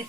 5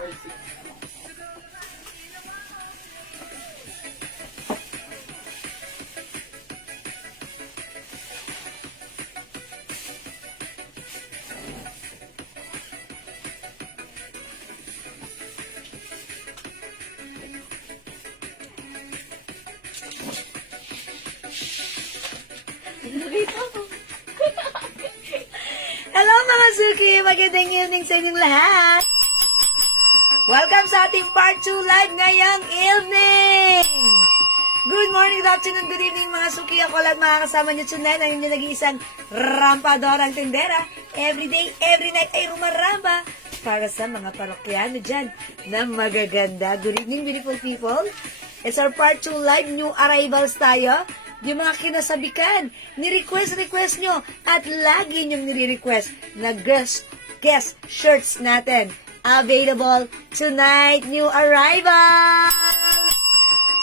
or 6. Hello mga Suki! Magandang evening sa inyong lahat! Welcome sa ating part 2 live ngayong evening! Good morning, good afternoon, good evening mga Suki! Ako lang makakasama nyo tonight ang inyong nag-iisang rampadorang tindera. Every day, every night ay rumaramba para sa mga parokyano dyan na magaganda. Good evening, beautiful people! It's our part 2 live, new arrivals tayo. Yung mga kinasabikan, ni-request nyo at lagi nyong nire-request na guest shirts natin. Available tonight, new arrivals!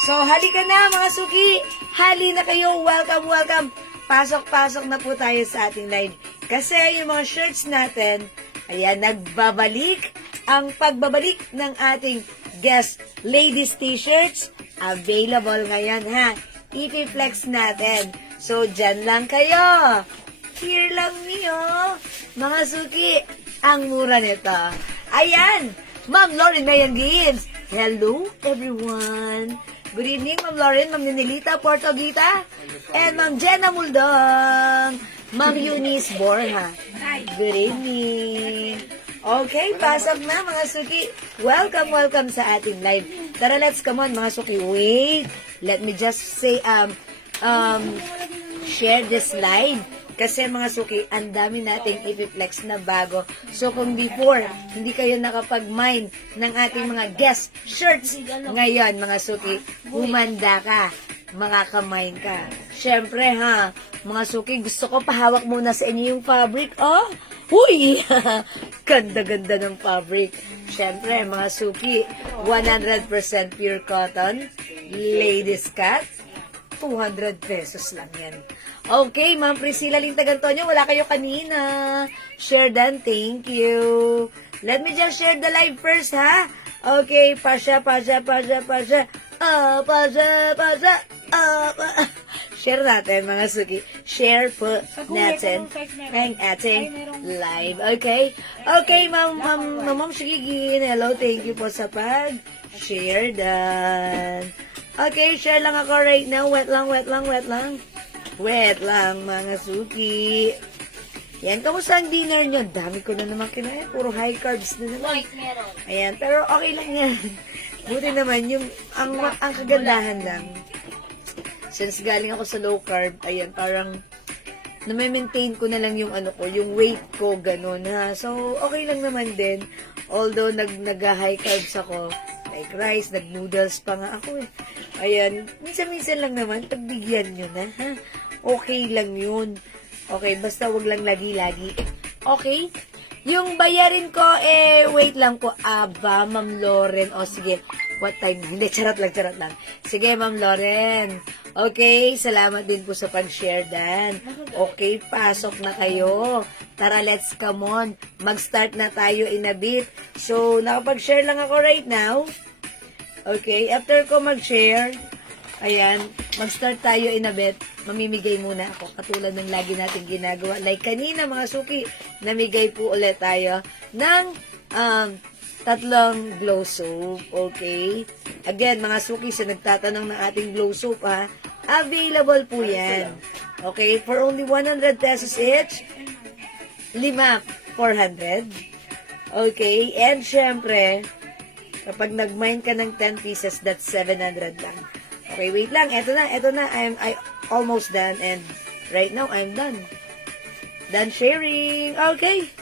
So, halika na mga Suki! Hali na kayo! Welcome, welcome! Pasok-pasok na po tayo sa ating live. Kasi yung mga shirts natin, ayan, nagbabalik ang pagbabalik ng ating guest ladies t-shirts. Available ngayon ha! I-flex natin. So, dyan lang kayo. Here lang niyo. Mga Suki, ang mura nito. Ayan, Ma'am Lauren Mayan Gibbs. Hello, everyone. Good evening, Ma'am Lauren, Ma'am Ninilita Portogita, and Ma'am Jenna Muldong, Ma'am Eunice Borja. Good evening. Okay, pasok na mga Suki. Welcome, welcome sa ating live. Tara, let's come on mga Suki. Wait, let me just say, share this live. Kasi mga Suki, ang dami nating ipiplex na bago. So kung before, hindi kayo nakapag-mine ng ating mga guest shirts, ngayon mga Suki, humanda ka. Makakamine ka. Siyempre ha, mga Suki, gusto ko pahawak muna sa inyo yung fabric. Oh, huy! Ganda-ganda ng fabric. Siyempre, mga Suki, 100% pure cotton, ladies cut, 200 pesos lang yan. Okay, Ma'am Priscilla Lintagantonio, wala kayo kanina. Share dan, thank you. Let me just share the live first, ha? Okay, pasya. Share natin, mga Suki. Share po natin ang ating live. Okay? Okay, Ma'am Shigigin. Hello, thank you po sa pag-share dan. Okay, share lang ako right now. Wet lang. Wet lang, mga Suki. Yan, kamusta ang dinner nyo? Dami ko na naman kinain. Puro high carbs na naman. Ayan, pero okay lang yan. Buti naman, yung, ang kagandahan lang. Since galing ako sa low carb, ayan, parang na-maintain ko na lang yung yung weight ko, ganun ha. So, okay lang naman din. Although, nag-high carbs ako, like rice, nag-noodles pa nga ako eh. Ayan, minsan-minsan lang naman, pagbigyan nyo na ha. Okay lang yun. Okay, basta wag lang lagi-lagi. Okay? Yung bayarin ko, wait lang po. Aba, Ma'am Lauren. O, sige. What time? Hindi, charot lang. Sige, Ma'am Lauren. Okay, salamat din po sa pag-share, Dan. Okay, pasok na kayo. Tara, let's come on. Mag-start na tayo in a bit. So, nakapag-share lang ako right now. Okay, after ko mag-share, Ayan, mag-start tayo in a bit. Mamimigay muna ako, katulad ng lagi natin ginagawa. Like kanina, mga suki, namigay po ulit tayo ng 3 glow soap. Okay? Again, mga suki, sa nagtatanong ng ating glow soap, ha, available po yan. Okay? For only 100 pesos each, 5, 400. Okay? And syempre, kapag nag-mine ka ng 10 pieces, that's 700 lang. Okay, wait lang. Eto na. I almost done. And right now, I'm done. Done sharing. Okay.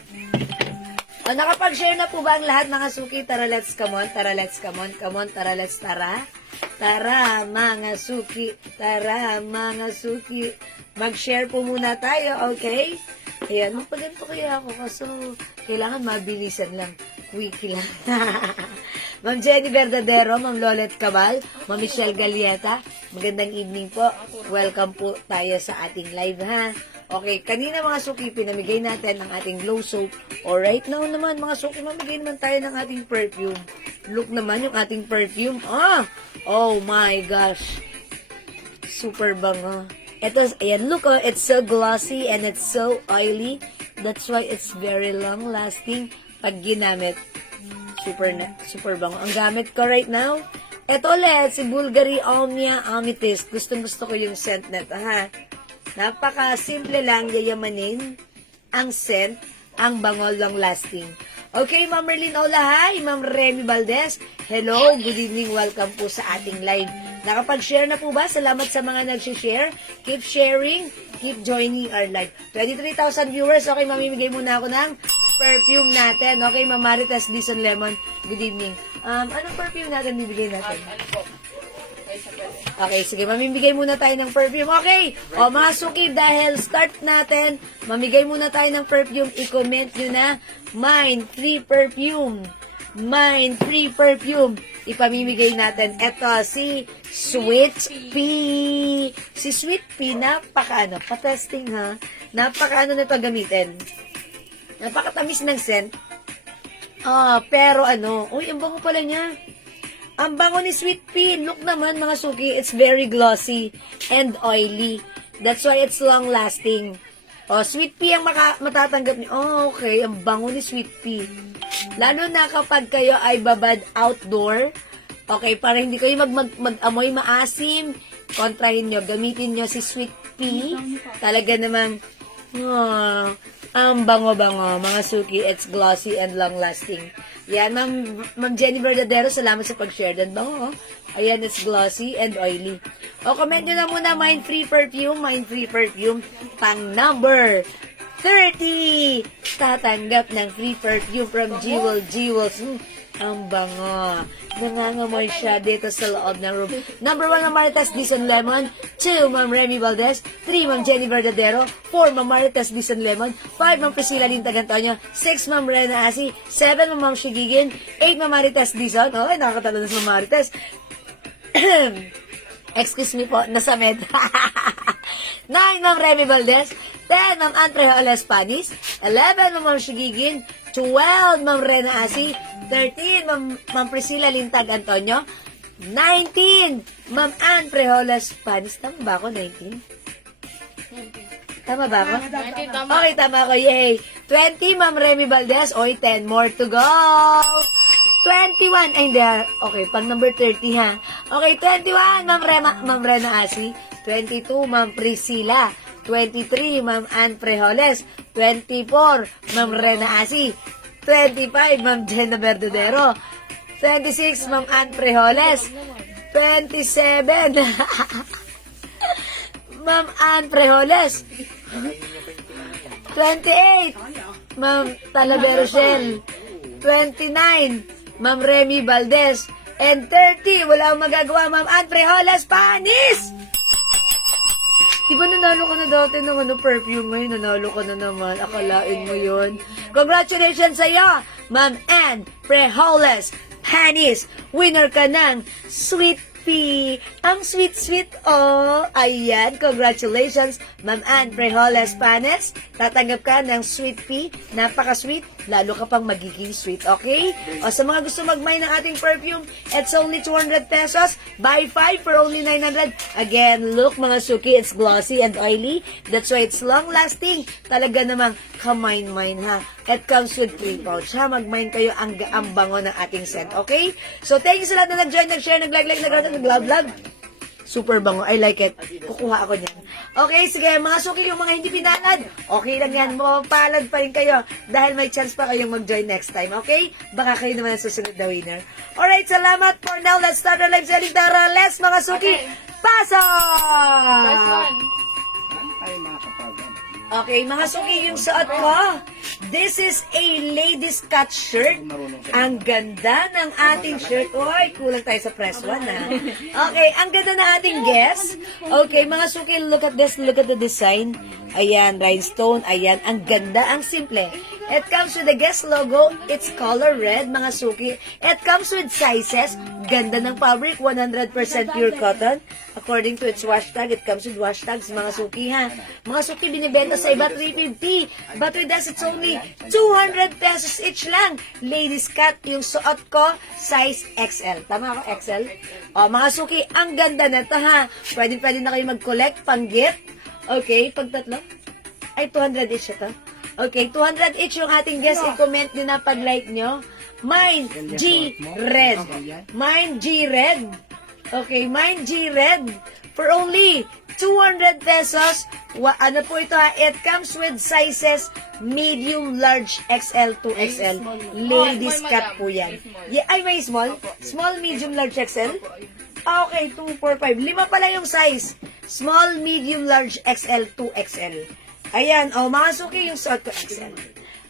O, nakapag-share na po ba ang lahat, mga suki? Tara, let's come on. Tara, let's come on. Come on, tara, let's tara. Tara, mga suki. Tara, mga suki. Mag-share po muna tayo, okay? Ayan, magpaganto kaya ako kaso kailangan mabilisan lang. Wiki lang. Ma'am Jenny Verdadero, Ma'am Lolet Cabal, Ma'am Michelle Galieta, magandang evening po. Welcome po tayo sa ating live, ha? Okay, kanina mga suki, pinamigay natin ang ating glow soap. O right now naman, mga suki, mamigay naman tayo ng ating perfume. Look naman yung ating perfume. Oh my gosh. Super bango. Ito, ayan, look, it's so glossy and it's so oily. That's why it's very long lasting pag ginamit. Super bango. Ang gamit ko right now, ito ulit, si Bulgari Omnia Amethyst. Gustong-gusto ko yung scent na ito, ha? Napaka-simple lang, yayamanin ang scent, ang bango, long-lasting. Okay, Ma'am Merlin Olahay, Ma'am Remy Valdez, hello, good evening, welcome po sa ating live. Nakapag-share na po ba? Salamat sa mga nag-share. Keep sharing, keep joining our live. 23,000 viewers, okay, mamimigay muna ako ng perfume natin. Okay, Ma'am Marites Dizon Lemon, good evening. Anong perfume natin bibigay natin? Okay, sige, mamimigay muna tayo ng perfume. Okay, o mga suki, dahil start natin, mamigay muna tayo ng perfume. I-comment nyo na, mine, free perfume. Mine, free perfume. Ipamimigay natin. Ito, si Sweet Pea. Si Sweet Pea, pa-testing ha. Nito gamitin. Napakatamis ng scent. Pero uy, ang bango pala niya. Ang bango ni Sweet Pea. Look naman, mga suki, it's very glossy and oily. That's why it's long-lasting. Sweet Pea ang matatanggap niyo. Okay, ang bango ni Sweet Pea. Lalo na kapag kayo ay babad outdoor. Okay, para hindi kayo mag-amoy maasim, kontrahin nyo, gamitin nyo si Sweet Pea. Talaga namang, ang bango-bango, mga suki, it's glossy and long-lasting. Yan, Ma'am Jenny Verdadero, salamat sa pag-share. Dan bango, ayan, it's glossy and oily. Comment nyo na muna, Mind Free Perfume, pang number 30. Tatanggap ng free perfume from Jewels. Ang bango. Nangangamoy siya dito sa loob ng room. Number 1, Ma'am Marites Dizon Lemon. 2, Ma'am Remy Valdez. 3, Ma'am Jenny Verdadero. 4, Ma'am Marites Dizon Lemon. 5, Ma'am Priscilla Lintag Antonio. 6, Ma'am Rena Asi. 7, Ma'am Shigigin. 8, Ma'am Marites Dizon. Ay, nakakatalo na sa Ma'am Marites. Excuse me po, nasamed. 9, Ma'am Remy Valdez. 10, Ma'am Antrejola Spanis. 11, Ma'am Shigigin. 12, Ma'am Rena Asi. 13, Ma'am Priscilla Lintag Antonio. 19, Ma'am Antrejola Spanis. Tama ba ako, 19? Tama ba ako? 19, tama. Okay, tama ako. Yay! 20, Ma'am Remy Valdez. Oy, 10 more to go! 21, ay hindi. Okay, pang number 30 ha. Okay, 21, Ma'am Rena Asi. 22, Ma'am Priscilla. 23, Ma'am Ann Prejoles. 24, Ma'am Rena Asi. 25, Ma'am Jenna Verdadero. 26, Ma'am Ann Prejoles. 27, Ma'am Ann Prejoles. 28, Ma'am Talavera Shell. 29, Ma'am Remy Valdez. And 30, wala akong magagawa, Ma'am Ann Prejoles Panis! Di ba nanalo ko na dati ng perfume, ngayon nanalo ko na naman. Akalain mo yun. Congratulations sa iyo, Ma'am Ann Prejoles Panis. Winner ka ng Sweet P. Ang sweet-sweet, oh. Ayan, congratulations, Ma'am Ann Prejoles Panes. Tatanggap ka ng Sweet P. Napaka-sweet, lalo ka pang magiging sweet, okay? O sa mga gusto mag-mine ng ating perfume, it's only 200 pesos. Buy 5 for only 900. Again, look mga suki, it's glossy and oily. That's why it's long-lasting. Talaga namang kamine-mine, ha? It comes with 3 pouch, ha? Mag-mine kayo ang bango ng ating scent, okay? So, thank you sa lahat na nag-join, nag-share, nag-like, nag-love. Super bango. I like it. Kukuha ako niyan. Okay, sige. Mga suki, yung mga hindi pinalad, okay lang yan. Mapapalad pa rin kayo dahil may chance pa kayong mag-join next time. Okay? Baka kayo naman ang susunod na winner. Alright, salamat for now. Let's start our live selling. Tara, let's mga suki. Okay. Pasok! First one. Ay, mga kapagan. Okay, mga suki, yung suot ko. This is a ladies cut shirt. Ang ganda ng ating shirt. Oy, kulang tayo sa press one, ha? Okay, ang ganda ng ating guest. Okay, mga suki, look at this. Look at the design. Ayan, rhinestone. Ayan, ang ganda, ang simple. It comes with the guest logo. It's color red, mga suki. It comes with sizes. Ganda ng fabric, 100% pure cotton. According to its wash tag, it comes with wash tags, mga suki, ha? Mga suki, binibenta sa iba 350. But with us, it's only 200 pesos each lang. Ladies cut, yung suot ko, size XL. Tama ako, XL? O, mga suki, ang ganda na ito, ha? Pwede na kayo mag-collect, pang-gift. Okay, pag tatlo? Ay, 200 each ito. Okay, 200 each yung ating guest. I-comment nyo na pag-like nyo. Mine, G Red. Mine, G Red. Okay, mine, G Red. For only 200 pesos. Ano po ito, ha? It comes with sizes medium, large, XL, 2XL. Ladies cut po yan. Yeah, ay, may small? Small, medium, large, XL? Okay, 2, 4, 5. 5 pala yung size. Small, medium, large, XL, 2XL. Ayan, mga suki, yung suot ko XL.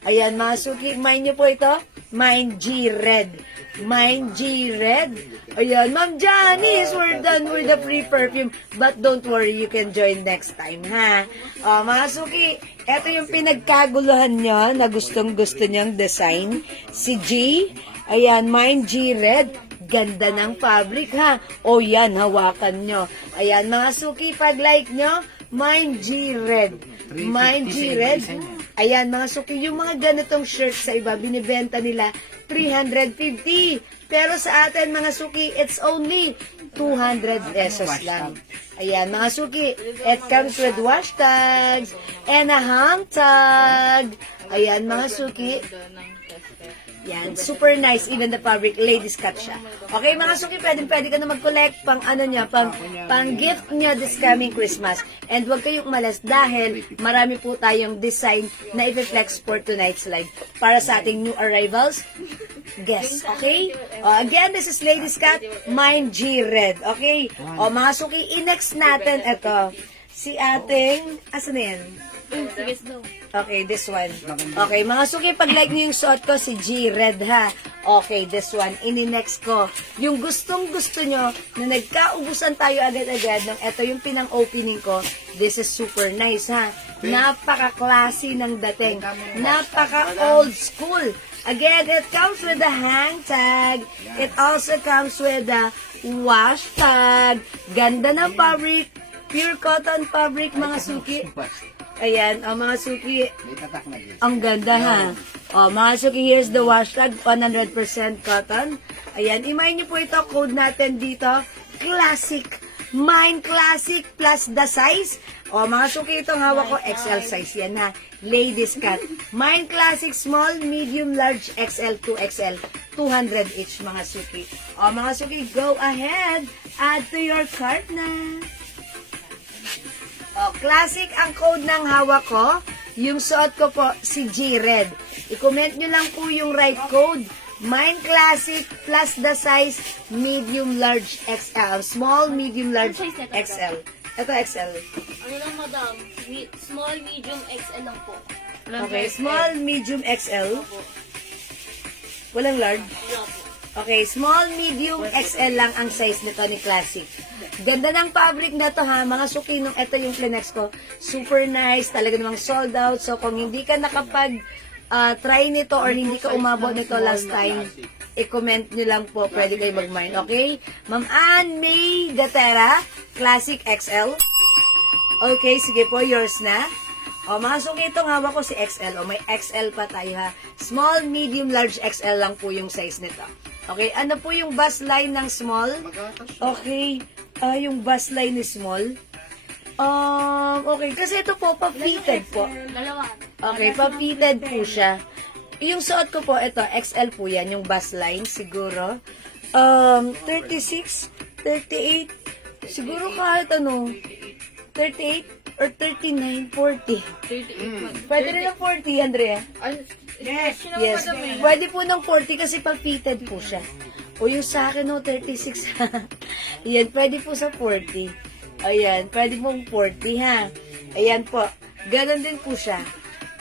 Ayan, mga suki, mine nyo po ito. Mine G Red. Mine G Red. Ayan, Ma'am Janice, we're done with the free perfume. But don't worry, you can join next time, ha? Mga suki, ito yung pinagkaguluhan nyo na gustong-gusto nyong design. Si G. Ayan, Mine G Red. Ganda ng fabric, ha? O yan, hawakan nyo. Ayan, mga suki, pag-like nyo, Mine G Red. Mine G Red. Ayan, mga suki, yung mga ganitong shirt sa iba, binibenta nila 350. Pero sa atin, mga suki, it's only 200 pesos lang. Ayan, mga suki, it comes with wash tags and a hang tag. Ayan, mga suki. Yan, super nice. Even the fabric, ladies cut siya. Okay, mga suki, pwede ka na mag-collect pang ano niya, pang gift niya this coming Christmas. And huwag kayong umalas dahil marami po tayong design na i-flex for tonight's live para sa ating new arrivals. Guess, okay? Again, this is ladies cut, mine G Red. Okay? Mga suki, i-next natin ito. Si ating, asan na yan? Okay, this one. Okay, mga suki, pag-like nyo yung suot ko, si G Red, ha? Okay, this one. Ini-next ko. Yung gustong-gusto nyo, na nagkaubusan tayo agad-agad, nang ito yung pinang-opening ko, this is super nice, ha? Napaka-classy ng dating. Napaka-old school. Again, it comes with the hang tag. It also comes with the wash tag. Ganda ng fabric. Pure cotton fabric, mga suki. Ayan, mga suki, ang ganda, ha? Mga suki, here's the wash tag, 100% cotton. Ayan, imay niyo po ito, code natin dito, classic, mine classic plus the size. Mga suki, itong hawak ko, XL size yan, ha? Ladies cut. Mine classic, small, medium, large, XL, 2XL, 200 each, mga suki. Mga suki, go ahead, add to your cart na. Classic ang code ng hawak ko. Yung suot ko po, si G Red. I-comment nyo lang po yung right code. Mine Classic plus the size medium, large, XL. Small, medium, large, XL. Ito XL. Ano lang, madam? Small, medium, XL lang po. Okay, small, medium, XL. Walang large? Wala po. Okay, small, medium, XL lang ang size nito ni Classic. Ganda ng fabric na to, ha, mga suki, nung ito yung Kleenex ko. Super nice, talaga namang sold out. So kung hindi ka try nito or hindi ka umabot nito last time, i-comment nyo lang po, pwede kayo mag-mine, okay? Ma'am Ann May Gatera, Classic XL. Okay, sige po, yours na. O, mga suki, itong hawak ko si XL. O, may XL pa tayo ha. Small, medium, large, XL lang po yung size nito. Okay, ano po yung bust line ng small? Okay, yung bust line ni small. Okay, kasi ito po, pa-fitted po. Dalawa. Okay, pa-fitted po siya. Yung suot ko po, ito, XL po yan, yung bust line, siguro. 36, 38, siguro kahit ano, 38 or 39, 40. 38. Pwede rin ng 40, Andrea. Yes. Pwede po ng 40 kasi pag-fitted po siya. O yung sa akin, no, 36. Ayan, pwede po sa 40. Ayan, pwede pong 40, ha. Ayan po. Ganon din po siya.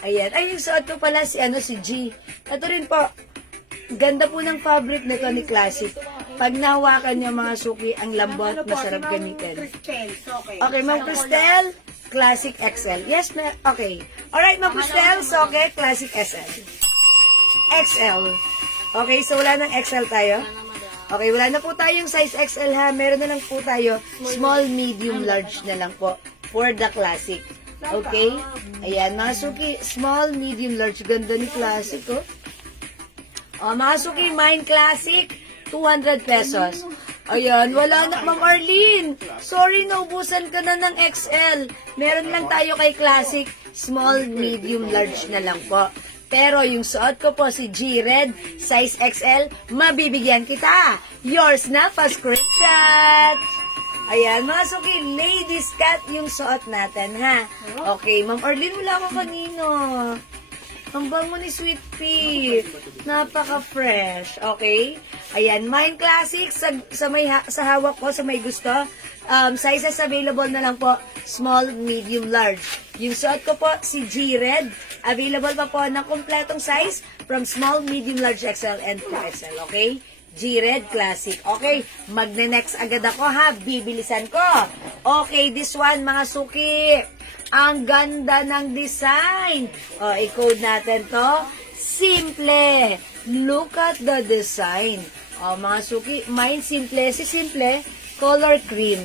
Ayan. Ay, yung suot ko pala si G. Ito rin po. Ganda po ng fabric nito ni Classic. Pag nahawakan niya mga suki, ang lambot, masarap gamitin. Okay, Ma'am Cristel, Classic XL. Yes, okay. Alright, Ma'am Cristel, okay, Classic SL. XL. Okay, so wala ng XL tayo? Okay, wala na po tayong size XL ha. Meron na lang po tayo small, medium, large na lang po for the Classic. Okay? Ayan, mga suki, small, medium, large. Ganda ni Classic, oh. Mga suki, mine Classic, 200 pesos. Ayan, wala na, Ma'am Arlene. Sorry, naubusan ka na ng XL. Meron lang tayo kay Classic, small, medium, large na lang po. Pero yung suot ko po si G-Red, size XL, mabibigyan kita. Yours na, pa-screenshot. Ayan, mga suki, ladies cut yung suot natin, ha? Okay, Ma'am Arlene, wala ka kanino. Ang bango ni Sweet Pea. Napaka-fresh. Okay? Ayan, Mine Classic. Sa hawak ko, sa may gusto. Sizes available na lang po. Small, medium, large. Yung suot ko po, si G-Red. Available pa po ng kompletong size from small, medium, large, XL, and 2XL. Okay? G-Red Classic. Okay, magne-next agad ako ha. Bibilisan ko. Okay, this one mga suki. Ang ganda ng design. O, i-code natin to. Simple. Look at the design. O, mga suki, mine simple. Si simple, color cream.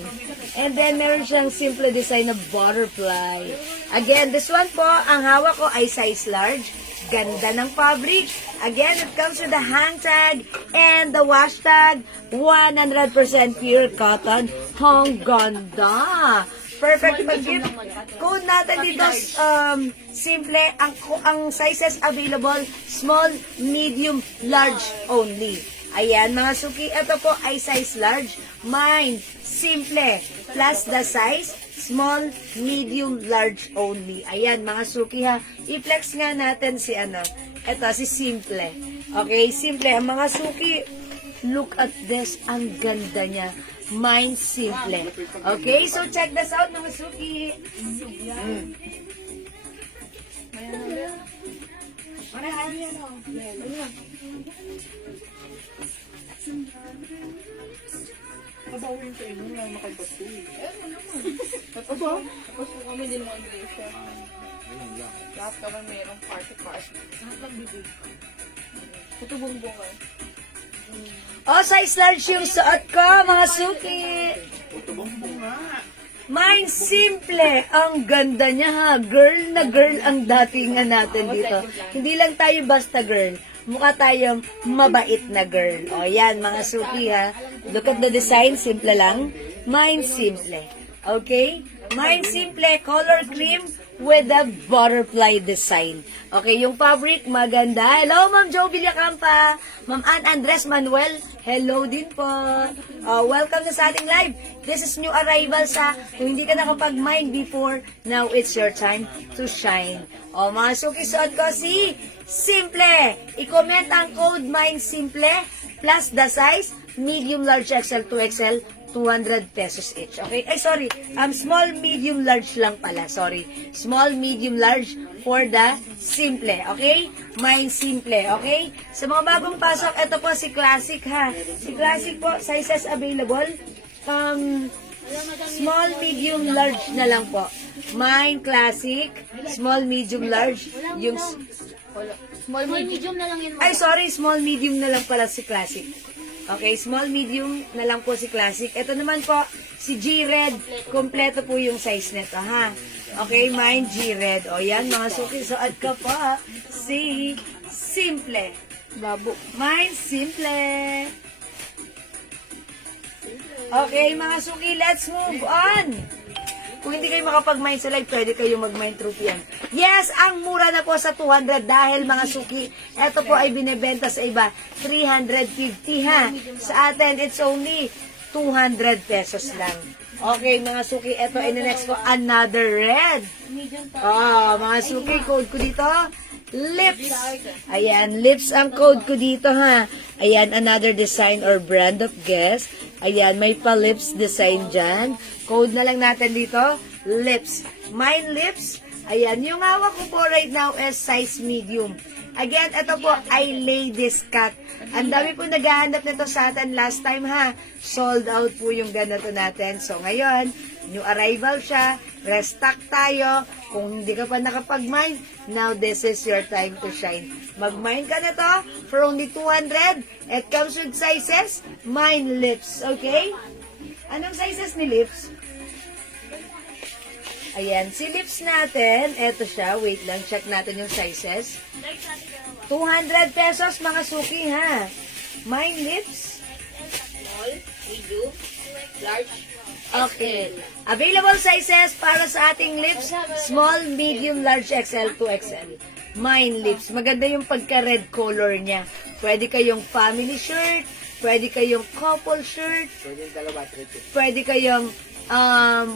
And then, meron siyang simple design na butterfly. Again, this one po, ang hawak ko ay size large. Ganda ng fabric. Again, it comes with the hang tag and the wash tag. 100% pure cotton. Ang ganda. Perfect pag-gift. Code natin dito, simple. Ang sizes available, small, medium, large only. Ayan, mga suki, ito po ay size large. Mine, simple. Plus the size, small, medium, large only. Ayan, mga suki ha. I-flex nga natin si ito, si simple. Okay, simple. Ang mga suki, look at this. Ang ganda niya. Mine simple. Okay, so check this out, mga suki. Kabawin sa inyo na makagpasti. Tapos po kami din mo ang siya. Lahat kami mayroong party. Lahat lang bibig. Ito bumbungan. Oh, size large yung suot ko, mga suki. Mine simple. Ang ganda niya ha. Girl na girl ang datingan natin dito. Hindi lang tayo basta girl. Mukha tayong mabait na girl. O yan, mga suki ha. Look at the design. Simple lang. Mine simple. Okay? Mine simple. Color cream with a butterfly design. Okay, yung fabric maganda. Hello, Ma'am Jo Villacampa. Ma'am Ann Andres Manuel. Hello din po. Welcome na sa ating live. This is new arrivals ha. Kung hindi ka nakapag-mine before, now it's your time to shine. Mga suki-suot ko si Simple. I-comment ang code mine simple plus the size medium, large, XL, 2XL. 200 pesos each. Okay? Ay, sorry. Small, medium, large lang pala. Sorry. Small, medium, large for the simple. Okay? Mine simple. Okay? Sa mga bagong pasok, ito po si Classic ha. Si Classic po, sizes available. Small, medium, large na lang po. Mine Classic. Small, medium, large. Yung, Wala. Small medium na lang yun. ay, sorry, small, medium na lang pala si Classic. Okay, small, medium na lang po si Classic. Ito naman po, si G-Red. Kompleto po yung size nito, ha? Okay, mine G-Red. O yan, mga suki, suot ka po. Si Simple. Babo. Mine Simple. Okay, mga suki, let's move on. Kung hindi kayo makapag-mine sa live, pwede kayo mag-mine through PM. Yes, ang mura na po sa 200 dahil mga suki, ito po ay binebenta sa iba, 350 ha. Sa atin, it's only 200 pesos lang. Okay, mga suki, ito ay next ko, another red. Medium to. Mga suki, code ko dito, lips. Ayan, lips ang code ko dito ha. Ayan, another design or brand of guess. Ayan, may pa-lips design dyan. Code na lang natin dito, lips. Mine lips. Ayan, yung hawak ko po right now is size medium. Again, ito po ay ladies cut. Ang dami po naghahanap nito sa atin last time ha. Sold out po yung ganito natin. So ngayon, new arrival siya. Restock tayo. Kung hindi ka pa nakapag-mine, now this is your time to shine. Mag-mine ka na to for only 200. It comes with sizes. Mine lips. Okay? Anong sizes ni lips? Ayan, si lips natin, eto siya, wait lang, check natin yung sizes. 200 pesos mga suki ha. Mine lips. Small, medium, large, Okay. Available sizes para sa ating lips, small, medium, large, XL, 2XL. Mine lips. Maganda yung pagka-red color niya. Pwede kayong family shirt, pwede kayong couple shirt, pwede kayong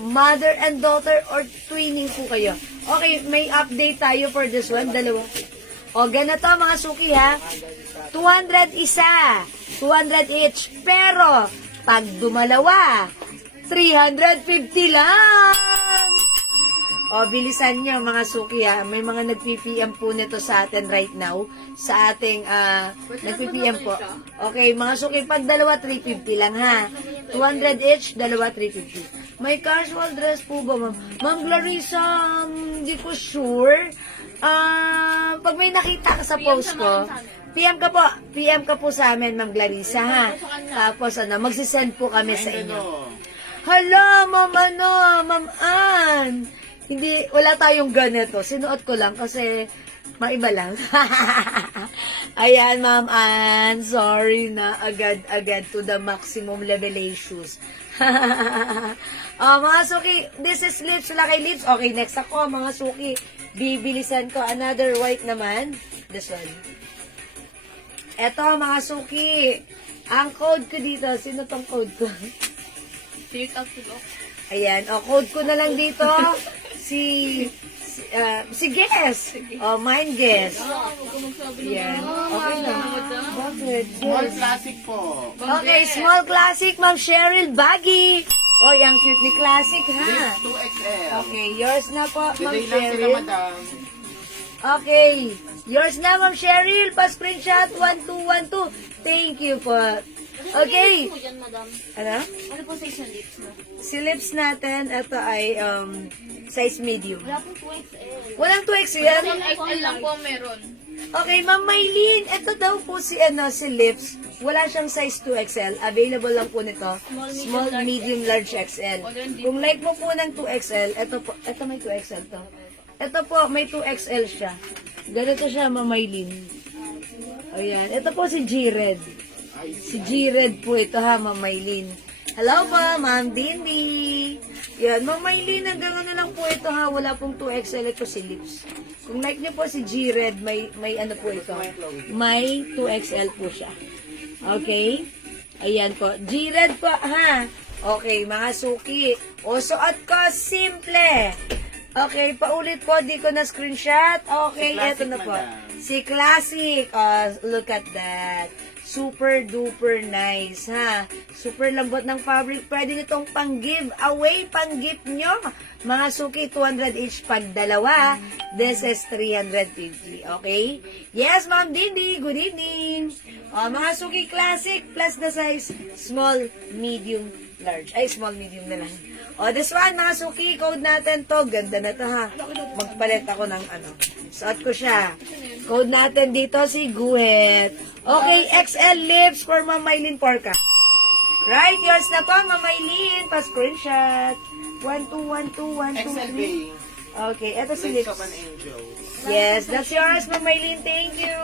mother and daughter or twinning po kayo. Okay, may update tayo for this one. Dalawa. O, ganito mga suki ha. 200 isa. 200 each. Pero, pag dumalawa, 350 lang. O, bilisan nyo mga suki ha. May mga nag-PPM po nito sa atin right now. Sa ating, nag-PPM po. Okay, mga suki, pag dalawa, 350 lang ha. 200 each, dalawa, 350. May casual dress po ba, ma'am? Ma'am Clarissa, hindi ko sure. Pag may nakita ka sa post ko, PM ka po. PM ka po sa amin, Ma'am Clarissa, ha? Tapos, magsisend po kami sa inyo. Hala, Ma'am, Ma'am Ann. Hindi, wala tayong ganito. Sinuot ko lang kasi maiba lang. Ayan, Ma'am Ann. Sorry na agad-agad to the maximum levelations. Mga suki, this is lips. Wala kay lips. Okay, next ako, mga suki. Bibilisan ko. Another white naman. This one. Eto, mga suki. Ang code ko dito. Sino tong code ko? Ayan. O, code ko na lang dito. Si Guess. O, mine Guess. Yan. Okay na. Bakit? Small classic po. Okay, small classic, Ma'am Cheryl Baggy. Oy, ang cute ni Classic, ha? Lips 2XL. Okay, yours na po, Ma'am Today lang sila, Cheryl. madam. Okay, yours na, Ma'am Cheryl. Pa-screenshot, 1212. Thank you po. Okay. mo dyan, madam. Ano? Ano po size ng lips mo? Si lips natin, ito ay size medium. Wala pong 2XL. Walang 2X yan. XL lang po meron. Okay, Ma'am Maylene, ito daw po si lips. Wala siyang size 2XL. Available lang po nito. Small, medium, large XL. Kung like mo po ng 2XL, ito may 2XL to. Ito po, may 2XL siya. Ganito siya, Ma'am Maylene. Ayan. Ito po si G-Red. Si G-Red po ito ha, Ma'am Maylene. Hello po, Ma'am Dindi. Yan, Ma'am Maylene, hanggang ano lang po ito ha. Wala pong 2XL. Ito si lips. Kung like niyo po si G-Red, may ano po ito. May 2XL po siya. Okay? Ayan po. G-Red po, ha? Okay, mga suki. O, suot ko, simple. Okay, paulit po. Di ko na screenshot. Okay, eto na po. Si Classic. Look at that. Super duper nice, ha? Super lambot ng fabric. Pwede nitong pang-give away, pang-gift nyo. Mga suki, 200 each pag dalawa. This is 350, okay? Yes, Ma'am Dindi, good evening. Mga suki, classic, plus the size, small, medium, large. Ay, small, medium na lang. O, this one, mga suki, code natin to. Ganda na to, ha. Magpalit ako ng ano. Suot ko siya. Code natin dito si Guhet. Okay, XL lips for Ma'am Maylin Porca. Right, yours na to, Ma'am Maylin. Pa-screenshot. 1, 2, 1, 2, 1, 2, XL 3. Bay. Okay, eto si Lips lips. of an angel. Yes, that's yours, Ma'am Maylin. Thank you.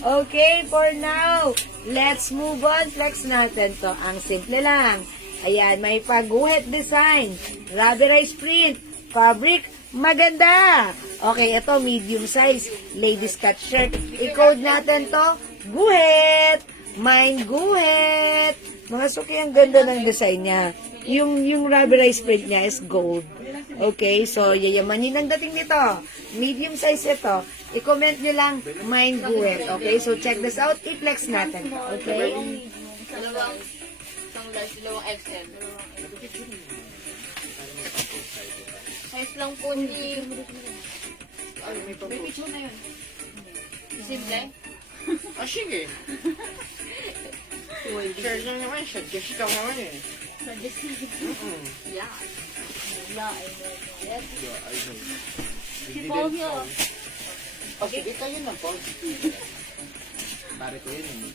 Okay, for now, let's move on. Flex natin to. Ang simple lang. Ayan, may pag-guhit design. Rubberized print. Fabric, maganda. Okay, ito, medium size. Ladies cut shirt. I-code natin to. Guhit. Mine guhit. Mga suki, ang ganda ng design niya. Yung rubberized print niya is gold. Okay, so yayamanin ang dating nito. Medium size ito. I-comment nyo lang, mine guhit. Okay, so check this out. I-flex natin. Okay? Dalawang large, dalawang XL. Size lang po ni... May picture na yun. Simple. Ah, sige. Share lang naman siya. Kasi ka naman eh. Yeah. Yeah, I know. Yes. Si Paul yun. O, sige kayo na po. Pare ko yun eh.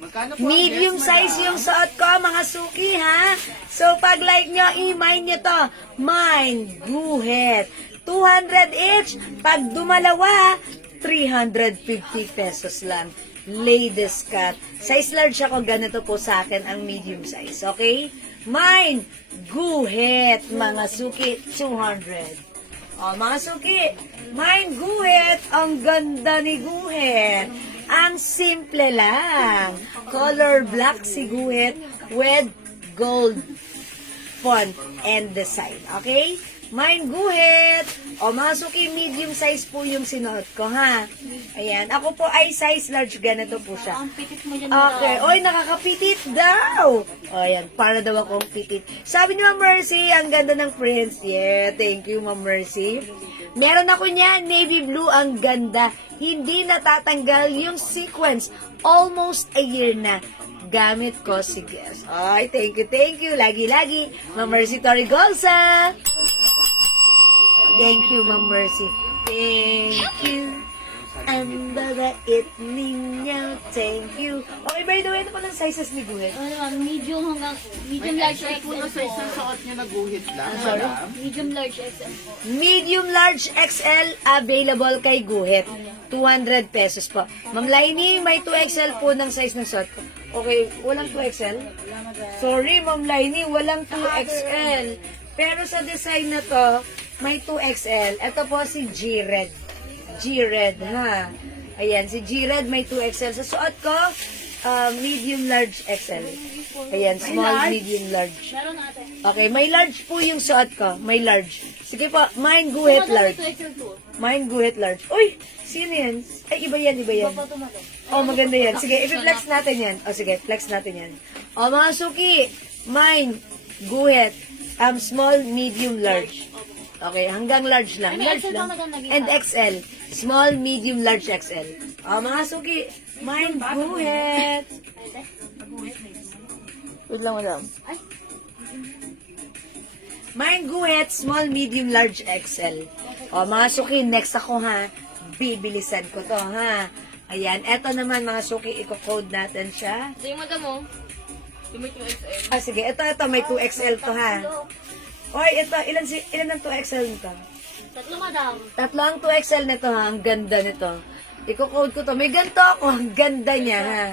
Magkano po ang Medium guess, size madam? yung suot ko, mga suki, ha? So, pag like nyo, i-mine nyo to. Mine, guhit. 200 each. Pag dumalawa, 350 pesos lang. Ladies cut. Size large ako, ganito po sa akin ang medium size. Okay? Mine, guhit, mga suki, 200. O, mga suki, mine, guhit. Ang ganda ni guhit. Ang simple lang. Color black si guhit with gold font and design. Okay? Mine guhit. O, mga suki, medium size po yung sinuot ko, ha? Ayan. Ako po ay size large. Ganito po siya. Ang pitit mo dyan. Okay. Oy, nakakapitit daw. O, ayan. Para daw akong pitit. Sabi ni Ma'am Mercy, ang ganda ng prints. Yeah, thank you, Ma'am Mercy. Meron ako niya, navy blue, ang ganda. Hindi natatanggal yung sequence. Almost a year na. Gamit ko si Guess. Ay, thank you, thank you. Lagi-lagi. Ma'am Mercy Torrigosa. Thank you, Ma'am Mercy. Thank you. Under the it ninyo. Thank you. Okay, by the way, ano palang sizes ni Guhit? Ano naman, medium hanggang, medium May large XL po na XL size po. ng suot niya na guhit lang, sorry? madam. Medium large XL po. Medium, large, XL, available kay Guhit. 200 pesos po. Ma'am Lainey, may 2XL po ng size ng suot ko. Okay, walang 2XL? Sorry, Ma'am Lainey, walang 2XL. Pero sa design na to, may 2XL. Ito po si G-Red. G-Red, ha? Ayan, si G-Red may 2XL. Sa suot ko, medium, large, XL. Ayan, small, medium, large. Meron natin. Okay, may large po yung suot ko. May large. Sige po, mine guhit large. XL po. Mine guhit large. Uy, sino yan? Ay, iba yan, iba yan. Tumato. Oh, maganda yan. Sige, i-flex natin yan. Oh, sige, flex natin yan. Oh, mga suki, mine, guhit, small, medium, large. Okay, hanggang large lang. Ay, may Large XL lang. pa maganda, And XL. Small, medium, large, XL. Oh, mga suki, mine, guhit. Wait lang, madam. Ay. Mine guhit, small, medium, large, XL. O, mga suki, next ako, ha. Bibilisan ko to, ha. Ayan, eto naman, mga suki, i-code natin siya. Ito yung madam mo. Yung may 2XL. Ah, sige, ito, may 2XL to, ha. Oy, ito, ilan ang 2XL nito? Tatlo madam. Tatlo ang 2XL nito, ha. Ang ganda nito. I-code ko to. May ganito ako. Ang ganda niya, ha.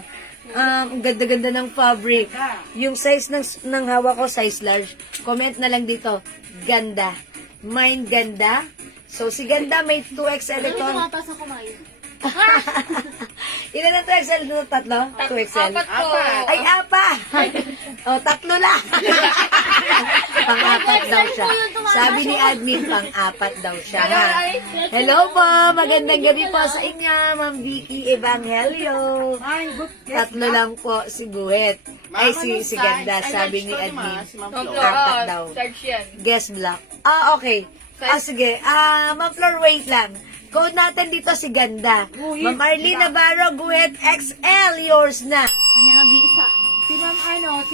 Ang ganda-ganda ng fabric. Yung size ng hawak ko, size large. Comment na lang dito. Ganda. Mine ganda. So, si ganda may 2XL Ano ito. yung tumataas na kumain? Ilan ang 2XL dito? Tatlo? 2XL? Apat po. Ay, apat! O, tatlo lang. Pang-apat daw siya. Sabi ni admin, pang-apat daw siya. Ha? Hello po! Magandang gabi po sa inyo, Ma'am Vicky Evangelio. Tatlo lang po si Guhit. Ay, si Ganda. Sabi ni admin, apat daw. Charge yan. Guess black. Ah, okay. Ah, sige. Ma'am Flor, wait lang. Code natin dito si Ganda. Ma'am Arlene Navarro, Guhit XL, yours na. Kanya nag-iisa. Si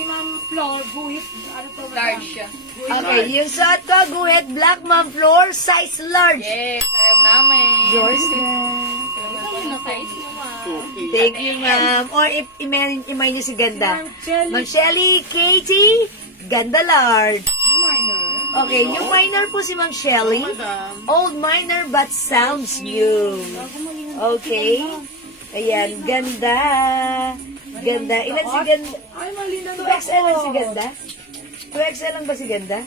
Ma'am Flo, Guhit, Large siya. Okay, yung suot ko, guhit black mom floor, size large. Yes, alam namin. Yours na. Ano size mo, ma? Suki. Thank you, ma'am. Or if imay niyo si Ganda. Ma'am Shelly, Katie, Ganda large. Okay, yung minor po si Ma'am Shelly. Madam. Old minor but sounds new. Okay. Ayan, ganda. Ganda. Ilan si Ganda? 2XL lang si Ganda? 2XL lang ba si Ganda?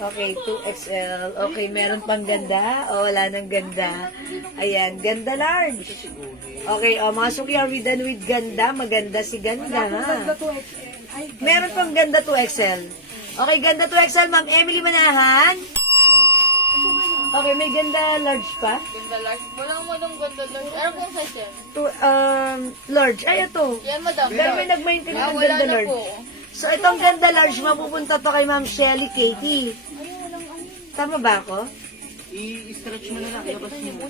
Okay, 2XL. Okay, meron pang ganda. O, wala nang ganda. Ayan, ganda large. Okay, o, mga suki, are we done with ganda? Maganda si Ganda, ha? Meron pang ganda 2XL. Okay, ganda 2XL, Ma'am Emily Manahan. Okay, may ganda large pa. Ganda large. Walang ganda large. Ano pong size yan? Large. Ay, ito. Yan, madam. Pero may nag-maintain ng Wala ganda na large. po. So, itong ganda large, mapupunta to kay Ma'am Shelly Katie. Tama ba ako? I-stretch mo na lang. Labas mo.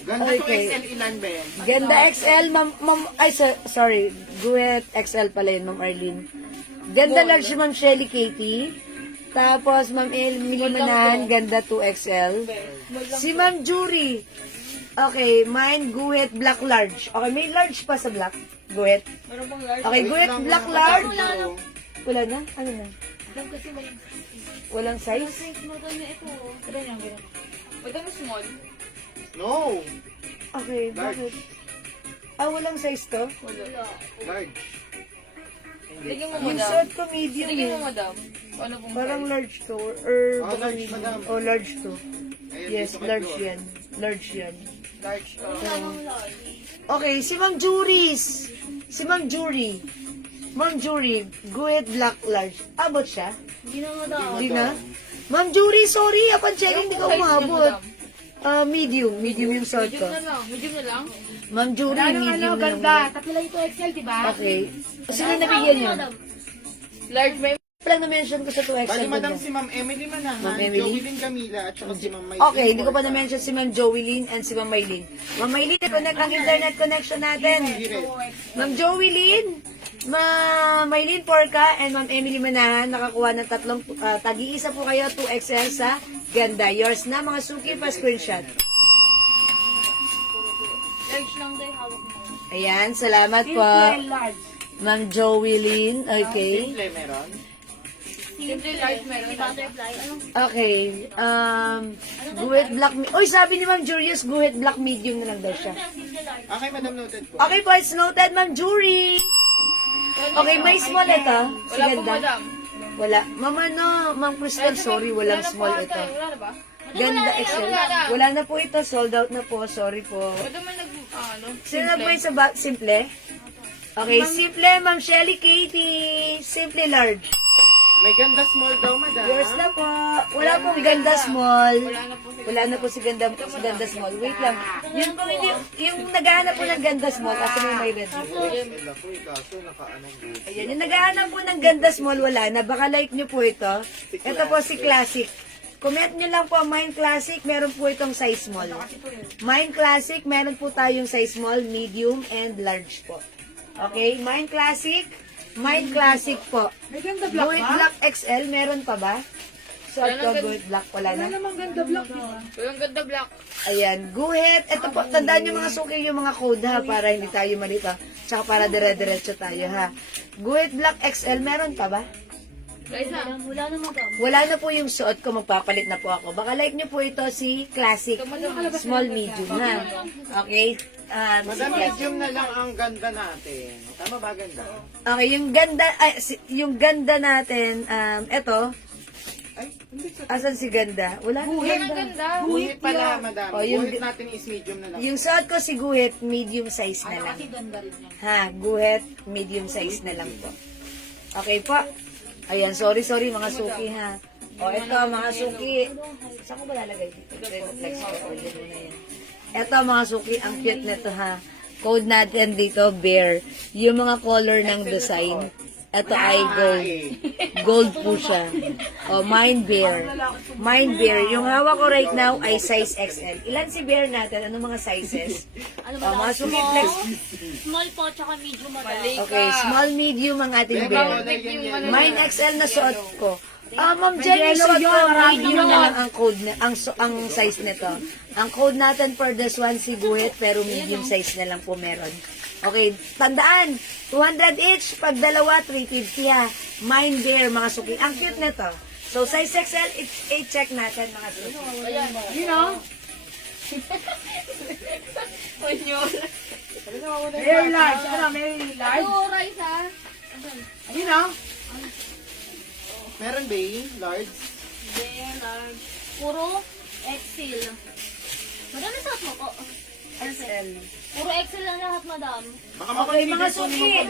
Ganda Okay. 2XL ilan, Ben? Ganda XL, sorry. Guhit XL pala yun, Ma'am Arlene. Ganda large si Ma'am Shelly Katie. Tapos, Ma'am Emily Manahan, ganda 2XL. Si Ma'am Jury. Okay, mine, guhit black large. Okay, may large pa sa black. Guhit. Meron pang large. Okay, guhit black large. Wala. Wala na? Ano na? Walang size? Pwede mo small. No. Okay, bakit? Walang size to? Wala. Large. Tignan mo, Yung madam. suot ko medium Tignan mo, eh. madam. Ano pong Parang size? large to. Or baka large, medium. madam. Oh, large to. Ayan, Yes, dito kay large Flo. yan. Large yan. Large. Okay, si Ma'am Juris. Si Ma'am Jury. Ma'am Jury, guhit black large. Abot siya? Hindi na? Ma'am Jury, sorry. Upon checking, hindi ko umabot. Medium. Medium yung suot ko. Medium na lang. Medium na lang. Ma'am Jury, medium na lang. Tatlo lang ito XL, di ba? Okay. Sino nabigyan niyo? Large may Lang na-mention ko sa 2XL. Bali, madam, ganda. si Ma'am Emily Manahan, Ma'am Emily? Jovelyn Camila, at saka si Ma'am May. Okay, hindi ko pa na-mention si Ma'am Joelyn and si Ma'am Maylin. Ma'am Maylin, connect ang internet connection natin. Ma'am Joelyn, Ma'am Maylin Porca, and Ma'am Emily Manahan, nakakuha ng tatlong, tagi-isa po kayo, 2XL sa ganda. Yours na, mga suki pa screenshot. large lang tayo hawak mo. Ayan, salamat po. large. Ma'am Joelyn, okay. Simple meron. Simple large meron. Butterfly. Anong Okay, guhit black, oy, sabi ni Ma'am Julius, guhit black medium na lang daw siya. simple large? Okay, madam, noted po. Okay po, it's noted, Ma'am Jury. Okay, may small ito. Si Wala po, ganda. madam. Wala. Mama, no, Ma'am Crystal, sorry, walang small ito. Wala na ba? Ganda XL. Wala na po ito, sold out na po, sorry po. Pwede mo Sino na po yung sa simple? Okay, simple, Ma'am Shelly Katie. Simple large. May ganda small daw, madam. Yours na po. Wala pong ganda small. Wala na po. Wala na po si ganda small. Wait lang. Yung, yung naghahanap po ng ganda small, kasi may red dito. Wala po, kaso naka-anong buto. Ayan, yung naghahanap po ng ganda small, wala na. Baka like nyo po ito. Ito po si Classic. Comment nyo lang po, Mind Classic, meron po itong size small. Mind Classic, meron po tayong size small, medium, and large po. Okay, Mind Classic. Mind Classic po. May ganda Guhit Black XL, meron pa ba? Short ko, Guhit Black, wala na. namang ganda black, di ba? Walang ganda black. Ayan, guhit. Ito po, tandaan nyo mga suki yung mga code ha, para hindi tayo malito. Tsaka para dire-diretso tayo ha. Guhit Black XL, meron pa ba? Guys na. Wala namang ganda. Wala na po yung suot ko, magpapalit na po ako. Baka like nyo po ito si Classic, small medium ha. Okay? Madam, medium na lang ang ganda natin. Tama ba ganda? Okay, yung ganda natin, eto, Ay, hindi sa... asan si ganda? Wala na Walang ganda. ganda. Guhit pala, madam. Oh, yung- Guhit natin is medium na lang. Yung suot ko si guhit, medium size na lang. Ganda rin yan. Ha, guhit, medium size na lang po. Okay po. Ayan, sorry mga suki ha. O, ito mga suki. Saan ko ba lalagay dito? Flex ko, order mo na yan. Ito mga suki, ang cute nito ha. Code natin dito, bear. Yung mga color ng design. Ito ay gold. Gold po siya. O, Mind Bear. Mind Bear. Yung hawak ko right now ay size XL. Ilan si Bear natin? Anong mga sizes? Ano O, ba mga suki flex. Small po, tsaka medium madam. Okay, small, medium ang ating Bear. Mind XL na suot ko. Ma'am Jen, yung suot ko, medium na lang ang code na, ang size nito. Ang code natin for this one, siguhit, pero medium size na lang po meron. Okay, tandaan, 200 each, pag dalawa, 350 ha. Mind Bear, mga suki. Ang cute nito. So, size XL, i-check natin, mga suki. You know? Very large. Ano, very large. Ano, rice ha? You know? Meron ba yung large? Then, puro XL. Madam, suot mo po. XL. Puro XL lang lahat, madam. Okay, mga suki.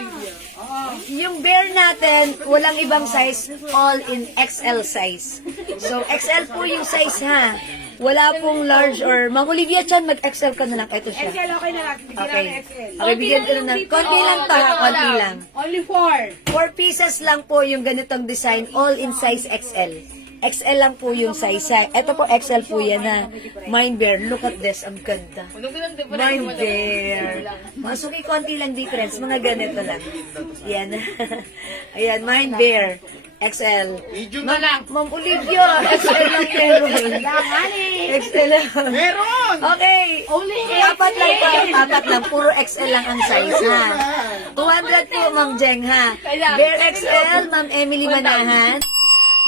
Yung bear natin, walang ibang size, all in XL size. So, XL po yung size ha. Wala pong large or, Mang Olivia Chan, mag-XL ka na lang. Ito siya. XL, okay na lang. Bigyan Okay. ng XL. Okay, bigyan ko na ng, konti lang pa, konti lang. Only 4. 4 pieces lang po yung ganitong design, all in size XL. XL lang po yung size. Ito po XL po yan ha. Mind Bear, look at this, ang ganda. Mind Bear. Masuki, konti lang difference, mga ganito lang. Yan. Ayan, Mind Bear. XL. Medium na lang. Ma'am Olivia, XL lang meron. XL lang. Meron! Okay. Apat lang po. Apat lang. Puro XL lang ang size, ha? 200 po, Ma'am Jeng, ha? Bear XL, Ma'am Emily Manahan.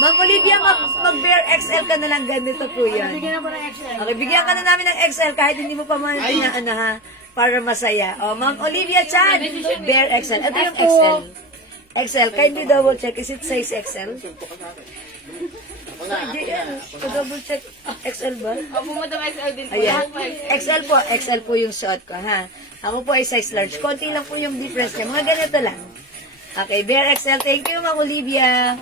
Ma'am Olivia, mag-Bear XL ka na lang. Ganito po yan. Bigyan na po ng XL. Okay, bigyan ka na namin ng XL kahit hindi mo pa man ano, ha? Para masaya. O, Ma'am Olivia Chan, Bear XL. Ito yung XL. XL, kindly double check. Is it size XL? Ako na, ako na. Double check. XL ba? Opo, madam XL din po. Ayan. XL po. XL po yung suot ko, ha? Ako po ay size large. Konti lang po yung difference niya. Mga ganito lang. Okay, Bear XL. Thank you, Ma'am Olivia.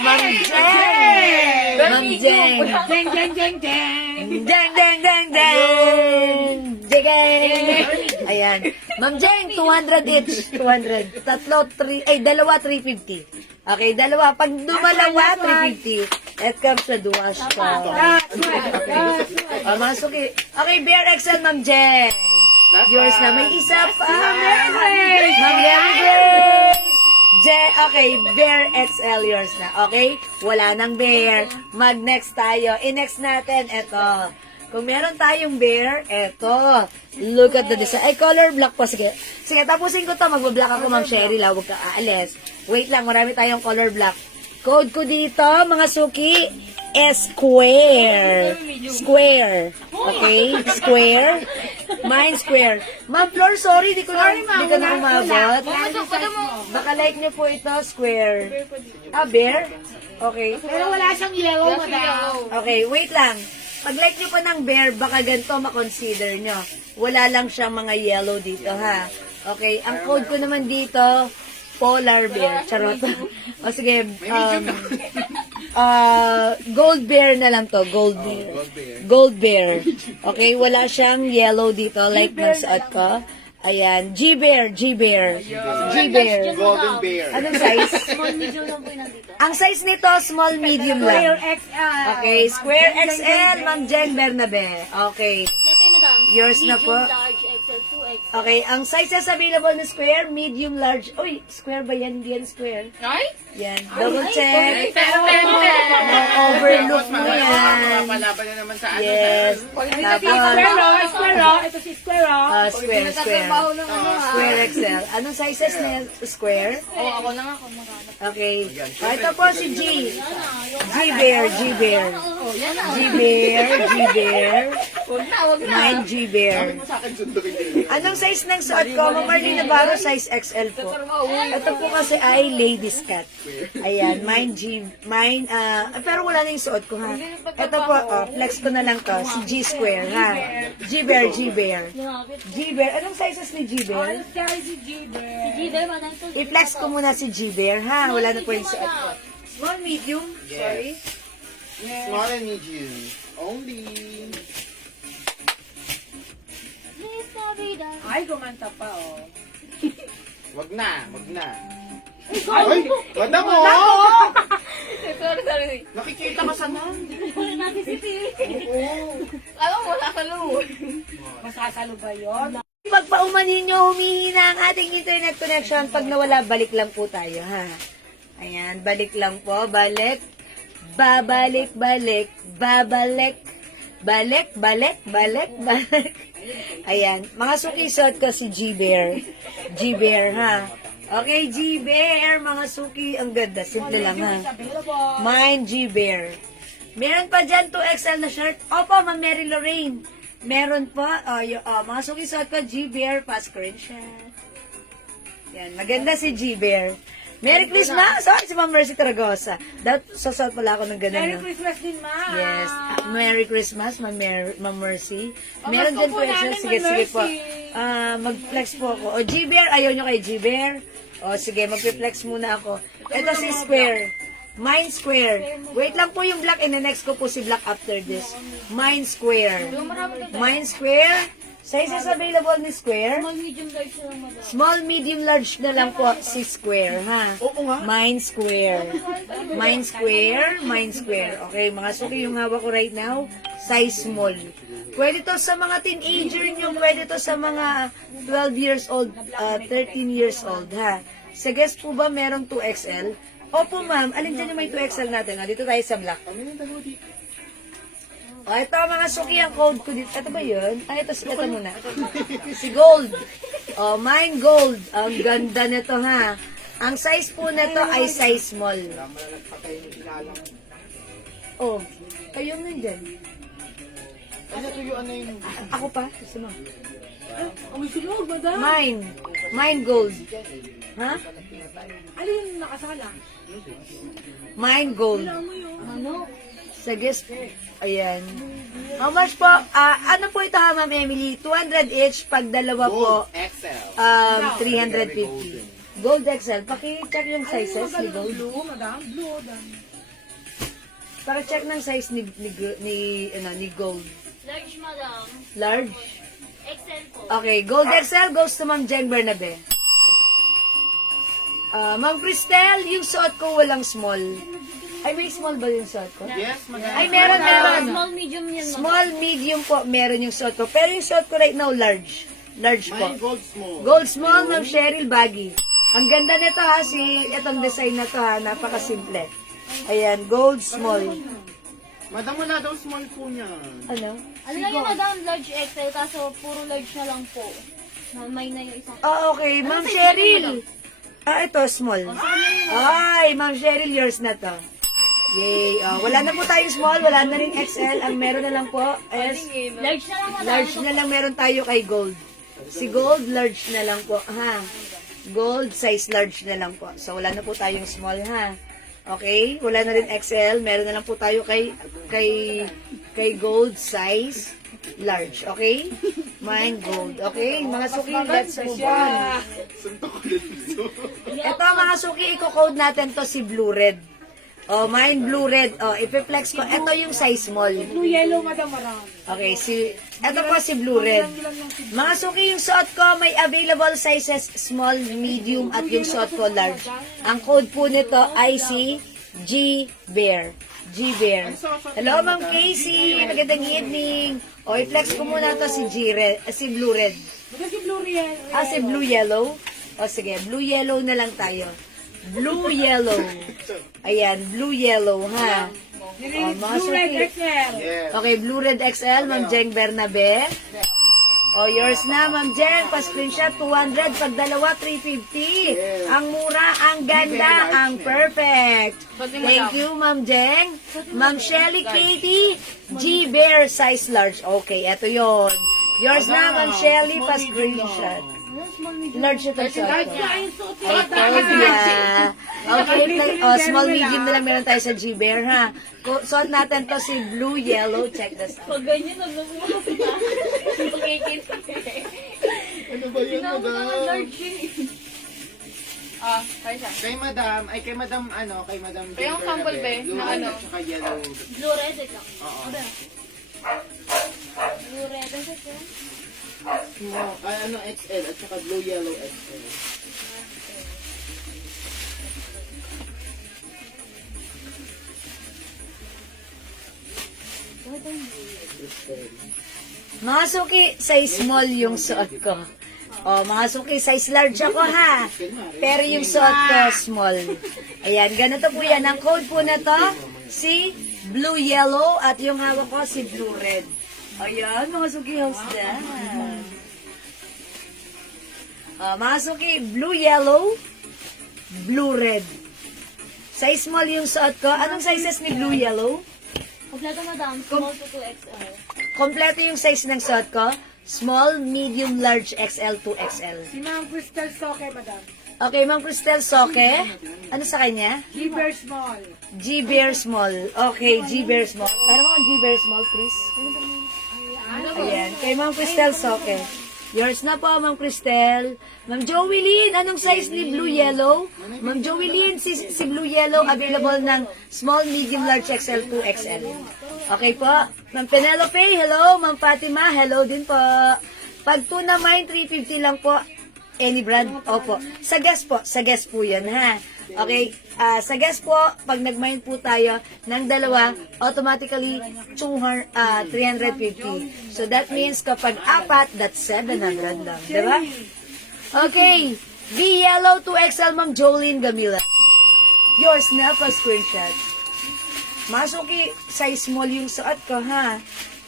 Ma'am Jeng. Ma'am Jeng. Jeng, jeng, jeng, jeng. Deng, deng, deng, deng. Jeng. Ayan. Ma'am Jeng, 200 each. 200. Tatlo, 3, ay, dalawa, 350. Okay, dalawa. Pag dumalawa, 350. It comes to duwash ko. Masuki. Okay, Bear XL, Ma'am Jeng. Yours na. May isa pa. Ma'am Mary Grace. Okay, Bear XL yours na. Okay? Wala nang Bear. Mag-next tayo. I-next natin, eto. Kung meron tayong Bear, eto. Look at the design. Ay, color block po. Sige. Sige, tapusin ko to. Mag-block ako, Ma'am Sherry. Huwag ka aalis. Wait lang, marami tayong color block. Code ko dito, mga suki, square. Square. Okay? Square. Mine square. Ma'am Flor, sorry, di ko na umabot. Baka like niyo po ito, square. Bear? Okay. Pero wala siyang yellow, madam. Okay, wait lang. Pag-like nyo po ng bear, baka ganito makonsider nyo. Wala lang siyang mga yellow dito, ha? Okay, ang code ko naman dito, polar bear. Charot. O sige, gold bear na lang to. Gold bear. Gold bear. Okay, wala siyang yellow dito like ng suot ko. Ayan, G-Bear, G-Bear. G-Bear. Golden bear. Anong size? Small, medium lang po yung nandito. Ang size nito, small, medium lang. XL. Okay, square XL, Ma'am Jen Bernabe. Okay. Ito yung madam. Yours na po. Medium, large, XL, 2XL. Okay, ang sizes available na square, medium, large. Uy, square ba yan? Hindi yan square. Ay? Yan. Double check. Pero, Overlook mo yan. Mapalaban na naman sa ano. Yes. Tapos, Ito si Square, square, square. Square XL. Anong sizes na yan? Square? Ako na nga kung maghanap. Okay. Ito po si G. G-Bear, G-Bear. G-Bear, G-Bear. Mine G-Bear. Sa akin sundukin din. Anong size ng suot ko? Ma'am Marlene Navarro, size XL po. Ito po kasi ay ladies cat. Ayan, pero wala na yung suot ko, ha? Ito po, flex ko na lang to. Si G-Square, ha? G-Bear, G-Bear. G-Bear, anong sizes ni G-Bear? Si G-Bear, madam. I-flex ko muna si G-Bear, ha? Wala na po yung suot ko. Small, medium? Sorry. Small and medium. Only. Ay, Ay, gumanta pa, Wag na, wag na. Ay! Madam mo! Sorry. Nakikita ka sa nan. Wala natin si P. Alam mo, nakasalo. Masasalo ba yun? Pag paumanhin nyo, humihina ang ating internet connection. Pag nawala, balik lang po tayo, ha? Ayan, balik lang po. Balik. Babalik, balik. Babalik. Balik, balik, balik, balik. Ayan. Mga sukisot ko si G-Bear. G-Bear, ha? Okay, G-Bear, mga suki. Ang ganda. Simple lang, ha? Mine, G-Bear. Meron pa dyan 2XL na shirt. Opo, Ma'am Mary Lorraine. Meron pa. Mga sukisot ko, G-Bear, pa screenshot. Yan, maganda si G-Bear. Merry Christmas! Sorry, si Ma'am Mercy Taragosa. Sasot pala ako ng ganun. Merry no? Christmas din, ma. Yes. Merry Christmas, Ma'am Mercy. Meron mas dyan ko po 2XL. namin, Sige, Ma'am sige po. Mercy. Mag-flex po ako. O, G-Bear, ayaw nyo kay G-Bear? O, sige, mag-flex muna ako. Ito si Square. Mine Square. Wait lang po yung black. And the next ko po si black after this. Mine Square. Mine Square. Sizes available ni Square. Small, medium, large lang, madam. Small, medium, large na lang po si Square, ha? Oo nga. Mine Square. Mine Square, Mine Square. Okay, mga suki yung hawak ko right now, size small. Pwede to sa mga teenager nyo, pwede to sa mga 12 years old, 13 years old, ha? Sa guest po ba merong 2XL? Opo, ma'am. Alin dyan yung may 2XL natin? O, dito tayo sa black. O, ito mga suki ang code ko dito. Ito ba yun? Ay, ito muna. Si Gold. O, mine Gold. Ang ganda nito, ha? Ang size po nito ay size small. Oh, kayo nandyan. Ano tuyuan na yun? Ako pa? Gusto mo? Ang sunog, madam. Mine. Mine Gold. Ha? Ano yung nakasala? Mine Gold. Ano? Sa guest po. Ayan. How much po? Ano po ito ha, Ma'am Emily? 200 each. Pag dalawa po, Gold XL. 350. Gold XL. Paki-check yung sizes ni Gold. Blue, madam. Blue, madam. Paki-check ng size ni Gold. Large, madam. Large? XL po. Okay, Gold XL goes to Ma'am Jeng Bernabe. Ma'am Cristel, yung suot ko walang small. Ay, may small ba yung suot ko? Yes, madam. Ay, meron. Small, medium yan, madam. Small, medium po, meron yung suot ko. Pero yung suot ko right now, large. Large po. Mine gold small. Gold small, Ma'am Cheryl Baggy. Ang ganda nito ha, itong design na to ha, napakasimple. Ayan, gold small. Madam, wala daw small po niya. Ano? Ano lang yung madam, large XL, kaso puro large na lang po. May na yung isang... Oh, okay, Ma'am Cheryl. Ito, small. Ay, Ma'am Cheryl, yours na to. Yay. Wala na po tayong small, wala na rin XL. Ang meron na lang po is Large na lang, madam. large na lang meron tayo kay Gold. Si Gold, large na lang po, ha? Gold, size large na lang po. So, wala na po tayong small, ha? Okay? Wala na rin XL. Meron na lang po tayo kay Gold, size large. Okay? Mine Gold. Okay? Mga suki, let's move on. Ito, mga suki, i-code natin to si Blue Red. Oh, mine Blue Red. Oh, ipi-flex ko. Ito yung size small. Blue, yellow, madam, marami. Okay, ito po si Blue Red. Mga suki, yung suot ko, may available sizes small, medium, at yung suot ko large. Ang code po nito ay si G-Bear. G-Bear. Hello, Ma'am Casey. Magandang evening. O, i-flex ko muna to si si Blue Red. Kasi blue yan. Si Blue Yellow. O, sige, Blue Yellow na lang tayo. Blue Yellow. Ayan, Blue Yellow, ha? O, mga Blue, red, suki. XL. Yes. Okay, Blue Red XL, Ma'am Jeng Bernabe. O, yours na, Ma'am Jeng. Pa-screenshot, 200. Pag dalawa, 350. Ang mura, ang ganda, ang perfect. Thank you, Ma'am Jeng. Ma'am Shelly Katie, G-Bear, size large. Okay, eto yon. Yours na, Ma'am Shelly, pa-screenshot. Large ito sa akin. Ay, yeah. Okay, small medium na lang meron tayo sa G-Bear, ha? Suot natin to si Blue Yellow. Check this out. Pag ganyan, nagmumulot ka. Ano ba yun, madam? Large yun. Kaya siya. Kay madam, kay madam Kaya yung sample, be, Blue na red ano? at saka yellow. Blue, red, ito. Oo. Blue, red, ito. XL at saka blue yellow XL. Mga suki, size small yung suot ko. O, mga suki, size large ako ha. Pero yung suot ko, small. Ayan, ganito po yan. Ang code po na to, si blue yellow at yung hawak ko, si blue red. Ayan, mga suki, how's that? Mga suki, blue yellow, blue red. Size small yung suot ko. Anong sizes ni blue yellow? Kompleto madam, small to 2XL. Kompleto yung size ng suot ko. Small, medium, large, XL to XL. Si Ma'am Crystal Soke, madam. Okay, Ma'am Cristel Soke. Ano sa kanya? Liver small. G-Bear Small. Okay, G-Bear Small. Pero mo G-Bear Small, please. Ayan, kay Ma'am Cristel Soke. Yours na po, Ma'am Cristel. Ma'am Joey anong size ni Blue Yellow? Ma'am Joey si Blue Yellow, available ng small, medium, large, XL to XL. Okay po. Ma'am Penelope, hello. Ma'am Fatima, hello din po. Pag tuna mine, 350 lang po. Any brand? Opo. Sa guest po yan ha. Okay, sa guest po, pag nag-mine po tayo ng dalawa, automatically 350. So that means kapag apat, that's 700 lang. Diba? Okay, B Yellow 2XL, Ma'am Jolene Gamila. Yours na pa screenshot. Masuki, size small yung suot ko ha.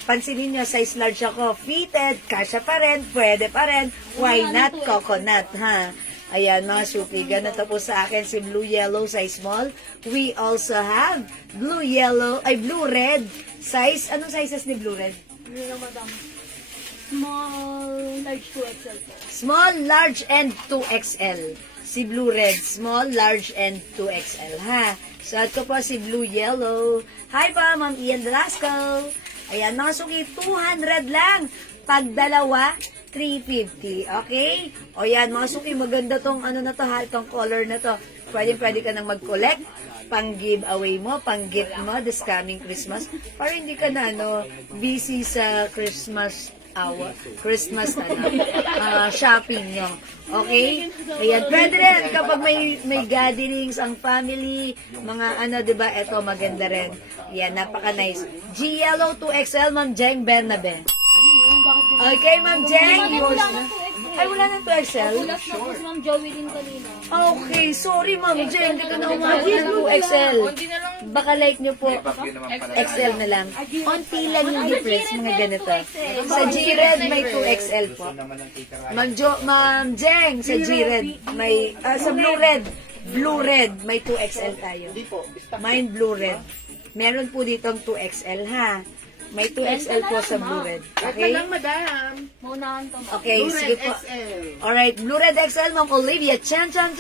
Pansinin nyo, size large ako. Fitted, kasya pa rin, pwede pa rin. Why not coconut, ha? Ayan, mga suki, ganito po sa akin si blue yellow size small. We also have blue red size. Anong sizes ni blue red? Ano lang madam? Small, large 2XL po. Small, large, and 2XL. Si blue red, small, large, and 2XL, ha? Suot ko po si blue yellow. Hi pa, Ma'am Ian Velasco. Ayan, mga suki, 200 lang. Pag dalawa, 350. Okay? O yan, mga suki, maganda tong ano na to, ha, itong color na to. Pwede ka nang mag-collect, pang giveaway mo, pang gift mo this coming Christmas. Para hindi ka na, busy sa Christmas shopping nyo. Okay? Ayan, pwede rin kapag may gatherings ang family, mga diba, eto maganda rin. Ayan, napaka-nice. G Yellow 2XL, Ma'am Jeng Bernabe. Okay, Ma'am Jeng, yours na. Ay, wala nang 2XL? Pulas na po si Ma'am Joey din kanina. Okay, sorry Ma'am Jeng, hindi ko na umabot ng 2XL. Baka like nyo po, XL na lang. Onti lang yung difference, mga ganito. Sa G-Red, may 2XL po. Ma'am Jeng, sa G-Red, may, sa Blue Red, may 2XL tayo. Mine Blue Red. Meron po ditong 2XL, ha? May 2XL po sa Blue Red. Okay? madam. Maunahan to. Okay, sige po. Alright, Blue Red XL, Ma'am Olivia. Chan. Yours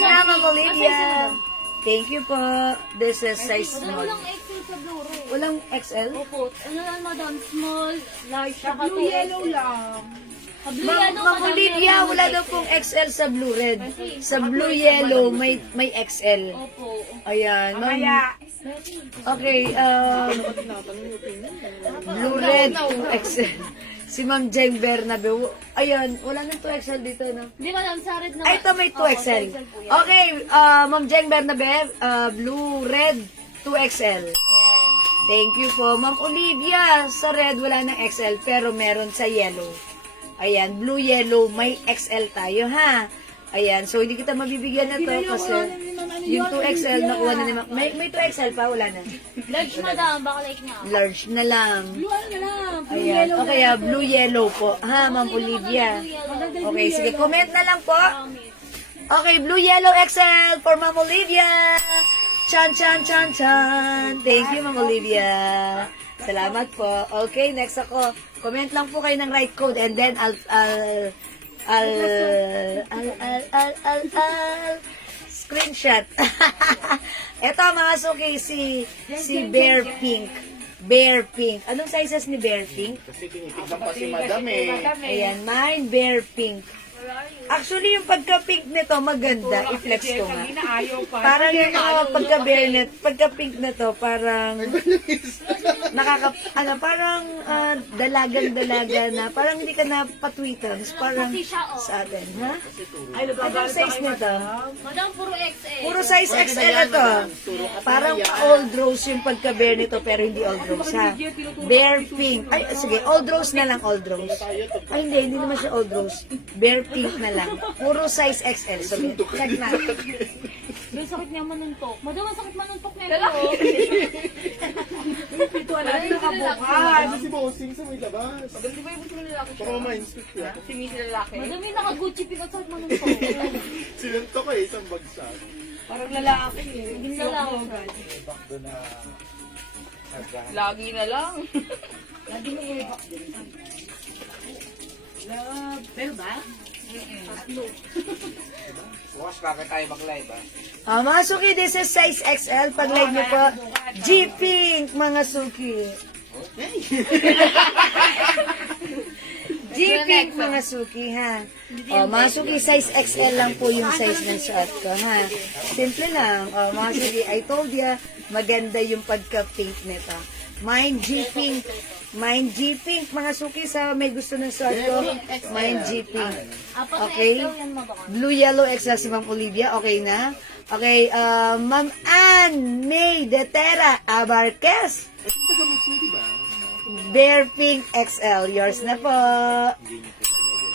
na, Ma'am Olivia. Thank you po. This is size small. Walang XL sa Blue Red. Walang XL? Opo. Ano lang madam? Small, large, saka Blue 2XL. yellow lang. Ma'am Olivia, wala daw pong XL sa Blue Red. Sa Blue Yellow, may XL. Opo. Ayan, ma'am. Okay, Blue Red 2XL. Si Ma'am Jeng Bernabe. Ayan, wala nang 2XL dito, no? Hindi madam, sa red na. Ay, ito may 2XL. Okay, Ma'am Jeng Bernabe, Blue Red 2XL. Thank you po. Ma'am Olivia, sa red wala nang XL, pero meron sa yellow. Ayan, blue yellow, may XL tayo, ha? Ayan, so hindi kita mabibigyan na to kasi yung 2XL nakuha na naman. May 2XL pa, wala na. Large madam, baka like niya. Large na lang. Blue na lang. Ayan, okay, blue yellow po. Ha, Ma'am Olivia. Okay, sige, comment na lang po. Okay, blue yellow XL for Ma'am Olivia. Chan. Thank you, Ma'am Olivia. Salamat po. Okay, next ako. Comment lang po kayo ng right code and then I'll screenshot. Ito mga suki, si Bear Pink. Bear Pink. Anong sizes ni Bear Pink? Kasi tinitignan pa si madam eh. Ayan, mine Bear Pink. Actually, yung pagka-pink nito, maganda. I-flex ko nga. Kanina ayaw pa. Parang yung mga pagka-bare net, pagka-pink na to, parang parang dalagang-dalaga na, parang hindi ka na patwitans, parang sa atin, ha? Anong size nito? Madam, puro XL. Puro size XL ito. Parang pa-old rose yung pagka-bare nito, pero hindi old rose, ha? Bare pink. Ay, sige, old rose na lang, old rose. Ay, hindi naman siya old rose. Bare pink na lang. Puro size XL. So, check na. Yung sakit niya manuntok. Madam, ang sakit manuntok niya. Ito, alam na nakabukas. Ano si Bossing sa may labas? Di ba yung gusto lalaki siya? Baka ma-inspect niya. Si Miss lalaki. Madam, yung naka-Gucci pink at sakit manuntok. Sinuntok eh, isang bagsak. Parang lalaki eh. Hindi na lang. Bakdo na... Lagi na lang. Bukas bakit tayo mag-live Mga suki, this is size XL. Pag-live niyo po, G-Pink, mga suki. G-Pink, mga suki, ha? Mga suki, size XL lang po yung size ng suot ko, ha? Simple lang. Mga suki, I told ya, maganda yung pagka-pink nito. Mine G-Pink. Mine G-Pink, mga suki, sa may gusto ng suot ko, mine G-Pink. Apat na Okay. XL yan, madam. Blue, yellow, XL si Ma'am Olivia. Okay na? Okay, Ma'am Ann May de Terra Abarquez. Bear Pink XL. Yours na po.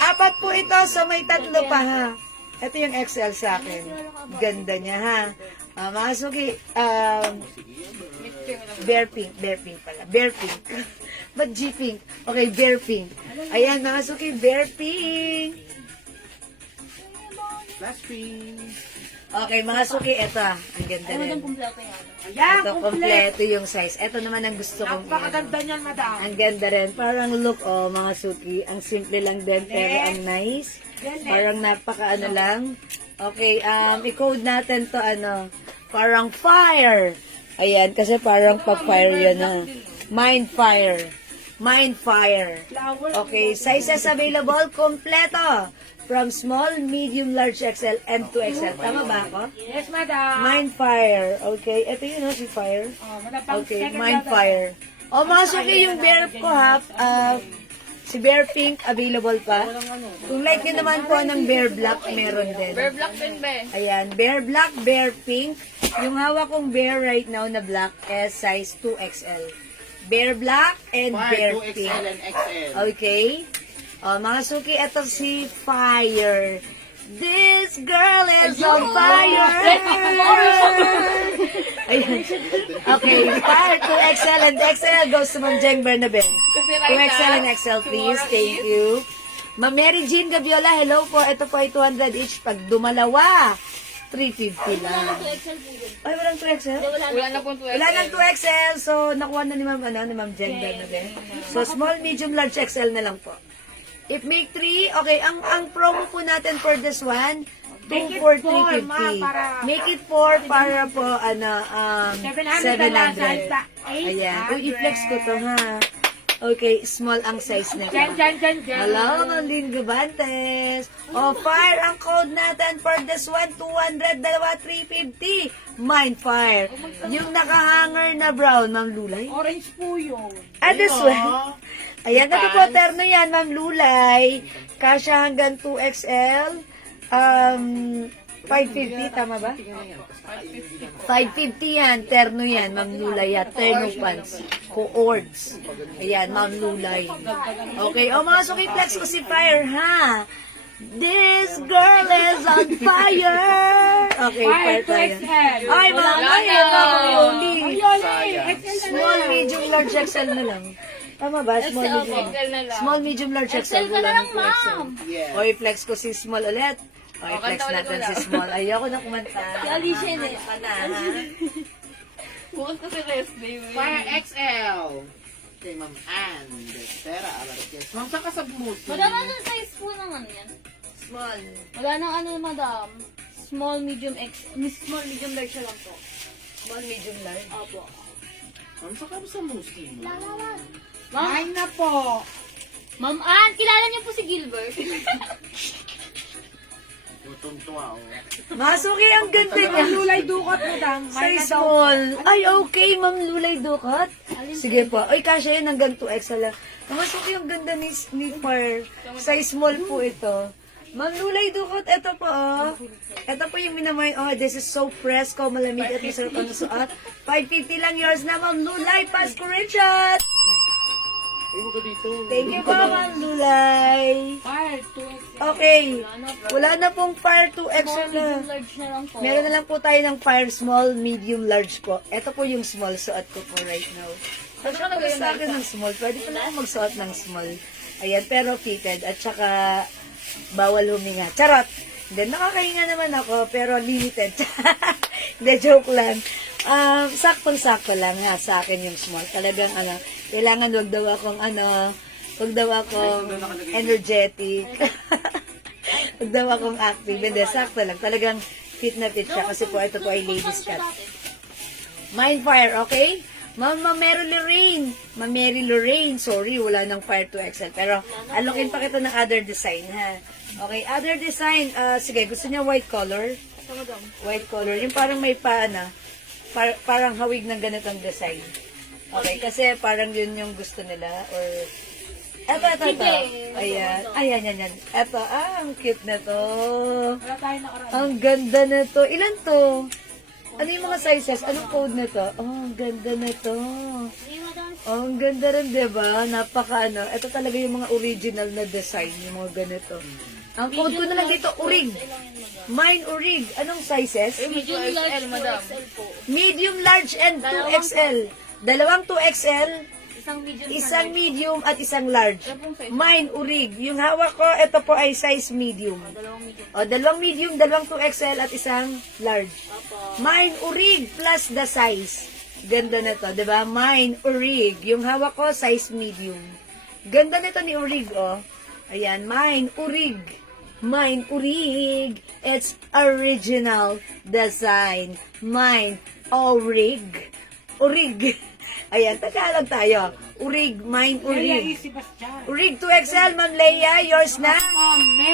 Apat po ito, so may tatlo pa, ha? Ito yung XL sa akin. Ganda niya, ha? Mga suki, Bear Pink pala. Bear Pink. Ba't G-Pink? Okay, Bear Pink. Ayan, mga suki, Bear Pink. Flash pink. Okay, mga suki, eto. Ang ganda Ay, madam, rin. kumpleto yan. Ayan, Ito, kompleto yung size. Ito naman ang gusto kong Napakaganda niyan, madam. Ang ganda rin. Parang look, mga suki. Ang simple lang din, pero ang nice. Parang napaka lang. Okay, i-code natin to, parang fire. Ayan, kasi parang pag-fire yan, ha. Mind fire. Mind fire. Okay, sizes available, kompleto. From small, medium, large XL, and 2XL. Tama ba ako? Yes, madam. Mind fire. Okay, ito yun, si fire. Madam, pang Okay, second mind level. fire. Mga suki, yung bear ko, ha. Si Bear Pink, available pa. Kung like nyo naman po ng Bear Black, meron din. Bear black din, be. Ayan, Bear Black, Bear Pink. Yung hawak kong bear right now na black is size 2XL. Bear Black and Bear 2XL Pink. and XL. Okay? Mga suki, ito si Fire. This girl is on fire! Ayan. Okay, Fire 2XL and XL goes to Ma'am Jeng Bernabé. 2XL and XL, please. Thank you. Ma'am Mary Jean Gaviola, hello po. Ito po ay 200 each. Pag dumalawa, 350 lang. 2XL po yun. Ay, walang 2XL? Wala na pong 12. Wala nang 2XL. So, nakuha na ni Ma'am Jeng Bernabé. So, small, medium, large XL na lang po. If make 3, okay, ang promo po natin for this one, 2 for 350. Make it 4 para po, 700. Ayan. Uy, i-flex ko to, ha. Okay, small ang size nito. Jan. Hello, Lynn Gabantes. Fire ang code natin for this one, 200, dalawa, 350. Mind fire. Yung nakahanger na brown, Ma'am Lulay. Orange po yun. This one. Ayan, ito po, terno yan, Ma'am Lulay. Kasya hanggang 2XL. 550, tama ba? 550 yan, terno yan, Ma'am Lulay yan. Terno pants. Coords. Ayan, Ma'am Lulay. Okay, mga suki, flex ko si Fire, ha? This girl is on fire! Okay, Fire tayo. Ay, mga small, medium, large XL na lang. Tama ba? Small, medium. Small, medium, large XL. XL ka na lang, ma'am. Yeah. O, i-flex ko si Small ulit. O, i-flex natin si Small. Ayoko na kumanta. Si Alicia yun eh. Ka na, ha? Bukas kasi rest day. Fire XL. Kay Ma'am Ann de Terra Abarquez. Ma'am, saan ka sa bumuti? Madam, anong size po ng yan? Small. Wala nang madam. Small, medium, small, medium, large lang po. Small, medium, large. Opo. Ma'am, saan ka sa musi mo? Ma'am, Ay na po. Ma'am Ann, kilala niyo po si Gilbert? Tutung-tuwa, oh. Mga suki, ang ganda niya. Lulay dukot, madam. Size small. Ay, okay, Ma'am Lulay Dukat. Sige po. Ay, kasya yun hanggang 2XL lang. Mga suki, ang ganda ni Far. Size small po ito. Ma'am Lulay Dukat, ito po, oh. Ito po yung minamay. Oh, this is so fresco, malamig at masarap ang suot. 550 lang yours na, Ma'am Lulay. Pasko Richard! Ay, huwag ka dito. Thank you po, Ma'am Lulay. Fire, 2X. Okay. Wala na pong Fire 2XL na. Large na lang po. Meron na lang po tayo ng Fire Small, Medium, Large po. Ito po yung small suot ko po right now. Pag siya sa akin ng small, pwede pala ako magsuot ng small. Ayan, pero fitted. At saka, bawal huminga. Charot! Hindi, nakakahinga naman ako, pero limited. Hindi, joke lang. Saktong-sakto lang ha, sa akin yung small. Talagang, kailangan wag daw akong energetic. Wag daw akong active. Hindi, sakto lang. Talagang fit na fit siya kasi po ito po ay ladies cut. Mindfire, okay? Ma'am Mary Lorraine. Sorry, wala nang Fire 2XL. Pero, alokin pa kita ng other design, ha? Okay, other design. Sige, gusto niya white color? White color. Yung parang may parang hawig ng ganitong design. Okay, kasi parang yun yung gusto nila. Or, eto. Ayan. Yan. Eto, ang cute na to. Ang ganda na to. Ilan to? Ano yung mga sizes? Anong code na to? Oh, ang ganda na to. Oh, ang ganda rin, diba? Napaka Ito talaga yung mga original na design, yung mga ganito. Ang code ko na lang dito, Urig. Mine Urig. Anong sizes? Medium, large, madam. 2XL po. Medium, large, and 2XL. Dalawang 2XL, Isang medium. isang medium, at isang large. Mine Urig. Yung hawak ko, ito po ay size medium. Dalawang medium. O, dalawang medium, dalawang 2XL, at isang large. Mine Urig plus the size. Ganda na to, diba? Mine Urig. Yung hawak ko, size medium. Ganda nito ni Urig, oh. Ayan, Mine Urig. Mine Urig. It's original design. Mine Urig. Urig. Ayan, Tagalog tayo. Urig, Mine Urig. Urig 2XL, Ma'am Leia, yours na.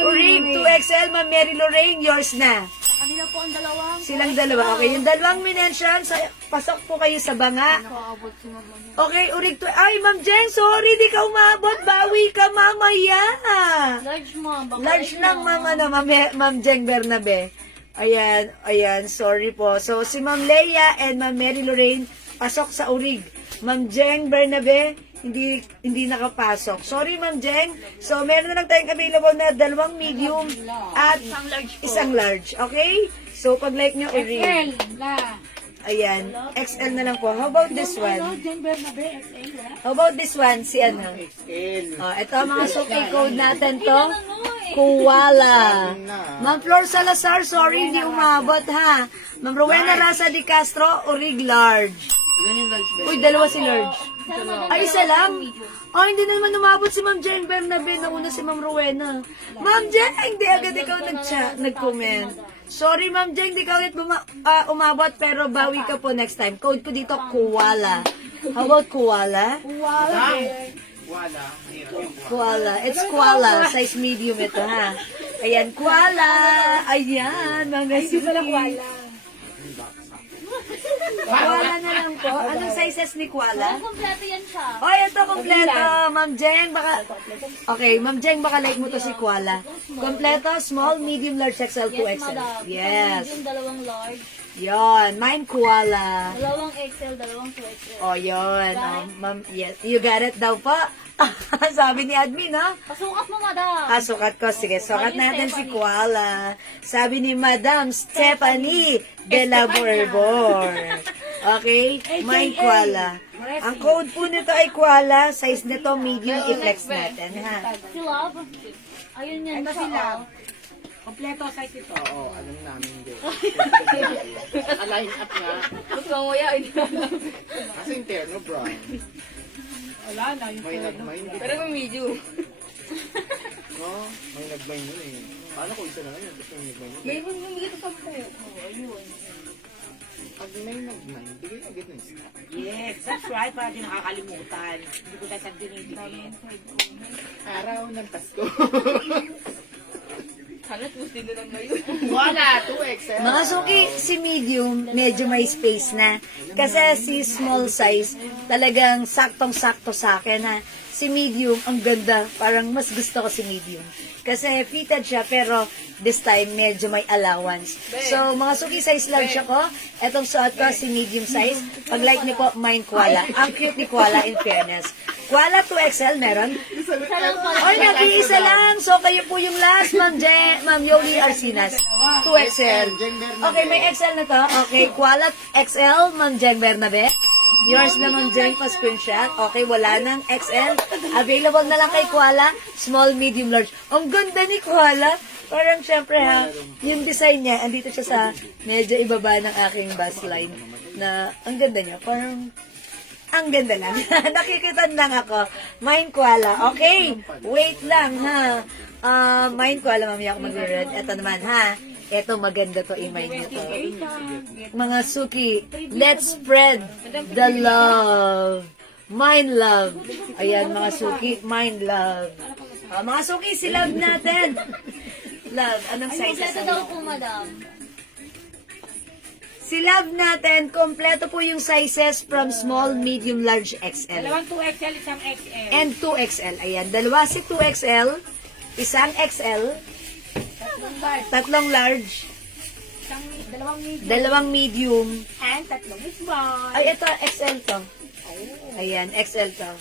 Urig 2XL, Ma'am Mary Lorraine, yours na. Kanila po ang dalawang. Silang dalawa. Okay, yung dalawang minention, pasok po kayo sa banga. Nakaabot si mama niya. Okay, Urig 2. Ay, Ma'am Jeng, sorry, di ka umabot. Bawi ka mamaya. Large ma'am. Baka Large lang, Ma'am Jeng Bernabe. Ayan, sorry po. So, si Ma'am Leia and Ma'am Mary Lorraine, pasok sa Urig. Ma'am Jeng Bernabe, hindi nakapasok. Sorry, Ma'am Jeng. So, meron na lang tayong available na dalawang medium at isang large. Okay? So, pag like nyo, Urig. Ayan, XL na lang po. How about this one? How about this one? Si ano? XL. Oh, ito ang mga suki code natin to. Koala. Ma'am Flor Salazar, sorry, hindi umabot ha. Ma'am Rowena Rasa Di Castro, Urig large. Ilan yung large bed? Uy, dalawa si large. Ay, isa lang? Ay, hindi naman umabot si Ma'am Jane Bernabe. Nauna si Ma'am Rowena. Ma'am Jane, hindi agad ikaw nag-comment. Sorry, Ma'am Jane, hindi ka ulit umabot, pero bawi ka po next time. Code ko dito, Koala. How about Koala? Wala. Koala. It's koala. Size medium ito, ha? Ayan, koala. Ayan, mga suki. Koala na lang po. Anong sizes ni koala? Kompleto yan siya. Oh, ito, kompleto. Ma'am Jeng, baka... Okay, Ma'am Jeng, baka like mo to si koala. Kompleto, small, medium, large, XL, 2XL. Madam. Yes. Isang medium, dalawang large. Yon, mine koala. Dalawang XL, dalawang 2XL. Oh, yon. Oh, ma'am, yes. You got it daw po. Sabi ni admin, ha? Pasukat mo, madam. Sukat ko. Sige, sukat natin si Koala. Sabi ni Madam Stephanie de la Borbor. Okay? Mine Koala. Ang code po nito ay Koala. Size nito medium. I-flex natin, ha? Si Love. Ayun yan siya. Kompleto size ito. Oo, alam namin din. Align up nga. Ba't mamaya? Kasi interno, bro. Wala na yung May nag-mine. Pero kung medium. No? May nag-mine yun eh. Paano kung isa na lang yun? Gusto yung nag-mine yun. May kung dito sa po. Ayun. Pag may nag-mine, bigay agad ng isa. Yes, that's right. Para di nakakalimutan. Hindi ko tayo sa dinidikit. Araw ng Pasko. Hala, Tuesday na lang ngayon. Wala, 2XL. Mga suki, si medium, medyo may space na. Kasi si small size, talagang saktong-sakto sa akin ha. Si medium, ang ganda. Parang mas gusto ko si medium. Kasi fitted siya, pero this time, medyo may allowance. So, mga suki, size large ako. Etong suot ko, si medium size. Pag like niyo po, mine Koala. Ang cute ni Koala, in fairness. Koala 2XL, meron? Oy, nag-iisa lang. So, kayo po yung last, Ma'am Yoli Arcinas. 2XL. Okay, may XL na to. Okay, Koala XL, Ma'am Jen Bernabe. Yours na, Ma'am Jen, pa-screenshot. Okay, wala nang XL. Available na lang kay Koala. Small, medium, large. Ang ganda ni Koala. Parang syempre ha, yung design niya, andito siya sa medyo ibaba ng aking bust line. Na, ang ganda niya. Parang, ang ganda lang. Nakikita lang ako. Mine Koala. Okay, wait lang ha. Mine Koala, mamaya ako mag-red. Ito naman ha. Ito maganda to, i-mine nyo to. Mga suki, let's spread the love. Mine love. Ayan, mga suki, mine love. Mga suki, si love natin. Love, anong sizes? Kompleto daw po, madam. Si love natin, kompleto po yung sizes from small, medium, large, XL. Dalawang 2XL, isang XL. And 2XL. Ayan, dalawa si 2XL, isang XL, tatlong large, dalawang medium, And tatlong small. ay, ito, XL to. Ayan, XL to.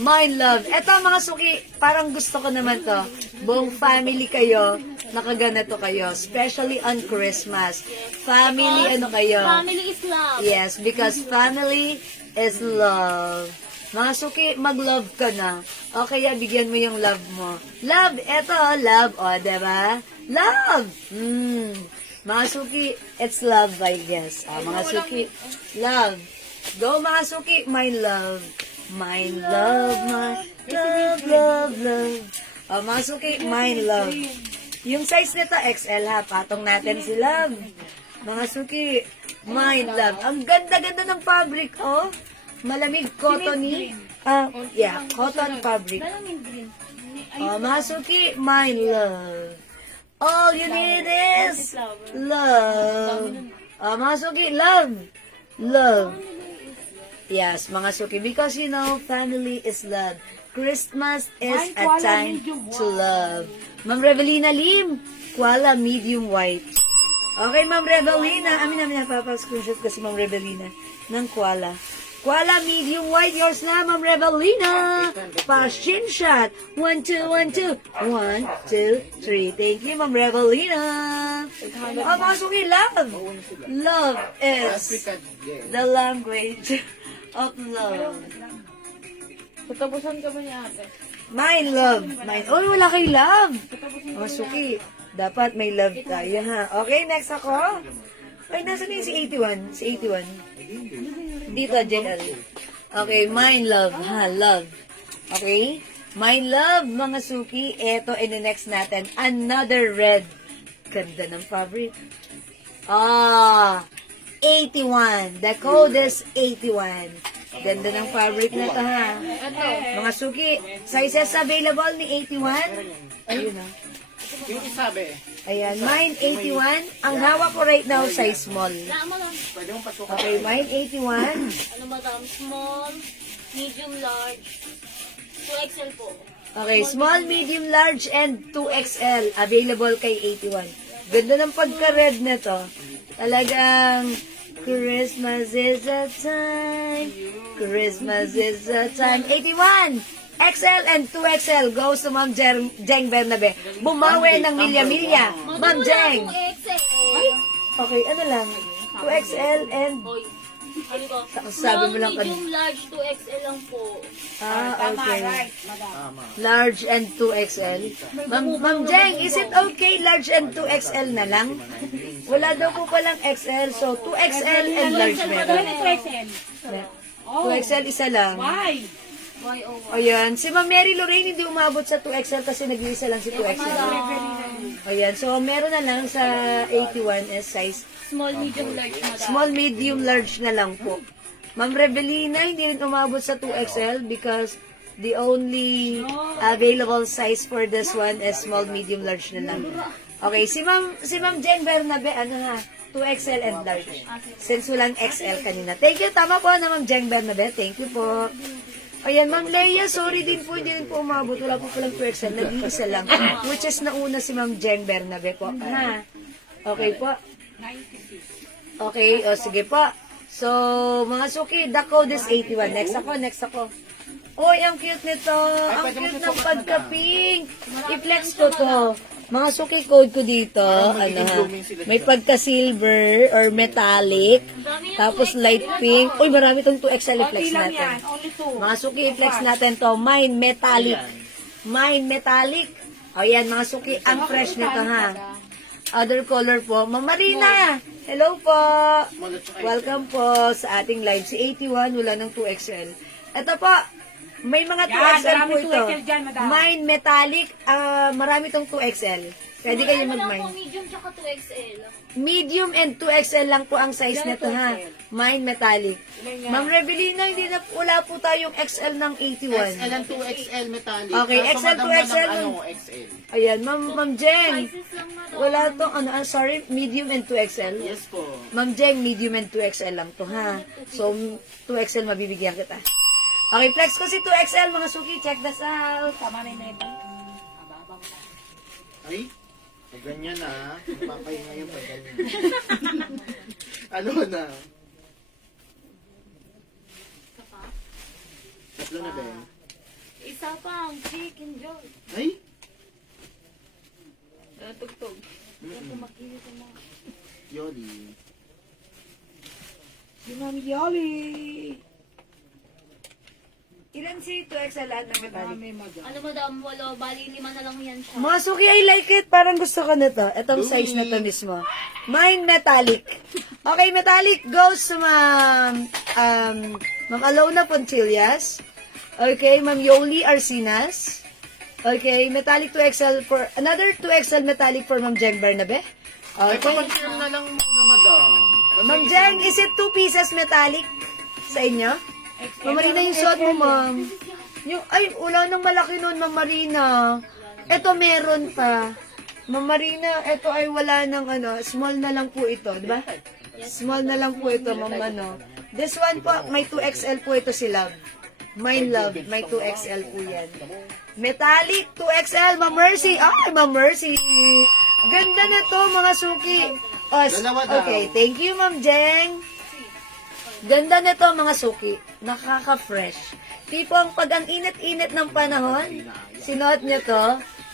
My love. Ito, mga suki, parang gusto ko naman to. Buong family kayo, nakaganito kayo. Especially on Christmas. Family, ano kayo? Family is love. Yes, because family is love. Mga suki, mag-love ka na. O kaya, bigyan mo yung love mo. Love, eto, love. O, diba? Love! Mga suki, it's love, I guess. Mga suki, love. Go, mga suki, my love. My love, my love, love, love. Mga suki, my love. Yung size nito, XL ha. Patong natin si love. Mga suki, my love. Ang ganda-ganda ng fabric, oh. Malamig, cottony. Yeah, cotton fabric. Mga suki, my love. All you need is love. Mga suki, love. Love. Yes, mga suki, because you know, family is love. Christmas is a time to love. Ma'am Revelina Lim, Koala medium white. Okay, Ma'am Revelina. Amin, papascreenshot ko si Ma'am Revelina ng Koala. Koala medium white, yours na, Ma'am Revelina. Pa-shin shot. 1, 2, 1, 2. 1, 2, 3. Thank you, Ma'am Revelina. Mga suki, love. Love is the language of love. Tatapusan ka ba niya ate? My love. Mine. Oh, wala kay love. Mga suki, dapat may love tayo, ha? Okay, next ako. Ay, nasa na yung si 81? Si 81. Dito, JL. Okay, mine love, ha? Love. Okay? Mine love, mga suki. Eto, in-next natin. Another red. Ganda ng fabric. 81. The code is 81. Ganda ng fabric na to, ha? Mga suki, sizes available ni 81. Ayun, ha? Yung isabi, Ayan, mine 81. Ang hawak ko right now, size small. Tama lang. pwede mong pasukan. Okay, mine 81. Ano, madam? Small, medium, large. 2XL po. Okay, small, medium, large, and 2XL. Available kay 81. Ganda ng pagka-red na to. Talagang, Christmas is a time. Christmas is a time. 81! XL and 2XL goes to Ma'am Jeng Bernabe. Bumawi ng milya-milya. Ma'am Jeng. 2XL. Okay, ano lang? 2XL and... Hoy. Ano ko? Sabi mo lang medium, large, 2XL lang po. Okay. Large and 2XL. Ma'am Jeng, is it okay large and 2XL na lang? Wala daw po palang XL, so 2XL and large meron. 2XL isa lang. Why? Ayan, si Ma'am Mary Lorraine hindi umabot sa 2XL kasi nag-iisa lang si 2XL. Ayan, so meron na lang sa 81 is size Small, medium, large, madam. small, medium, large na lang po. Ma'am Revelina, hindi rin umabot sa 2XL because the only available size for this one is small, medium, large na lang. Okay, si Ma'am Jen Bernabe, ano ha? 2XL and large. Since walang XL kanina. Thank you, tama po na Ma'am Jen Bernabe. Thank you po. Ayan, Ma'am Leia, sorry din po, hindi rin po umabot. Wala po palang 2XL, nag-iisa lang. Which is nauna si Ma'am Jen Bernabe po. Ha? Okay po. Okay, o sige po. So, mga suki, the code is 81. Next ako. Oy, ang cute nito. Ang cute ng pagka-pink. I-flex ko to. Mga suki, code ko dito. Ano ha? May pagka-silver or metallic. Tapos light pink. Uy, marami tong 2XL i-flex natin. Mga suki, i-flex natin to. Mine metallic. Mine metallic. O yan, mga suki, ang fresh nito ha. Other color po. Ma'am Marina, hello po. Welcome po sa ating live. Si 81, wala ng 2XL. Ito po, may mga 2XL po maraming ito. 2XL dyan, madam. Mine metallic, marami tong 2XL. Pwede kayo Ano lang po, mag-mine. medium tsaka 2XL. Medium and 2XL lang po ang size nito ha. Mine metallic. Ma'am Revelina, wala po tayong XL ng 81. XL and 2XL metallic. Okay, Kaso XL, madam 2XL. na ng XL. Ayan, Ma'am Jen. Sizes lang na to. Wala tong, sorry, medium and 2XL. Yes po. Ma'am Jeng, medium and 2XL lang to, ha? So, 2XL mabibigyan kita. Okay, flex ko si 2XL, mga suki. Check this out. Tama na yung neto. Ay, pag ganyan na. Papahinga yung pag ganyan. Ano na? Isa pa? Tatlo na ba yun? Isa pa, ang chicken joy. Ay? Tugtog. Yoli. Si Ma'am Yoli. Ilan si 2XL lahat ng metallic? Ano madam, walo, bali 5 na lang yan siya. Mga suki, I like it. Parang gusto ko na to. Itong size na to mismo. Mine metallic. Okay, metallic goes to Ma'am Alona Ponchillas. Okay, Ma'am Yoli Arcinas. Okay, metallic 2XL for, another 2XL metallic for Ma'am Jeng Bernabe. Ay, Okay. papansirm na lang muna, madam. Ma'am Jeng, is it 2 pieces metallic sa inyo? Ma'am Marina, yung suot mo, ma'am. Yung, ay, wala nang malaki nun, Ma'am Marina. Ito meron pa. Ma'am Marina, ito ay wala nang small na lang po ito, di ba? Small na lang po ito, Ma'am This one po, may 2XL po ito si Love. Mine Love, may 2XL po yan. Metallic 2XL, Ma'am Mercy. Ay, Ma'am Mercy. Ganda na to, mga suki. Dalawa daw. Okay, thank you, Ma'am Jeng. Ganda na to, mga suki. Nakaka-fresh. Tipong pag ang init-init ng panahon, sinuot nyo to,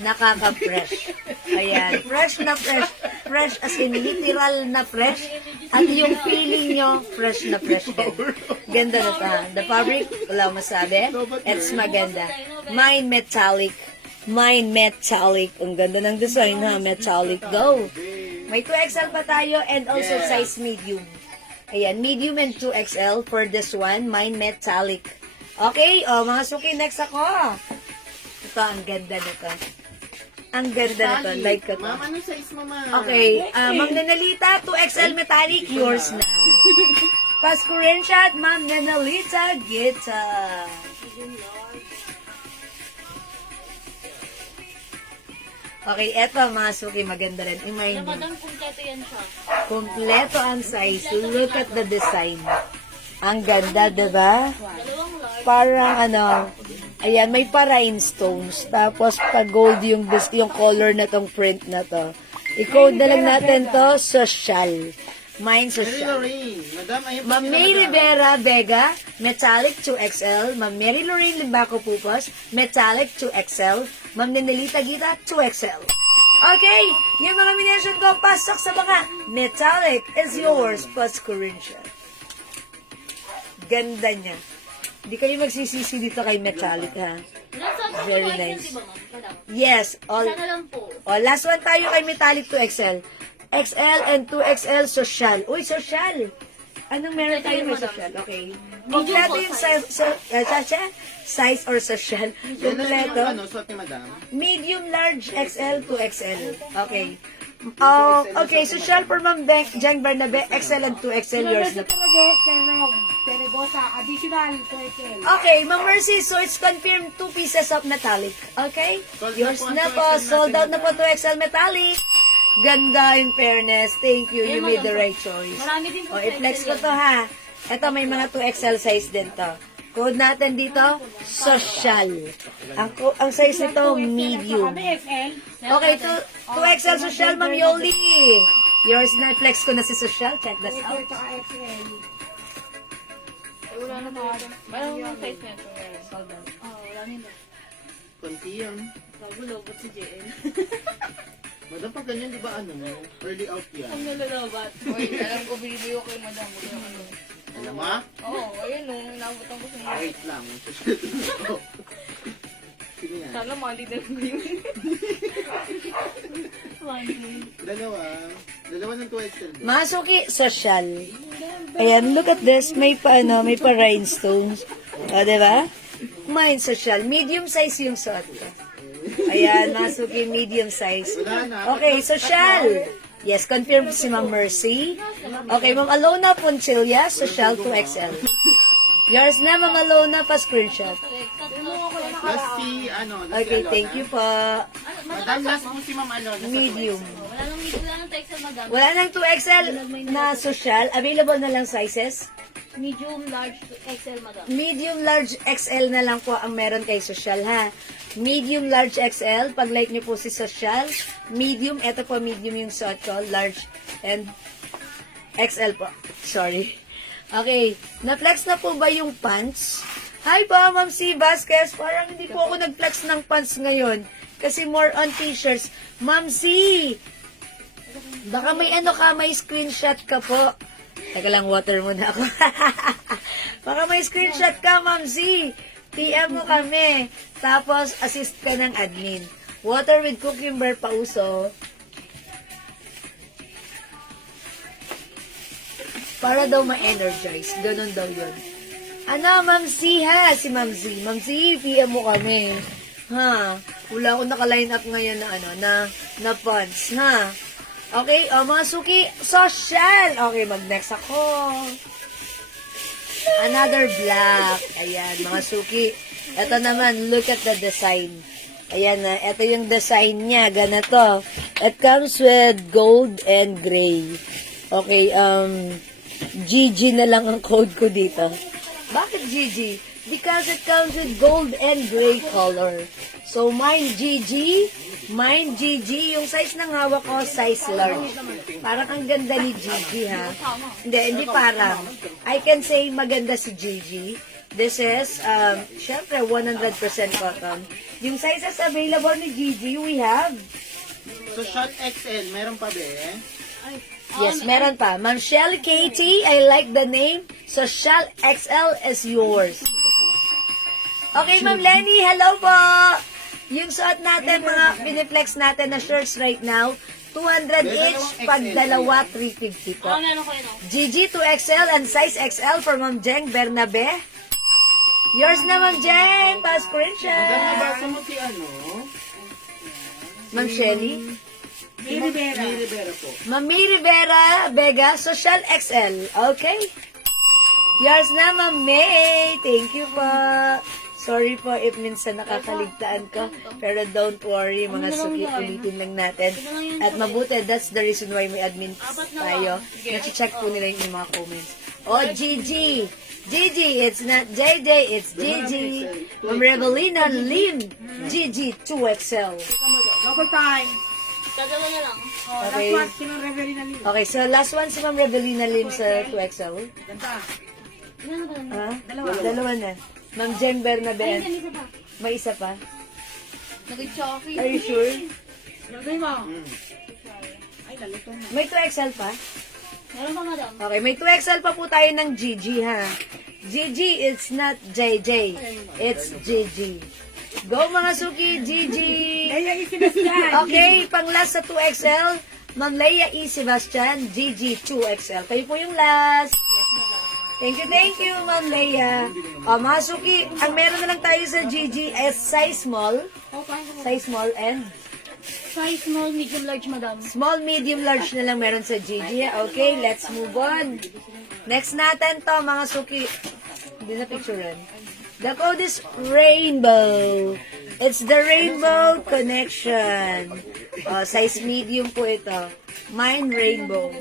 nakaka-fresh. Ayan, fresh na fresh. Fresh as in literal na fresh. At yung feeling nyo, fresh na fresh din. Ganda na ta. The fabric, wala masabi. It's maganda. Mine metallic. Mine metallic. Ang ganda ng design ha. Metallic. Go. May 2XL pa tayo and also size medium. Ayan, medium and 2XL for this one. Mine metallic. Okay, mga suki, next ako. Ito, ang ganda nito. Ang ganda nito. Like ko to. Ma'am, ano size mo, ma'am? Okay, Ma'am Nanalita, 2XL metallic, yours na. Pascurenshot, Ma'am Nanalita, Gita. Okay, eto mga suki, maganda rin. Imagine nyo. Madam, kumpleto yan siya. Kompleto ang size. Look at the design. Ang ganda, diba? Dalawang large. Parang ayan, may pa-rhinestones. Tapos pa-gold yung color na tong print na to. I-code na lang natin to, social. Mine Mary social. Lorraine. Madam, ayun po Ma'am sila, May madam. Rivera Vega, metallic 2XL. Ma'am Mary Lorraine Limbaco Pupos, metallic 2XL. Ma'am Nenelita Gita, 2XL. Okay, yung mga minention ko, pasok sa mga metallic is yours, plus Corinthian. Ganda niya. Hindi kayo magsisisi dito kay metallic, ha? Nasa Very 2XL, nice. di ba, ma'am? Madam. Yes, all. Sana lang po. Last one tayo kay metallic 2XL. XL and 2XL social. Uy, social. Anong meron tayo may social? Okay. Kompleto yung size or social. Yan na lang Kompleto. yung suot ni madam. Medium, large, XL, 2XL. Okay. Okay, social for Ma'am Jeng Bernabe, XL and 2XL, yours na. Pero bosa, additional 2XL. Okay, Ma'am Mercy, so it's confirmed 2 pieces of metallic. Okay? Sold na Yours po ang na po. 2XL Sold out natin, na po 2XL metallic. Ganda in fairness. Thank you. You Ayun, made the madam. right choice. Marami din po O, sa i-flex ko Excel to ha. Ito, may mga 2XL size din to. Code natin dito, social. Ang size nito, medium. Kami XL. Okay, 2XL social, Ma'am Yoli. Yours na, flex ko na si social. Check this XL out. tsaka XL. Wala na po. Parang yung size na ito. Oh, wala nila. Konti yan. Nagulobot si JL. Madam, pag ganyan, di ba ano, early out yan. Ang nalalabat. Uy, alam ko, video ko yung madam. Huwag na ano. Alam mo? Oo, ayun o. Nabutan ko sa mga. Wait lang. Sino yan? Sana mali na ko yun. Dalawa. Dalawa ng 2XL. Masuki, social. Ayan, look at this. May pa, may pa rhinestones. O, diba? Mine, social. Medium size yung suot ko. Ayan, Masuki, medium size. Okay, social. Yes, confirm si Ma'am Mercy. Okay, Ma'am Alona Poncilla, social 2XL. Yours na, Ma'am Alona, pa-screenshot. Last si, ano, last si Okay, Alona. thank you po. Madam, last mo si Ma'am Alona. sa Medium. Wala nang textile, madam. Wala nang 2XL na social. Available na lang sizes. Medium, large, XL, madam. Medium, large, XL na lang po ang meron kay social, ha? Medium, large, XL. Pag like niyo po si social. Medium, eto po medium yung suot ko. Large and XL po. Sorry. Okay. Na-flex na po ba yung pants? Hi po, Ma'am C. Vasquez. Parang hindi po ako nag-flex ng pants ngayon. Kasi more on t-shirts. Ma'am C. Baka may ano ka, may screenshot ka po. Teka lang, water muna ako. Baka may screenshot ka, Ma'am C. PM mo kami. Tapos, assist ka ng admin. Water with cucumber pauso. Para daw ma-energize. Ganun daw yun. Ano, Ma'am C, ha? Si Ma'am Z. Ma'am Z, PM mo kami. Ha? Wala akong naka-line up ngayon na ano, na funds, ha? Okay, mga suki, social. Okay, mag-next ako. Another black. Ayan, mga suki. Ito naman, look at the design. Ayan na, ito yung design niya. Ganito. It comes with gold and gray. Okay, GG na lang ang code ko dito. Bakit GG? Because it comes with gold and gray color. So, mine GG, yung size ng hawak ko, size large. Parang ang ganda ni Gigi, ha? Hindi parang. I can say maganda si Gigi. This is, syempre, 100% cotton. Yung sizes available ni Gigi, we have. So, short XL, meron pa ba eh? Yes, meron pa. Ma'am Shell Katie, I like the name. So, Shell XL is yours. Okay, Ma'am Lenny, hello po! Yung suot natin, mga piniflex natin na shirts right now, 200 each, pag dalawa, 350 po. Meron ko yun, GG 2XL and size XL for Ma'am Jeng Bernabe. Yours na, Ma'am Jeng, Madam, pa-screenshot. nabasa mo si ano? Ma'am Shelly. May Rivera. May Rivera po. Mami Rivera, Vega, Social XL. Okay? Yours na, Ma'am May. Thank you po. Sorry po if minsan nakakaligtaan ko. Pero don't worry, mga suki, ulitin lang natin. At mabuti, that's the reason why may admin tayo. Nachi-check po nila yung mga comments. Oh, Gigi. Gigi, it's not JJ, it's Gigi. Ma'am Revelina Lim. Gigi 2XL. Local time. Dalawa na lang. Oh, Okay. that's what si Ma'am Revelina Lee. Okay, so last one si Ma'am Revelina Lim sa 2XL. Ganda. Ilan na ba? Ha? Dalawa na. Ma'am Jen Bernabe. Isa pa. May isa pa. Nag-choppy. Are you sure? Lagay mo. Ay, lalito na. May 2XL pa? Meron pa, madam. Okay, may 2XL pa po tayo ng GG, ha? GG, it's not JJ. It's GG. Go, mga suki, GG! Kaya Sebastian. Okay, pang last sa 2XL, Ma'am Leia E. Sebastian, GG 2XL. Kayo po yung last. Thank you, Ma'am Leia. O, mga suki, ang meron na lang tayo sa GG is size small. Size small and Size small, medium, large, madam. small, medium, large na lang meron sa GG. Okay, let's move on. Next natin to, mga suki. Hindi na picturean. The code is rainbow. It's the Rainbow Connection. Size medium po ito. Mine Rainbow.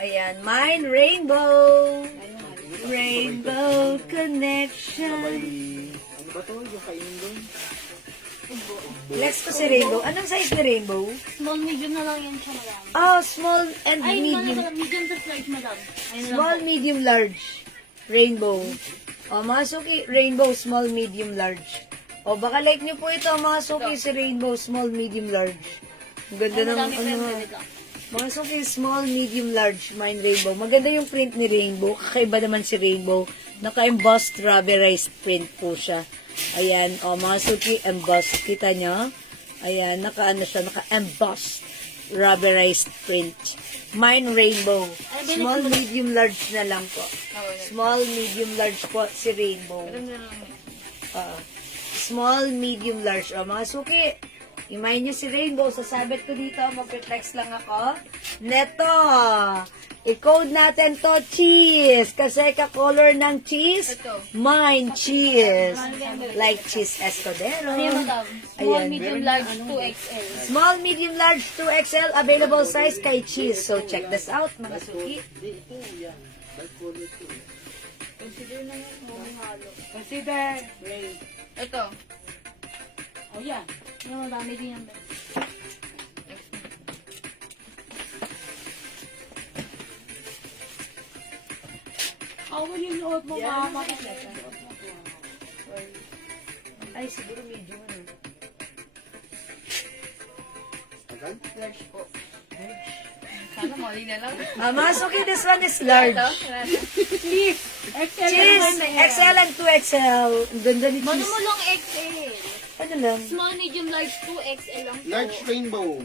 Ayan, Mine Rainbow. Rainbow Connection. Ano ba to? Yung kainin doon? Flex ko si Rainbow. Anong size ni Rainbow? Small, medium na lang yan siya, madam. Small and Ay, medium. medium to large, madam. Ayun na lang Small, po. medium, large. Rainbow. Mga suki, Rainbow, small, medium, large. Baka like nyo po ito, mga suki, si Rainbow, small, medium, large. Ang ganda ng, Madami ano, friends, wait lang. mga suki, small, medium, large, mine Rainbow. Maganda yung print ni Rainbow. Kakaiba naman si Rainbow. Naka-embossed rubberized print po siya. Ayan, mga suki, embossed. Kita nyo? Ayan, naka-embossed rubberized print. Mine Rainbow. Small, medium, large na lang po. Small, medium, large po si Rainbow. Small, medium, large. Mga suki, imayin nyo si Rainbow. Sasabit ko dito, mag-flex lang ako. Neto, i-code natin to cheese. Kasi ka-color ng cheese, mine cheese. Like cheese escudero. Ano yan, madam? Small, Ayan. medium, large, 2XL. Small, medium, large, 2XL. Available size kay cheese. So, check this out, mga suki. Hindi, ito yan. Dark color ito. Consider na yan, halo. Consider. Great. Ito. Oh, yan. Yung madami din yan. Awal yung nood mo, mama. Ay, siguro medium. Tagal? Large po. Sana mali na lang. Mga suki, this one is large. Please. XL. Cheese, XL and 2XL. Ang ganda ni Mano cheese. mo lang XL. Ano lang? Small, medium, large, 2XL lang po. Large rainbow.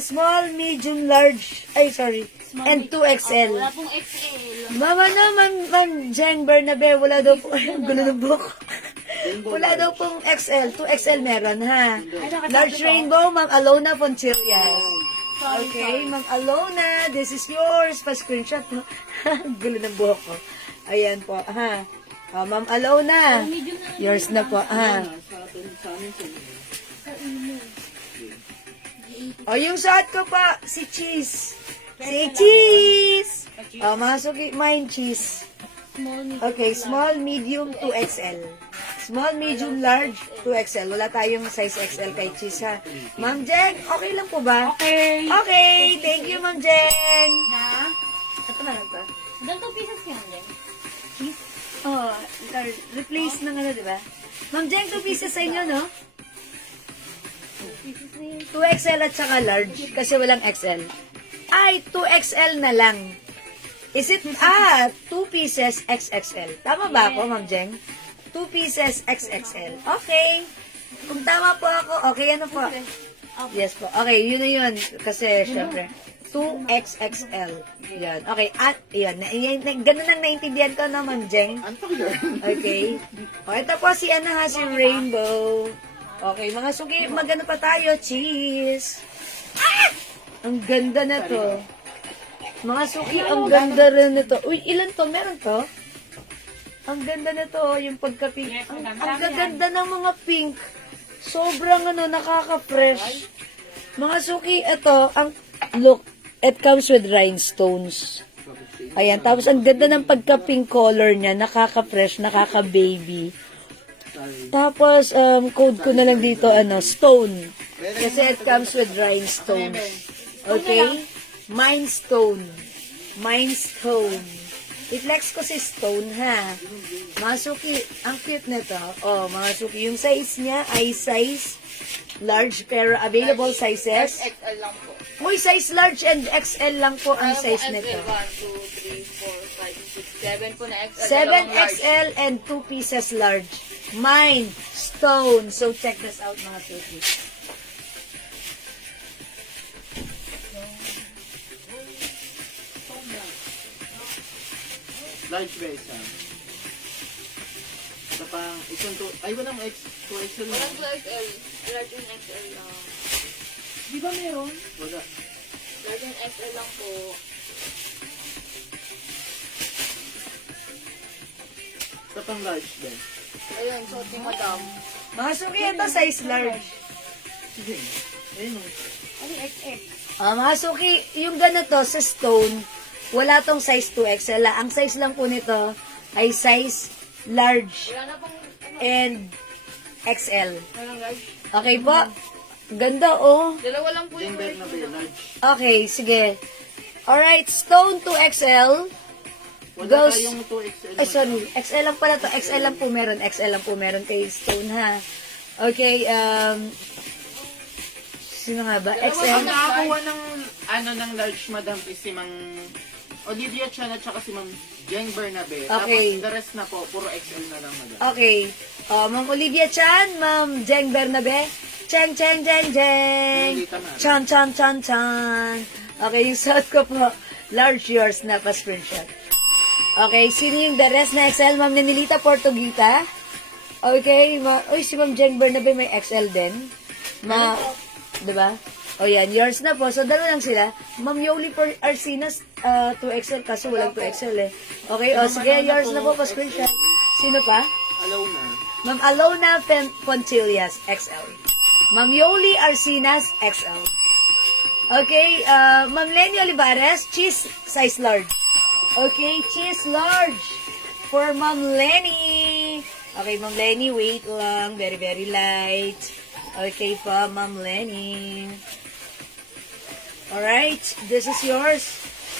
Small, medium, large. Ay, sorry. Small, And medium.2XL. Wala pong XL. Mama naman, Ma'am Jen Bernabe, wala daw po. Ay, ang gulo ng buhok. Wala daw pong XL. 2XL meron, ha? Large rainbow, Ma'am Alona Foncillas. Okay, Ma'am Alona, this is yours. Pa-screenshot, no? Ang gulo ng buhok ko. Ayan po, ha? Ma'am Alona, Medium na lang. yours na po, ha? Yung suot ko pa, si Cheese. Si Cheese! Mga suki, mine cheese. Small, medium. Okay, small, medium, 2XL. Small, medium, large, 2XL. Wala tayong size XL kay Cheese, ha? Ma'am Jeng, okay lang po ba? Okay. Okay, thank you, Ma'am Jeng. Na? Ito na lang ba? Ilan 2 pieces yan din? Replace ng ano, di ba? Ma'am Jeng, 2 pieces sa inyo, no? 2XL at saka large, kasi walang XL. Ay, 2XL na lang. Is it, 2 pieces XXL. Tama ba ako, Ma'am Jeng? 2 pieces XXL. Okay. Kung tama po ako, okay, ano po? Yes po. Okay, yun na yun. Kasi, syempre, 2XXL. Yan. Okay, at, yun. Ganun ang naintindihan ko na, Ma'am Jeng. Unpopular. Okay. O, ito po si, si Rainbow. Okay, mga suki, magano pa tayo. Cheese. Ang ganda na to. Mga suki, ang ganda rin na to. Uy, ilan to? Meron to? Ang ganda na to, yung pagka-pink. Ang gaganda ng mga pink. Sobrang nakaka-fresh. Mga suki, ito, look, it comes with rhinestones. Ayan, tapos ang ganda ng pagka-pink color niya, nakaka-fresh, nakaka-baby. Tapos, code ko na lang dito, stone. Kasi it comes with rhinestones. Okay? Mine stone. Mine stone. I-flex ko si stone, ha? Mga suki, ang cute nito. Mga suki, yung size niya ay size large, pero available sizes. XL lang po. Uy, size large and XL lang po ang size nito. 1, 2, 3, 4, 5, 6, 7 po na XL. 7XL and 2 pieces large. Mine stone. So, check this out, mga suki. Large base, ha? Ito pa, isang to, ay, walang XL na. Walang 2XL. Large and XL lang. Di ba meron? Wala. Large and XL lang po. Ito pang large din. Ayun, so, madam. Mga suki, ito size large. Sige. Ayun o. Ano yung XX? Mga suki, yung ganito sa stone, wala tong size 2XL. Ang size lang po nito ay size large Wala na pang, and XL. walang large. Okay po? Ganda, oh. Dalawa lang po yung Timber na ba large? Okay, sige. Alright, stone 2XL. Wala Goes- tayong 2XL. Ay, sorry. XL lang pala to. XL lang po meron. XL lang po meron kay Stone, ha? Okay, sino nga ba? Ang XL? nakakuha ng large, madam, is si Mang Olivia Chan at saka si Ma'am Jeng Bernabe. Okay. Tapos the rest na po, puro XL na lang, madam. Okay. Ma'am Olivia Chan, Ma'am Jeng Bernabe. Cheng, cheng, jeng, jeng. Nandito na. Chan, chan, chan, chan. Okay, yung suot ko po. Large yours na pa-screenshot. Okay, sino yung the rest na XL? Ma'am Nenilita Portugita. Okay, uy, si Ma'am Jeng Bernabe may XL din. Diba? O yan, yours na po. So, dalawa lang sila. Ma'am Yoli Arcinas, 2XL, kaso walang 2XL eh. Okay, o sige, yours na po, pa-screenshot. Sino pa? Alaw na. Ma'am Alona Pontillas, XL. Ma'am Yoli Arcinas, XL. Okay, Ma'am Lenny Olivares, cheese size large. Okay, cheese large for Ma'am Lenny. Okay, Ma'am Lenny, wait lang. Very, very light. Okay pa, Ma'am Lenny. Alright, this is yours.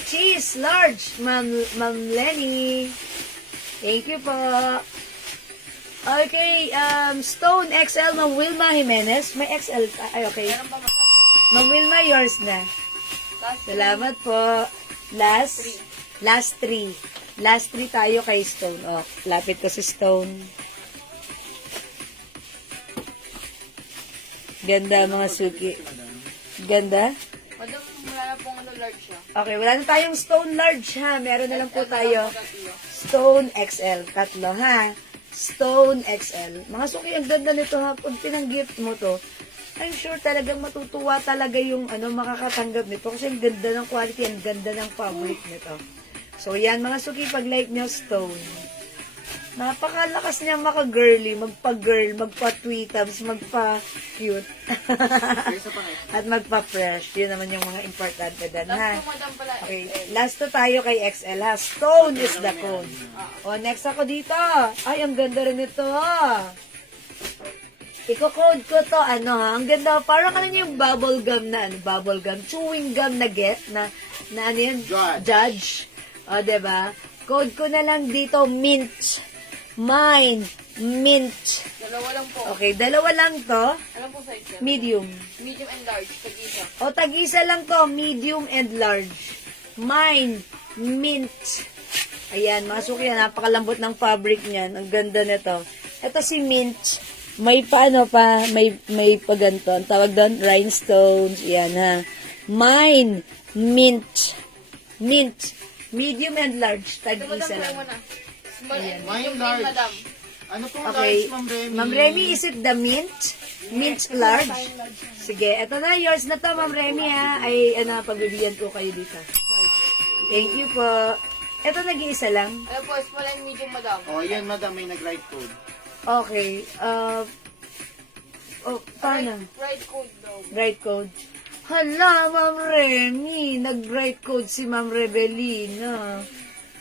Cheese large, Ma'am Lenny. Thank you po. Okay, Stone XL, Ma'am Wilma Jimenez. May XL. Ay, okay. Meron pa mataas. Ma'am Wilma, yours na. Salamat po. Last three. Last three tayo kay Stone. Oh, lapit ko si Stone. Ganda mga suki. Ganda. Madam, wala na pong large siya. Okay, wala na tayong Stone large ha. Meron na lang po tayo Stone XL. Tatlo ha. Stone XL. Mga suki, ang ganda nito ha. Pag pinang-gift mo to, I'm sure talagang matutuwa talaga yung makakatanggap nito kasi ang ganda ng quality, ang ganda ng fabric nito. So yan mga suki, pag like nyo Stone. Napakalakas niya maka-girly, magpa-girl, magpa-tweetums, magpa-cute. Isa pa nga. At magpa-fresh. Yun naman yung mga importante doon ha. Tapos po, madam pala, Okay, last to tayo kay XL ha. Stone is the code. O, next ako dito. Ay, ang ganda rin ito. Iko-code ko to, ang ganda. Parang yung bubble gum na, bubble gum, chewing gum na get, na ano yun? Judge. O, diba? Code ko na lang dito, mint. Mine, mint. dalawa lang po. Okay, dalawa lang to. Alam po size yan? Medium. Medium and large. Tag-isa. O, tag-isa lang to, medium and large. Mine, mint. Ayan, mga suki, napakalambot ng fabric niyan. Ang ganda nito. Ito si mint. May paano pa, may paganto. Ang tawag doon, rhinestones. Yan ha. Mine, mint. Mint. Medium and large. Ito, madam, Tag-isa try lang. mo na. Small and Mine medium large. din, madam. Ano pong Okay. large, Ma'am Remy? Ma'am Remy, is it the mint? Mint large? Sige, eto na, yours na to, Ma'am Remy ha. Ay, pagbibigyan ko kayo dito. Thank you po. Eto, nag-iisa lang. Alam po, small and medium, madam. Oh, yan, madam, may nag-write code. Okay, paano? Right code daw. Write code. Hala, Ma'am Remy, nag-write code si Ma'am Rebelina.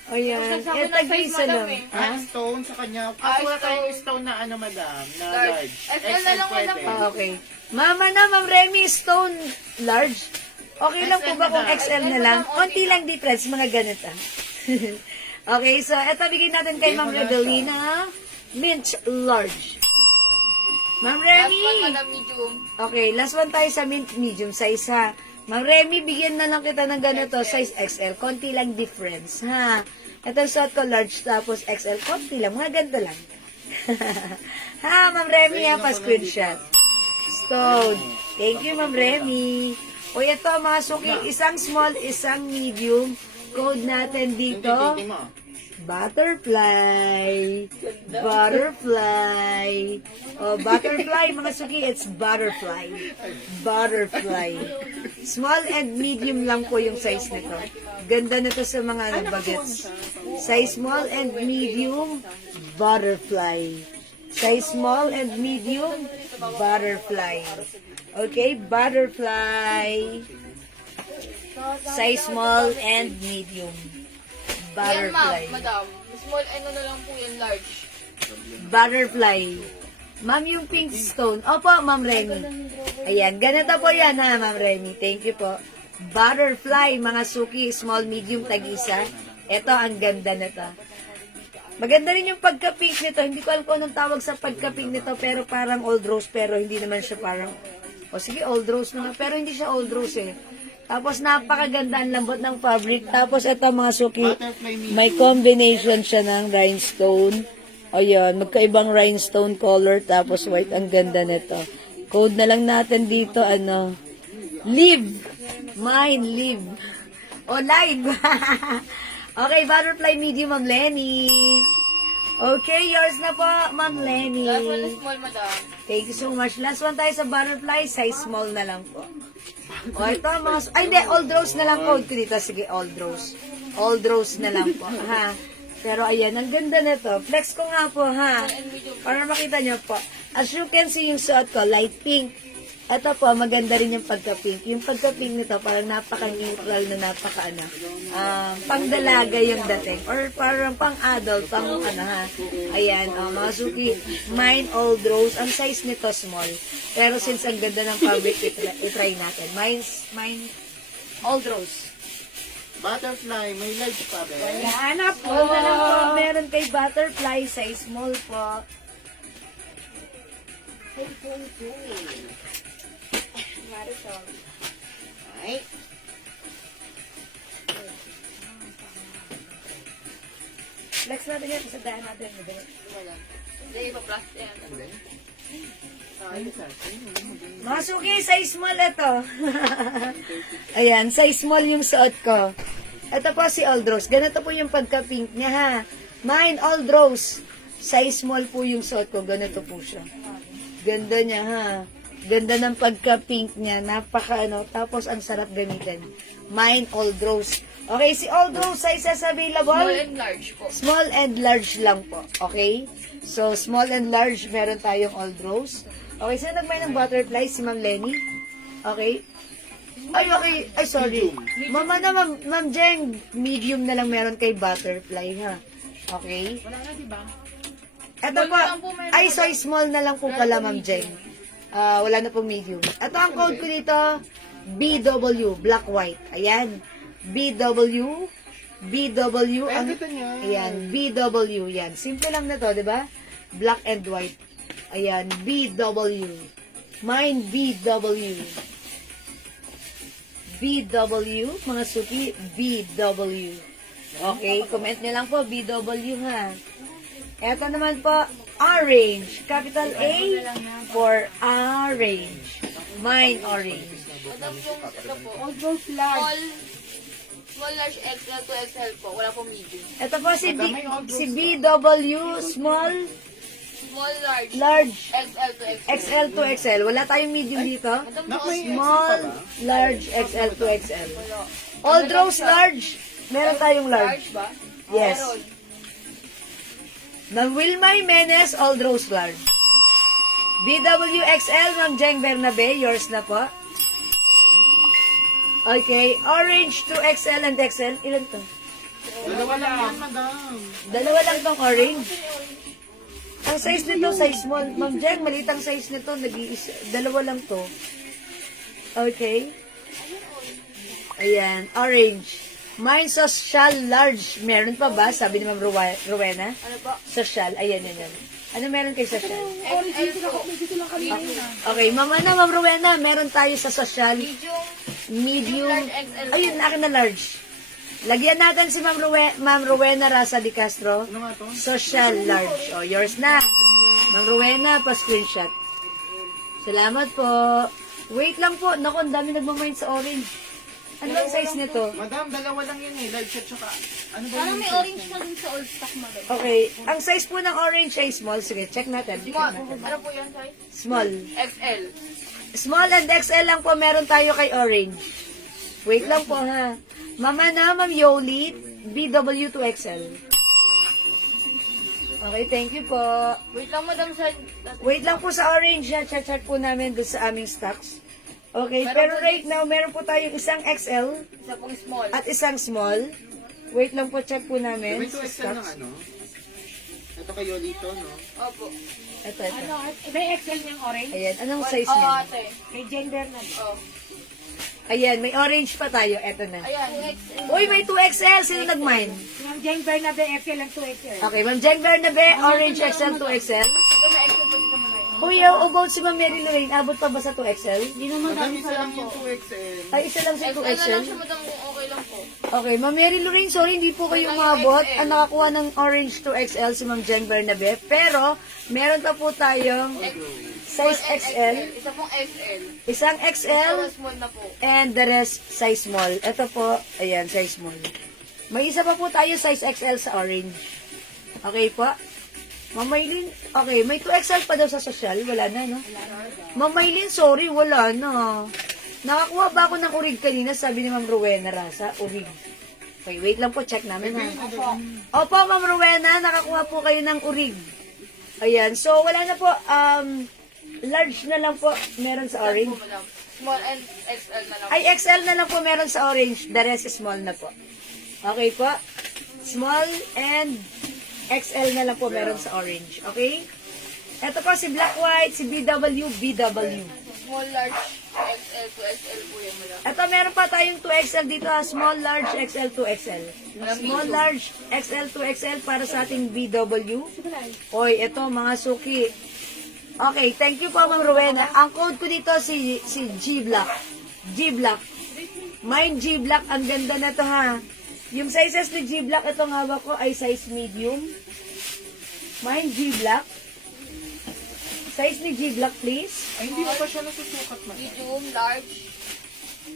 Ayan, Sabi ng size, tag-isa madam, lang. eh. Ha? Stone sa kanya. Ah, Wala tayong stone. stone na madam, na Large. large. XL na lang, madam. pwede. Okay. Mama na, Ma'am Remy, stone large. Okay lang po ba kung XL na lang? Konti lang difference, mga ganito. Okay, so eto bigay natin kay Ma'am Rebelina. Mint large. Ma'am Last one, Remy. madam, medium. Okay, last one tayo sa mint medium size ha. Ma'am Remy, bigyan na lang kita ng ganito, size XL. Konti lang difference, ha. Ito suot ko large tapos XL. Konti lang, mga ganito lang. Ha, Ma'am Remy, ha, pa-screenshot. Stone. Thank you, Ma'am Remy. O ito, mga suki, isang small, isang medium. Code natin dito. Hindi mo. Butterfly. Butterfly. Oh, butterfly, mga suki, it's butterfly. Butterfly. Small and medium lang po yung size nito. Ganda nito sa mga bagets. Size small and medium, butterfly. Size small and medium, butterfly. Okay, butterfly. Size small and medium, Yan, ma'am, butterfly. madam. Small, ano na lang po yan, large. Butterfly. Ma'am, yung pink stone. Opo, Ma'am Remy. Ayan, ganito po yan ha, Ma'am Remy. Thank you po. Butterfly, mga suki, small, medium, tag-isa. Ito, ang ganda na to. Maganda rin yung pagka-pink nito. Hindi ko alam kung anong tawag sa pagka-pink nito, pero parang old rose, pero hindi naman siya parang, o sige, old rose na, pero hindi siya old rose eh. Tapos napakaganda ang lambot ng fabric. Tapos ito mga suki, may combination siya ng rhinestone. O yun, magkaibang rhinestone color, tapos white. Ang ganda nito. Code na lang natin dito, ano, live. Mine, live. O, live. Okay, butterfly medium, Ma'am Lenny. Okay, yours na po, Ma'am Lenny. Last one is small, madam. Thank you so much. Last one tayo sa butterfly, size small na lang po. O, ito mga... Ay, hindi, old rose na lang code ko dito. Sige, old rose. Old rose na lang po, ha? Pero ayan, ang ganda nito. Flex ko nga po, ha? Para makita nyo po. As you can see, yung suot ko, light pink. Ito po, maganda rin yung pagka-pink. Yung pagka-pink nito, parang napaka-neutral na napaka-ano. Pang-dalaga yung dating. Or parang pang-adult, pang ano ha. Ayan, mga suki. Mine old rose. Ang size nito small. Pero since ang ganda ng fabric, itry natin. Mine old rose. Butterfly, may large pa ba? Wala na po. Wala na po. Meron kay butterfly, size small po. Ay. Flex natin yan. Sa daan natin. Wala. Hindi, ipa-plastic yan. Mga suki, size small ito. Ayan, size small yung suot ko. Ito po si Old Rose. Ganito po yung pagka-pink niya ha. Mine, Old Rose. Size small po yung suot ko. Ganito po siya. Ganda niya ha. Ganda ng pagka-pink niya. Napaka ano. Tapos ang sarap gamitin. Mine, Old Rose. Okay, si Old Rose sizes available? Small and large po. Small and large lang po. Okay? So, small and large, meron tayong Old Rose. Okay, sino nagmay ng butterfly? Si Ma'am Lenny. Okay? Ay, okay. Ay, sorry. Mama na, Ma'am Jeng, medium na lang meron kay butterfly, ha? Okay? Wala na, di ba? Ito po, ay, so small na lang po pala, Ma'am Jeng. Wala na pong medium. Ito ang code ko dito, BW, black white. Ayan. BW, ang, ayan, BW, yan. Simple lang na to, di ba? Black and white. Ayan, BW. Mine, BW. BW, mga suki, BW. Okay, comment nyo lang po, BW ha. Eto naman po, orange. Capital A for orange. Mine, orange. Madam, yung ito po. Old rose large. Small, large, XL to XL po. Wala pong medium. Ito po si BW, small, Small, large, large, XL to XL. XL to XL. Wala tayong medium dito. Small, large, XL to XL. Old rose large. Meron tayong large. Large ba? Yes. Meron. Ng Wilma Jimenez, Old Rose Large. BWXL, Ma'am Jeng Bernabe, yours na po. Okay, orange to XL and XL. Ilan to? Dalawa lang yan, madam. Dalawa lang tong orange. Ang size nito, size small. Ma'am Jeng, maliit ang size nito. Dalawa lang to. Okay. Ayan, orange. Mine social large. Meron pa ba? Sabi ni Ma'am Rowena. Ano po? Social. Ayan, yan. Ano meron kay social? Orange dito lang kanina. Okay, Ma'am Rowena, meron tayo sa social. Medium, Medium. large, XL. Ayun, akin na large. Lagyan natin si Ma'am Rowena Rasa Di Castro. Ano nga to? Social large. O, yours na. Ma'am Rowena, pa-screenshot. Salamat po. Wait lang po. Naku, ang dami nagmamind sa orange. Ano ang size nito? Madam, dalawa lang yun eh. Large at saka, ano ba Parang yung may size orange na? na din sa old stock, madam. Okay. Ang size po ng orange ay small. Sige, check natin. Small. Ano po yan, size? Small. XL. Small and XL lang po meron tayo kay orange. Wait lang po ha. Mama na, Ma'am Yoli, BW to XL. Okay, thank you po. Wait lang, madam, sa... Wait lang po sa orange na chat po namin doon sa aming stocks. Okay, Meron pero po right now, meron po tayong isang XL Isa pong small. at isang small. Wait lang po, check po namin May 2 sa XL ng stocks. ano? Ito kay Yolito, no? Opo. Ito. Ano, may XL niyang orange? Ayan, anong size Oo, niya? ate. Kay gender na. Oo. Ayan, may orange pa tayo. Ito na. Ayan. Uy, may 2XL. Sino nag-mine? Yung Jane Bernabe, XL ang 2XL. Okay, Ma'am Jen Bernabe, orange XL, 2XL. Ito may extra po dito mamaya. Uy, how about si Ma'am Mary Lorraine? Abot pa ba sa 2XL? Hindi naman Madam, dami isa lang yung 2XL. Ay, isa lang sa XL na lang 2XL. siya, madam, kung okay lang po. Okay, Ma'am Mary Lorraine, sorry, hindi po kayo umabot. Ang nakakuha ng orange 2XL si Ma'am Jen Bernabe. Pero, meron pa po tayong size XL, Isa pong XL. isang XL, Pero small na po. and the rest size small. Ito po, ayan, size small. May isa pa po tayo size XL sa orange. Okay po? Ma'am Maylin, okay, may 2XL pa daw sa social. Wala na, no? Ma'am Maylin, sorry, wala na. Nakakuha ba ako ng urig kanina? Sabi ni Ma'am Rowena Rasa, urig. Okay, wait lang po, check namin ha. Opo, Ma'am Rowena, nakakuha po kayo ng urig. Ayan, so wala na po, large na lang po meron sa orange. Po, madam. Small and XL na lang. Ay, XL na lang po meron sa orange. The rest is small na po. Okay po? Small and XL na lang po meron sa orange. Okay? Ito po si Black White, si BW. Small, large, XL to XL po yan, madam. Ito meron pa tayong 2XL dito ha. Small, large, XL, 2XL. Small, large, XL, 2XL para sa ating BW. Hoy, ito mga suki. Okay, thank you po Ma'am Rowena. Ang code ko dito si G-Block. G-Block. Mine G-Block. Ang ganda na to ha. Yung sizes ni G-Block, itong hawak ko ay size medium. Mine G-Block. Size ni G-Block, please. Ay, hindi ko pa siya nasusukat, man. Medium, large.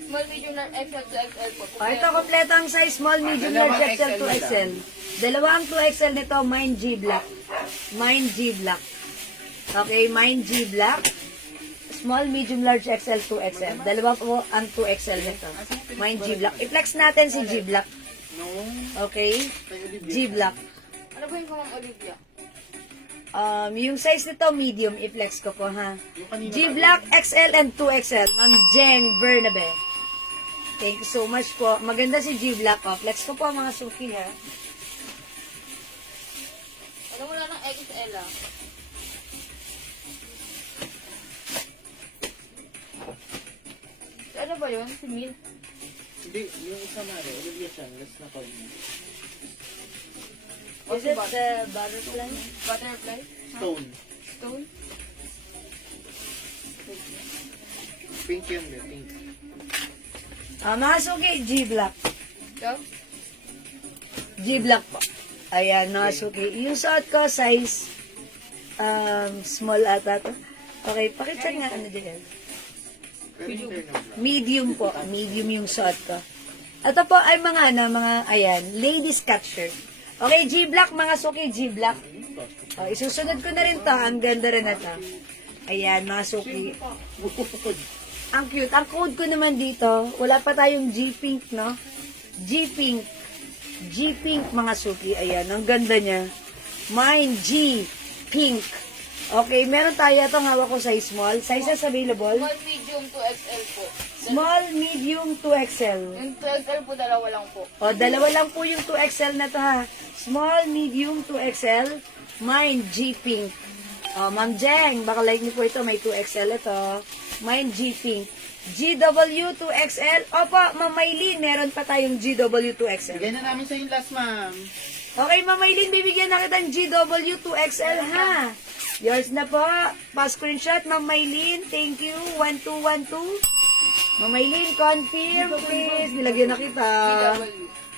Small, medium, large, XL to XL po. O, ito kompleto ang size small, medium, large, XL, 2XL. Dalawa ang 2XL nito, mine G-Block. Mine G-Block. Okay, mine G-Block. Small, medium, large, XL, 2XL. Dalawa po ang 2XL nito. Mine G-Block. I-flex natin si G-Block. No. Okay? G-Block. Ano ba yung ko, Ma'am Olivia? Yung size nito, medium. I-flex ko po, ha? G-Block, XL, and 2XL. Ma'am Jeng Bernabe. Thank you so much po. Maganda si G-Block. Oh. Flex ko po mga suki, ha? Ano wala ng XL ah? Ano ba yun? Si Mint? Hindi, yung isa mare, Olivia siya, let's na call mo. Is it the butterfly? Butterfly? Stone. Stone? Pink yun, pink. Mga suki, G-Block. Ikaw? G-Block po. Ayan, mga suki. Yung suot ko, size small ata to. Okay, pakicheck nga ano din. Pero hindi na black. Medium po. Medium yung suot ko. Ito po ay mga ayan, ladies cut shirt. Okay, G-Block, mga suki, G-Block. Isusunod ko na rin to. Ang ganda rin na to. Ayan, mga suki. Ang cute. Ang code ko naman dito, wala pa tayong G-Pink, no? G-Pink. G-Pink, mga suki. Ayan, ang ganda niya. Mine, G-Pink. Okay, meron tayo itong hawak ko size small. Sizes available. Small, medium to XL po. Small, medium, 2XL. Yung 2XL po, dalawa lang po. O, dalawa lang po yung 2XL na to ha. Small, medium, 2XL. Mine, G-Pink. O, Ma'am Jeng, baka like niyo po ito, may 2XL ito. Mine, G-Pink. GW 2XL. Opo, Ma'am Maylin, meron pa tayong GW 2XL. Bigyan na namin sa yung last, ma'am. Okay, Ma'am Maylin, bibigyan na kita ng GW 2XL ha. Yours na po. Pa-screenshot, Ma'am Maylin. Thank you. 1212. Ma'am Maylin, confirm please. Nilagyan na kita.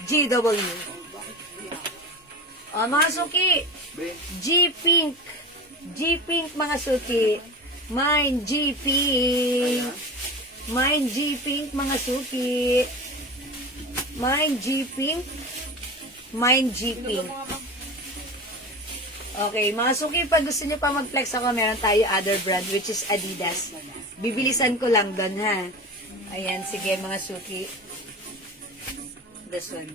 GW. O, mga suki. G-Pink. G-Pink, mga suki. Mine, G-Pink. Mine, G-Pink, mga suki. Mine, G-Pink. Mine, G-Pink. Okay, mga suki, pag gusto nyo pa mag-flex ako, meron tayo other brand, which is Adidas. Bibilisan ko lang doon, ha? Ayan, sige, mga suki. This one.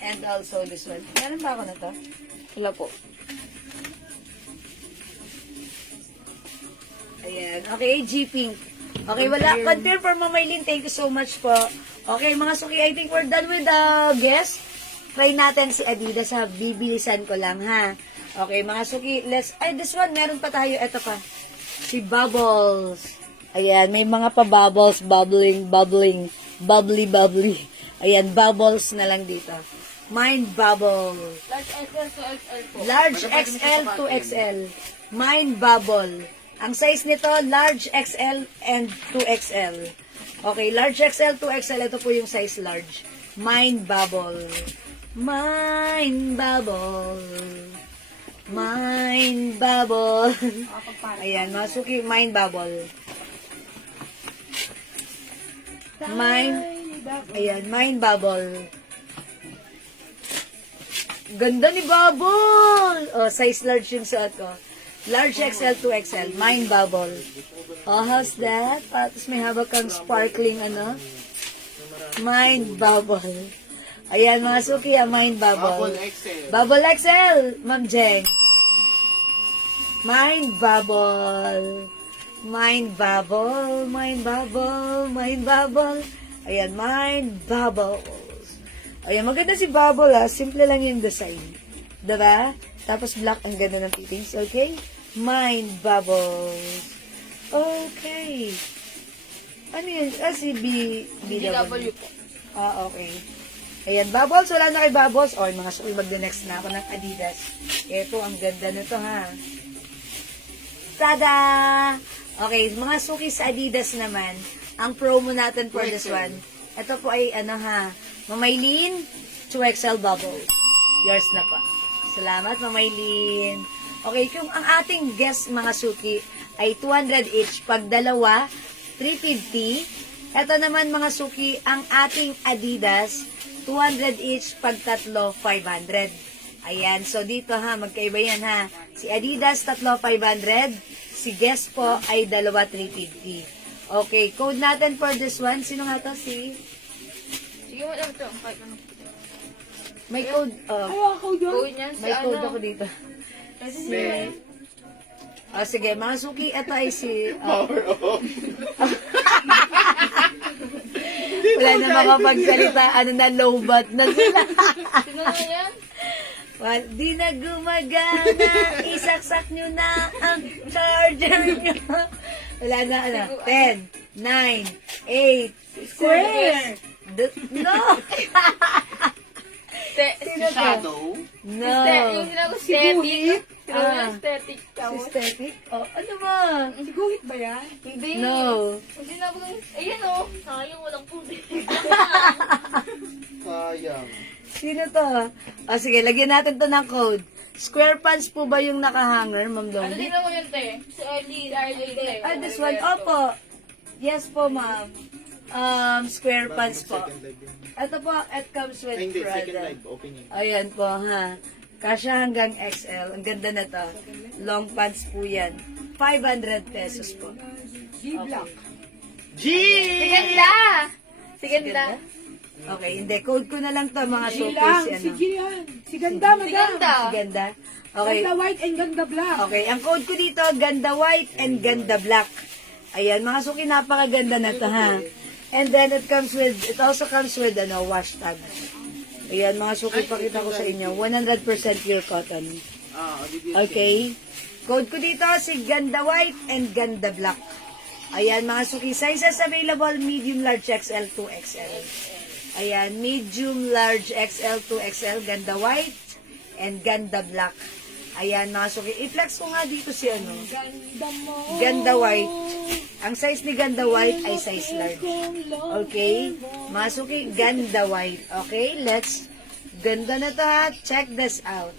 And also this one. Meron ba ako na to? Wala po. Ayan. Okay, G-Pink. Okay, wala. Confirm for Mamaylin. Thank you so much po. Okay, mga suki, I think we're done with the guest. Try natin si Adidas ha. Bibilisan ko lang ha. Okay, mga suki, this one, meron pa tayo. Ito pa. Si Bubbles. Ayan, may mga pa bubbles, bubbling, bubbly. Ayan, bubbles na lang dito. Mind Bubble. Large XL to XL po. Large XL to XL. Mind Bubble. Ang size nito, large XL and 2XL. Okay, large XL, 2XL. Ito po yung size large. Mind Bubble. Mind Bubble. Mind Bubble. Ayan, masuki, Mind Bubble. Ayan, Mind Bubble. Ganda ni Bubble! Oh, size large yung suot ko. Large XL, 2XL. Mind Bubble. Oh, how's that? Tapos may hawak kang sparkling, Mind Bubble. Ayan, mga suki, Mind Bubble. Bubble XL. Bubble XL, Ma'am Jeng. Mind Bubble. Mind Bubble. Mind Bubble. Mind Bubble. Ayan, Mind Bubble. Ayan, maganda si Bubble Simple lang yung design. Diba? Tapos black ang ganda ng fittings. Okay? Mind Bubbles. Okay. Ano yun? Si DW po. Okay. Ayan, Bubbles. Wala na kay Bubbles. O, mga suki, magda-next na ako ng Adidas. Ito, ang ganda nito, ha? Tada! Okay, mga suki sa Adidas naman, ang promo natin for this one, ito po ay, Mamaylin, 2XL Bubbles. Yours na po. Salamat, Mamaylin. Okay, kung ang ating guest, mga suki, ay 200 each, pag dalawa, 350. Ito naman, mga suki, ang ating Adidas, 200 each, pag tatlo, 500. Ayan, so dito magkaiba yan Si Adidas, tatlo, 500. Si guest po ay dalawa, 350. Okay, code natin for this one. Sino nga to? Sige mo lang ito. Kahit ano. May code. Gawin yan si May code ako dito. Kasi Sige, mga suki, ito ay si... Power off. wala na makapagsalita. Lowbat na sila. sino na yan? Well, di na gumagana. Isaksak nyo na ang charger nyo. Wala na, 10, 9, 8, Square! No! Sino to? Shadow. No. Yung sinabi ko, aesthetic. Sinabi ko, aesthetic. Systemic? Oh, ano ba? Siguhit ba yan? Hindi. No. Yung sinabi ko, ayan o. Sayang walang tubig. Sayang. Sino to? Sige, lagyan natin to ng code. Square pants po ba yung nakahanger, Ma'am Ano Dongdi? din naman yun, te? Si Arlie. This one. Opo. Yes po, ma'am. Square pants po. Ito po, it comes with Hindi, second Prada. live. Opening. Ayan po, Kasya hanggang XL. Ang ganda na to. Long pants po yan. 500 pesos po. G-Block. G! Si ganda! Si ganda. Okay, hindi. Code ko na lang to, mga G showcase. lang. Si G yan. Si Ganda, Si madam. ganda. Si ganda. Okay. Ganda white and Ganda black. Okay, ang code ko dito, ganda white and ganda black. Ayan, mga suki, napakaganda na to, And then, it also comes with, wash tag. Ayan, mga suki, pakita ko sa inyo, 100% pure cotton. Okay? Code ko dito, si ganda white and ganda black. Ayan, mga suki, sizes available, medium, large, XL, 2XL. Ayan, medium, large, XL, 2XL, ganda white, and ganda black. Ayan, mga suki. I-flex ko nga dito si Ganda mo. Ganda white. Ang size ni ganda white ay size large. Okay? Mga suki, ganda white. Okay, ganda na to Check this out.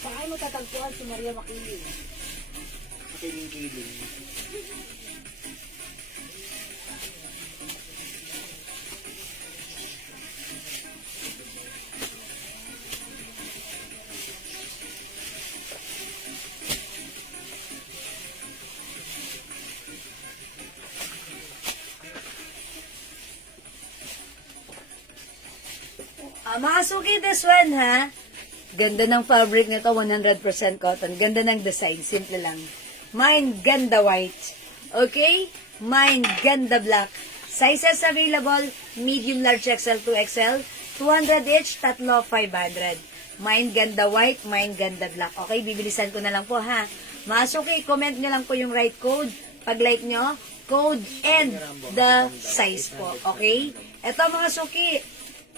Paano mo tatagpuan si Maria Makiling? Kiling-kiling. Mga suki, this one ha. Ganda ng fabric nito, 100% cotton. Ganda ng design, simple lang. Mine, ganda white. Okay? Mine, ganda black. Sizes available, medium, large, XL, 2XL. 200 each, tatlo, 500. Mine, ganda white. Mine, ganda black. Okay, bibilisan ko na lang po ha. Mga suki, comment nyo lang po yung right code. Pag like nyo, code and the size po. Okay? Ito mga suki,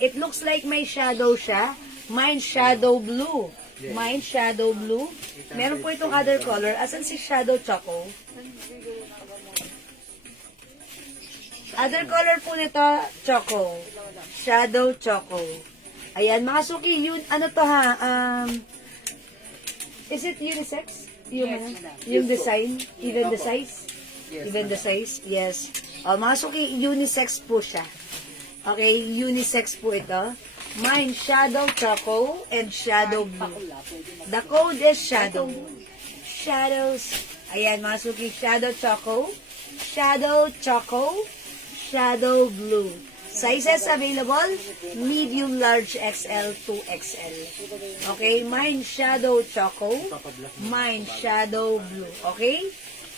it looks like may shadow siya. Mine shadow blue. Mine shadow blue. Meron po itong other color. Asan si shadow choco? Other color po nito, choco. Shadow choco. Ayan, mga suki, yun, ano to ha? Is it unisex? Yung design? Even the size? Even the size? Yes. Mga suki, unisex po siya. Okay, unisex po ito. Mine, shadow choco and shadow blue. The code is shadow. Shadows. Ayan, mga suki, shadow choco, shadow blue. Sizes available, medium, large, XL, 2XL. Okay, mine, shadow choco, mine, shadow blue. Okay?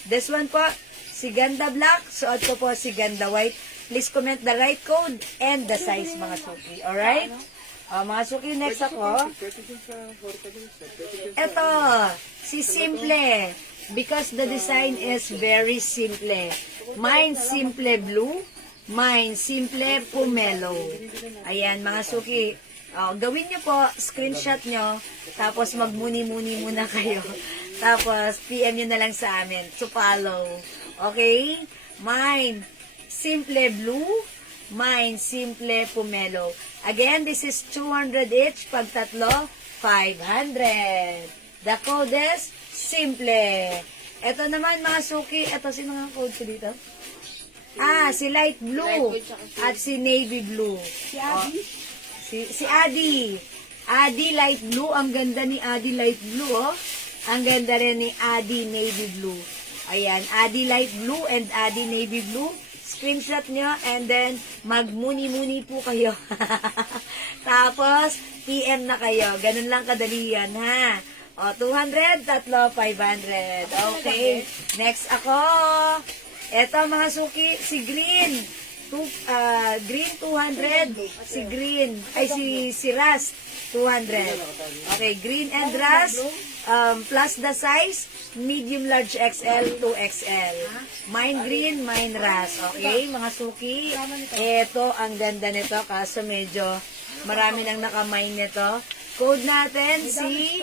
This one po, si ganda black, suot ko po si ganda white. Please comment the right code and the size, mga suki. Alright? Mga suki, next ako. Ito, si simple. Because the design is very simple. Mine, simple blue. Mine, simple pomelo. Ayan, mga suki. Gawin nyo po, screenshot nyo. Tapos magmuni-muni muna kayo. Tapos, PM nyo na lang sa amin to follow. Okay? Mine, simple blue. Mine, simple pomelo. Again, this is 200 each. Pag tatlo, 500. The code is simple. Ito naman, mga suki. Ito, sino nga code ko dito? Si light blue. At si navy blue. Si Adi? Si Adi. Adi light blue. Ang ganda ni Adi light blue, oh. Ang ganda rin ni Adi navy blue. Ayan, Adi light blue and Adi navy blue. Screenshot nyo and then magmuni-muni po kayo. Tapos, PM na kayo. Ganun lang kadali yan, ha? 200, tatlo, 500. Okay. Next ako. Eto, mga suki, si green. Green, 200. Si green. Ay, si rust, 200. Okay, green and rust. Plus the size, medium, large, XL, 2XL. Mine green, mine rust. Okay, mga suki. Ito, ang ganda nito. Kaso medyo marami nang nakamine nito. Code natin si...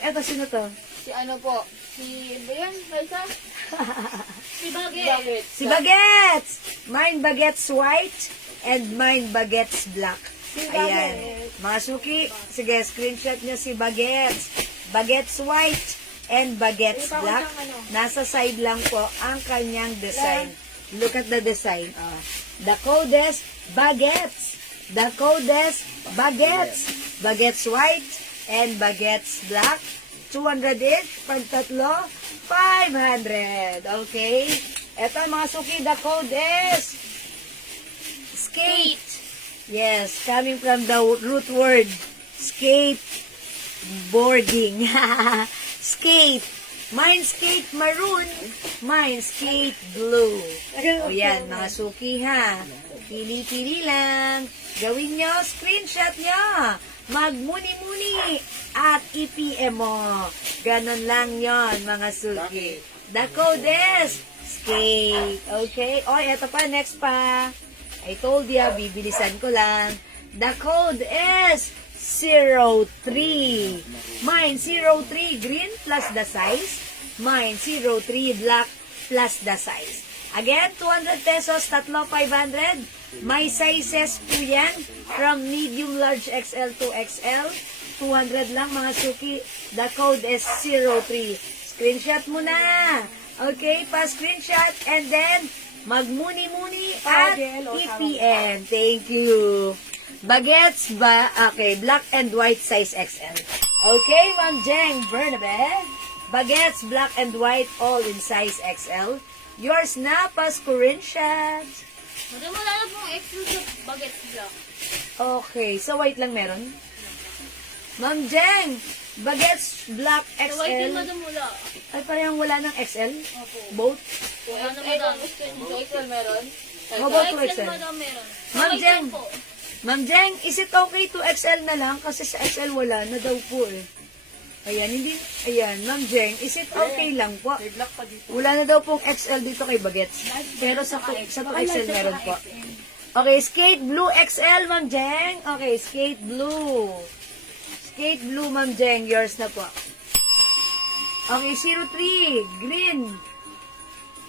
eto, sino to? Si ano po? Si... Ba yan? Raisa? Si Baguette. Si Bagets! Mine Bagets white and mine Bagets black. Ayan. Mga suki, sige, screenshot nyo si Bagets. Bagets white and Bagets black. Nasa side lang po ang kanyang design. Look at the design. The code is Bagets. The code is Bagets. Bagets white and Bagets black. 200 each. Pag tatlo, 500. Okay? Ito mga suki, the code is skate. Yes, coming from the root word skate boarding. Skate. Mine skate maroon. Mine skate blue. O yan, mga suki ha. Pili-pili lang. Gawin nyo, screenshot nyo. Magmuni-muni at i-PM mo. Ganon lang yon mga suki. The code is skate. Okay? O, eto pa, next pa. I told ya, bibilisan ko lang. The code is 03. Mine 03 green plus the size. Mine 03 black plus the size. Again, 200 pesos, tatlo 500. May sizes po yan from medium, large, XL to XL. 200 lang mga suki. The code is 03. Screenshot mo na. Okay, pa-screenshot and then magmuni-muni at EPN. Thank you. Bagets ba? Okay, black and white size XL. Okay, Ma'am Jeng Bernabe. Bagets, black and white, all in size XL. Yours na, pa-screenshot. Wala na pong extra sa Bagets black. Okay, so white lang meron. Ma'am Jeng, Bagets Black So, white yung XL. madam wala. Ay, parang wala ng XL? Opo. Both? Wala na Ay, madam. gusto nyo. So, XL meron? How about So, 2XL? madam meron. So, Ma'am white Jeng. lang po. Ma'am Jeng, is it okay to XL na lang? Kasi sa XL wala na daw po eh. Ayan, hindi, ayan, Ma'am Jeng, is it okay lang po? May black pa dito. Wala na daw pong XL dito kay Bagets. Pero sa 2XL meron po. Okay, Skate Blue XL, Ma'am Jeng. Okay, Skate Blue. Skate Blue, Ma'am Jeng. Yours na po. Okay, 03. Green.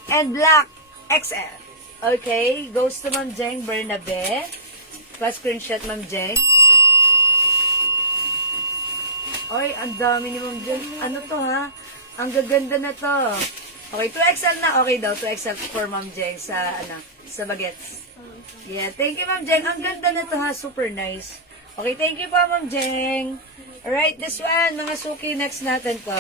And Black XL. Okay, goes to Ma'am Jeng Bernabe. Pa-screenshot, Ma'am Jeng. Oy, ang dami ni Ma'am Jeng. Ano to, ha? Ang gaganda na to. Okay, 2XL na. Okay daw, 2XL for Ma'am Jeng sa, sa Bagets. Yeah, thank you, Ma'am Jeng. Ang ganda na to, ha? Super nice. Okay, thank you po, Ma'am Jeng. Alright, this one, mga suki, next natin po.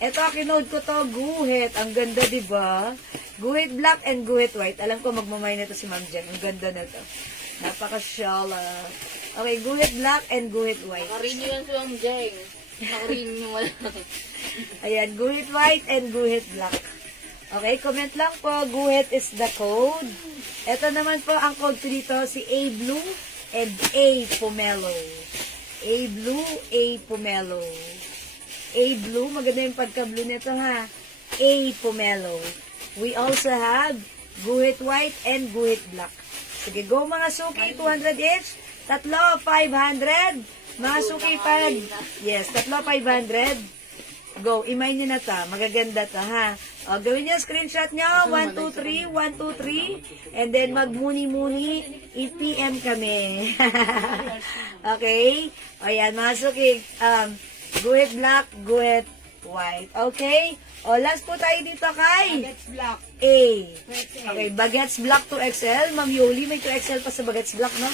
Ito, kinode ko to, guhit. Ang ganda, di ba? Guhit black and guhit white. Alam ko, magmamay na to si Ma'am Jeng. Ang ganda na to. Napaka-shala. Okay, guhit black and guhit white. Nakarin nyo yan si Ma'am Jeng. Nakarin nyo wala. Ayan, guhit white and guhit black. Okay, comment lang po. Guhit is the code. Ito naman po, ang code ko dito, si A Blue and A Pomelo. A Blue, A Pomelo. A Blue, maganda yung pagka-blue nito ha. A Pomelo. We also have guhit white and guhit black. Sige, go mga suki, 200 each. Tatlo, 500. Mga suki pag, yes, tatlo, 500. Go, imay nyo na ta. Magaganda ta, ha? O, gawin nyo, screenshot nyo. 1, 2, 3, 1, 2, 3. And then, magmuni-muni. I-PM kami. Okay? O, yan, mga suki. Guhit black, guhit white. Okay? O, last po tayo dito kay Bagets Black. A. Okay, Bagets Black 2XL. Ma'am Yoli, may 2XL pa sa Bagets Black, no?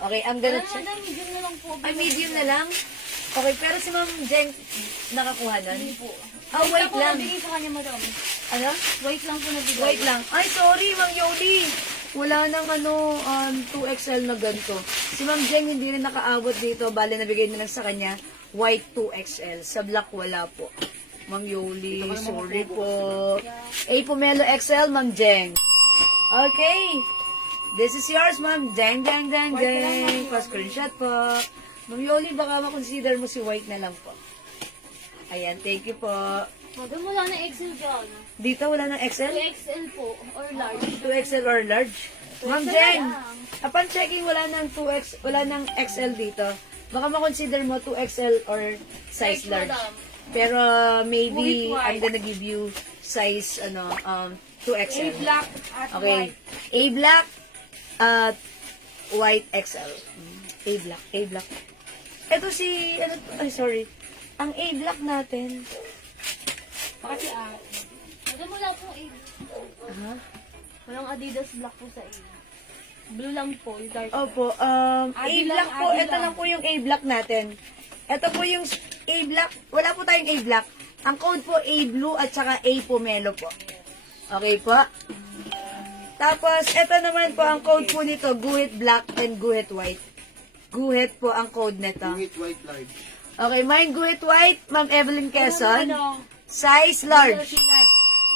Okay, ang Wala ganat na madam, medium na lang po. Ay, medium na lang? Okay, pero si Ma'am Jeng nakakuha nun? Hindi po. Ah, white po lang. nabigay sa kanya madam. Ano? White lang po nabigay. White lang. Ay, sorry, Ma'am Yoli. Wala nang 2XL na ganito. Si Ma'am Jeng hindi rin nakaabot dito. Bale, nabigay na lang sa kanya white 2XL. Sa black, wala po. Ma'am Yoli, sorry po. A Pomelo XL, Ma'am Jeng. Okay. This is yours, Ma'am. Jeng, jeng, jeng, jeng. Pa-screenshot po. Ma'am Yoli, baka makonsider mo si white na lang po. Ayan, thank you po. Madam, wala na XL dyan. Dito, wala ng XL? 2XL po, or large. 2XL or large? Ma'am Jeng, upon checking, wala ng 2X, wala ng XL dito. Baka makonsider mo 2XL or size large. Madam. Pero maybe Guhit white. I'm gonna give you size 2XL. A Black at Okay. White. A black at white XL. A black, A black. Ito si ay sorry. Ang A black natin. Kasi Madam, wala pong A. Aha. Walang Adidas black po sa A. Blue lang po, yung dark. Opo, A black po. Ito lang po yung A black natin. Ito po yung A black. Wala po tayong A black. Ang code po A blue at saka A pomelo po. Okay po. Tapos, ito naman po ang code po nito, guhit black and guhit white. Guhit po ang code nito. Guhit white large. Okay, mine guhit white, Ma'am Evelyn Quezon. Ano? Size large. Pinas.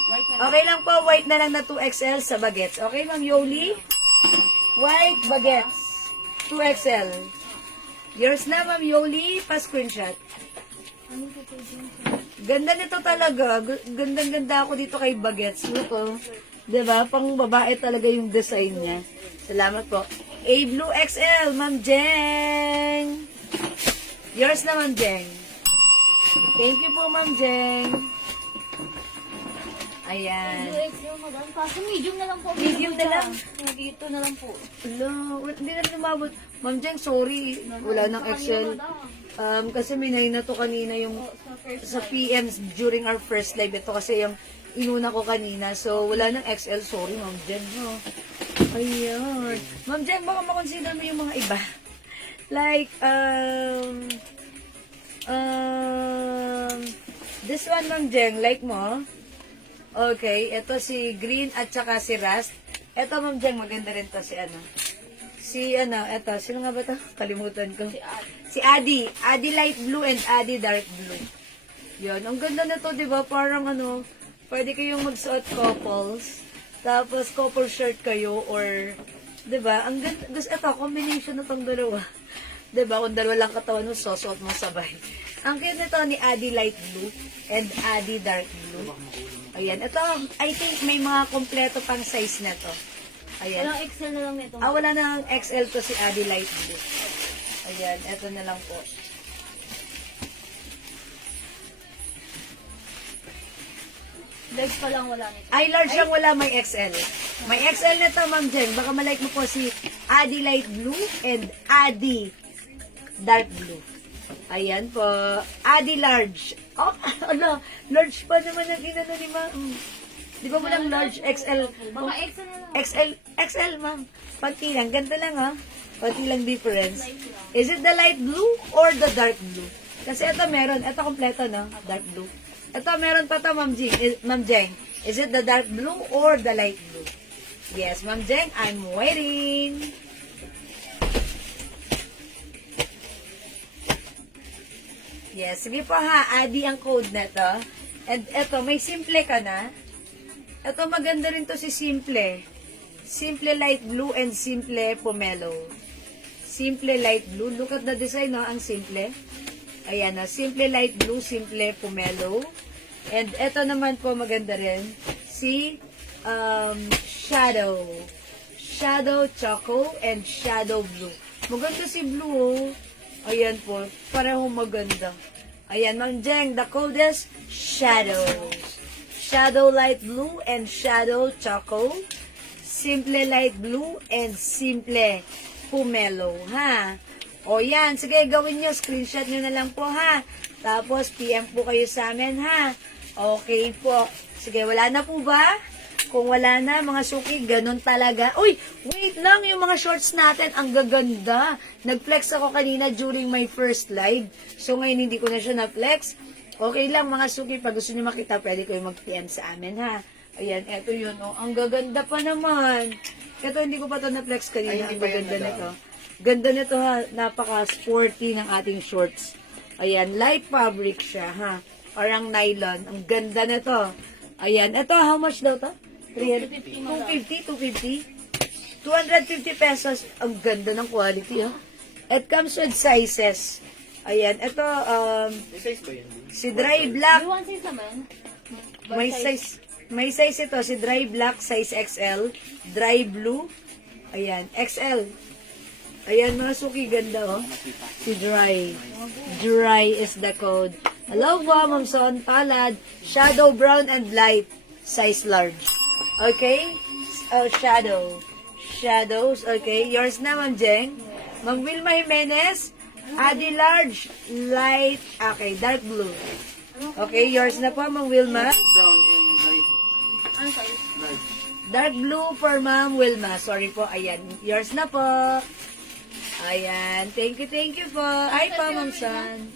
White na lang. Okay lang po, white na lang na 2XL sa bagets. Okay, Ma'am Yoli? White bagets. 2XL. Yours na, Ma'am Yoli. Pa-screenshot. Ganda nito talaga. Gandang-ganda ako dito kay bagets. Look, oh. Diba? Pang babae talaga yung design niya. Salamat po. A Blue XL, Ma'am Jeng. Yours na, Ma'am Jeng. Thank you po, Ma'am Jeng. Ayan. 2XL, madam. Kaso medium na lang po. Medium na lang? Dito na lang po. Hello, hindi na lumabot. Ma'am Jeng, sorry. Wala nang XL. Kasi minay na to kanina yung sa PMs during our first live. Ito kasi yung inuna ko kanina. So, wala nang XL. Sorry, Ma'am Jeng. No? Ayan. Ma'am Jeng, baka makonsider mo yung mga iba. Like, this one, Ma'am Jeng, like mo. Okay, ito si Green at saka si Rust. Ito, Ma'am Jeng, maganda rin to si Si, eto, sino nga ba to? Kalimutan ko. Si Ate. Si Adi. Adi light blue and Adi dark blue. Yun. Ang ganda na to, di ba? Parang pwede kayong magsuot couples. Tapos couple shirt kayo or, di ba? Ang ganda. Gusto, eto, combination na tong dalawa. Di ba? Kung dalawa lang katawan mo, susuot mo sabay. Ang cute nito ni Adi light blue and Adi dark blue. Ayan. Ito, I think may mga kompleto pang size na to. Ayan. Walang Excel na lang nito. Wala na ang XL to si Adi light blue. Ayan, eto na lang po. Legs pa lang wala nito. Ay, large lang wala, may XL. May XL na to, Ma'am Jen. Baka malike mo po si Adi light blue and Adi dark blue. Ayan po. Adi large. Oh, large pa naman ang inano ni Ma'am. Di ba mo lang large XL? Baka Excel na lang. XL, Ma'am. Panti lang. Ganda lang, ha? Panti lang difference. Is it the light blue or the dark blue? Kasi ito meron. Ito kompleto, no? Dark blue. Ito meron pa to, Ma'am Jeng. Is it the dark blue or the light blue? Yes, Ma'am Jeng. I'm waiting. Yes, sige po ha. Adi ang code na to. And ito, may simple ka na. Ito, maganda rin to si Simple. Simple light blue and Simple pomelo. Simple light blue. Look at the design, no? Ang simple. Ayan, no? Simple light blue, Simple pomelo. And ito naman po maganda rin. Si Shadow. Shadow choco and Shadow blue. Maganda si blue, oh. Ayan po. Parehong maganda. Ayan, Ma'am Jeng. The code is Shadows. Shadow light blue and Shadow choco. Simple light blue and Simple pomelo, ha? O yan, sige, gawin nyo. Screenshot nyo na lang po, ha? Tapos, PM po kayo sa amin, ha? Okay po. Sige, wala na po ba? Kung wala na, mga suki, ganun talaga. Uy, wait lang, yung mga shorts natin, ang gaganda. Nag-flex ako kanina during my first live. So, ngayon hindi ko na siya na-flex. Okay lang, mga suki, pag gusto nyo makita, pwede kayo mag-PM sa amin, ha? Ayan, eto yun, oh. Ang gaganda pa naman. Ito, hindi ko pa ito na-flex kanina. Ang gaganda nito. Ganda nito, ha. Napaka-sporty ng ating shorts. Ayan, light fabric siya, ha. Parang nylon. Ang ganda nito. Ayan, ito, how much daw to? 250? 250 pesos. Ang ganda ng quality, ha. It comes with sizes. Ayan, ito, May size ba yun? si Dry Black. May one size naman. May size ito, si Dry Black, size XL. Dry Blue, ayan, XL. Ayan, mga suki, ganda, oh. Si Dry. Dry is the code. Hello po, Ma'am Son Palad. Shadow brown and light, size large. Okay? Oh, shadow. Shadows, okay. Yours na, Ma'am Jeng. Ma'am Wilma Jimenez. Adi large, light, okay, dark blue. Okay, yours na po, Ma'am Wilma. Brown and light. Ano size? Light. Dark blue for Ma'am Wilma. Sorry po, ayan. Yours na po. Ayan, thank you po. Ay po, Ma'am San.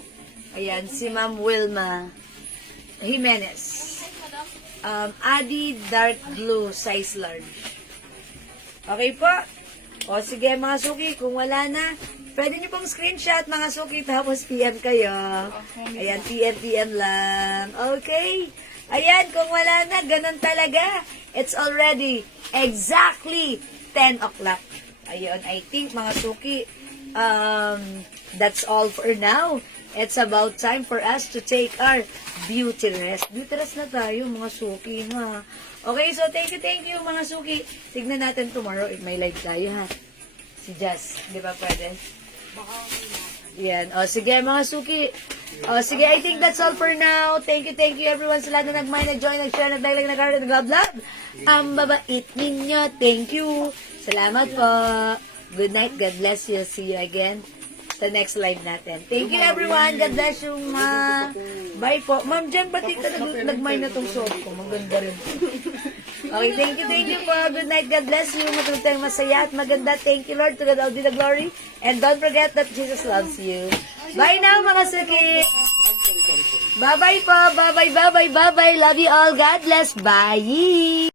Ayan, si Ma'am Wilma Jimenez. Adi dark blue, size large. Okay po. O sige mga suki, kung wala na, pwede nyo pong screenshot mga suki, tapos PM kayo. Ayan, PM lang. Okay. Ayan, kung wala na, ganun talaga. It's already exactly 10 o'clock. Ayun, I think mga suki, that's all for now. It's about time for us to take our beauty rest. Beauty rest na tayo, mga suki, ha? Okay, so thank you, mga suki. Tignan natin tomorrow if may live tayo, ha? Si Jess, di ba pwede? Yan. O, sige, mga suki. O, sige, I think that's all for now. Thank you, everyone sa lahat na nag-mind, nag-join, nag-share, nag-like, nag-heart, nag-love. Ang babait ninyo. Thank you. Salamat po. Good night. God bless you. See you again sa next live natin. Thank you, everyone. God bless you, ma. Bye po. Ma'am Jen, ba't dito nag-mind na tong suot ko? Maganda rin. Okay, thank you po. Good night. God bless you. Matulog tayong masaya at maganda. Thank you, Lord. To God all be the glory. And don't forget that Jesus loves you. Bye now, mga suki. Bye-bye po. Bye-bye. Love you all. God bless. Bye.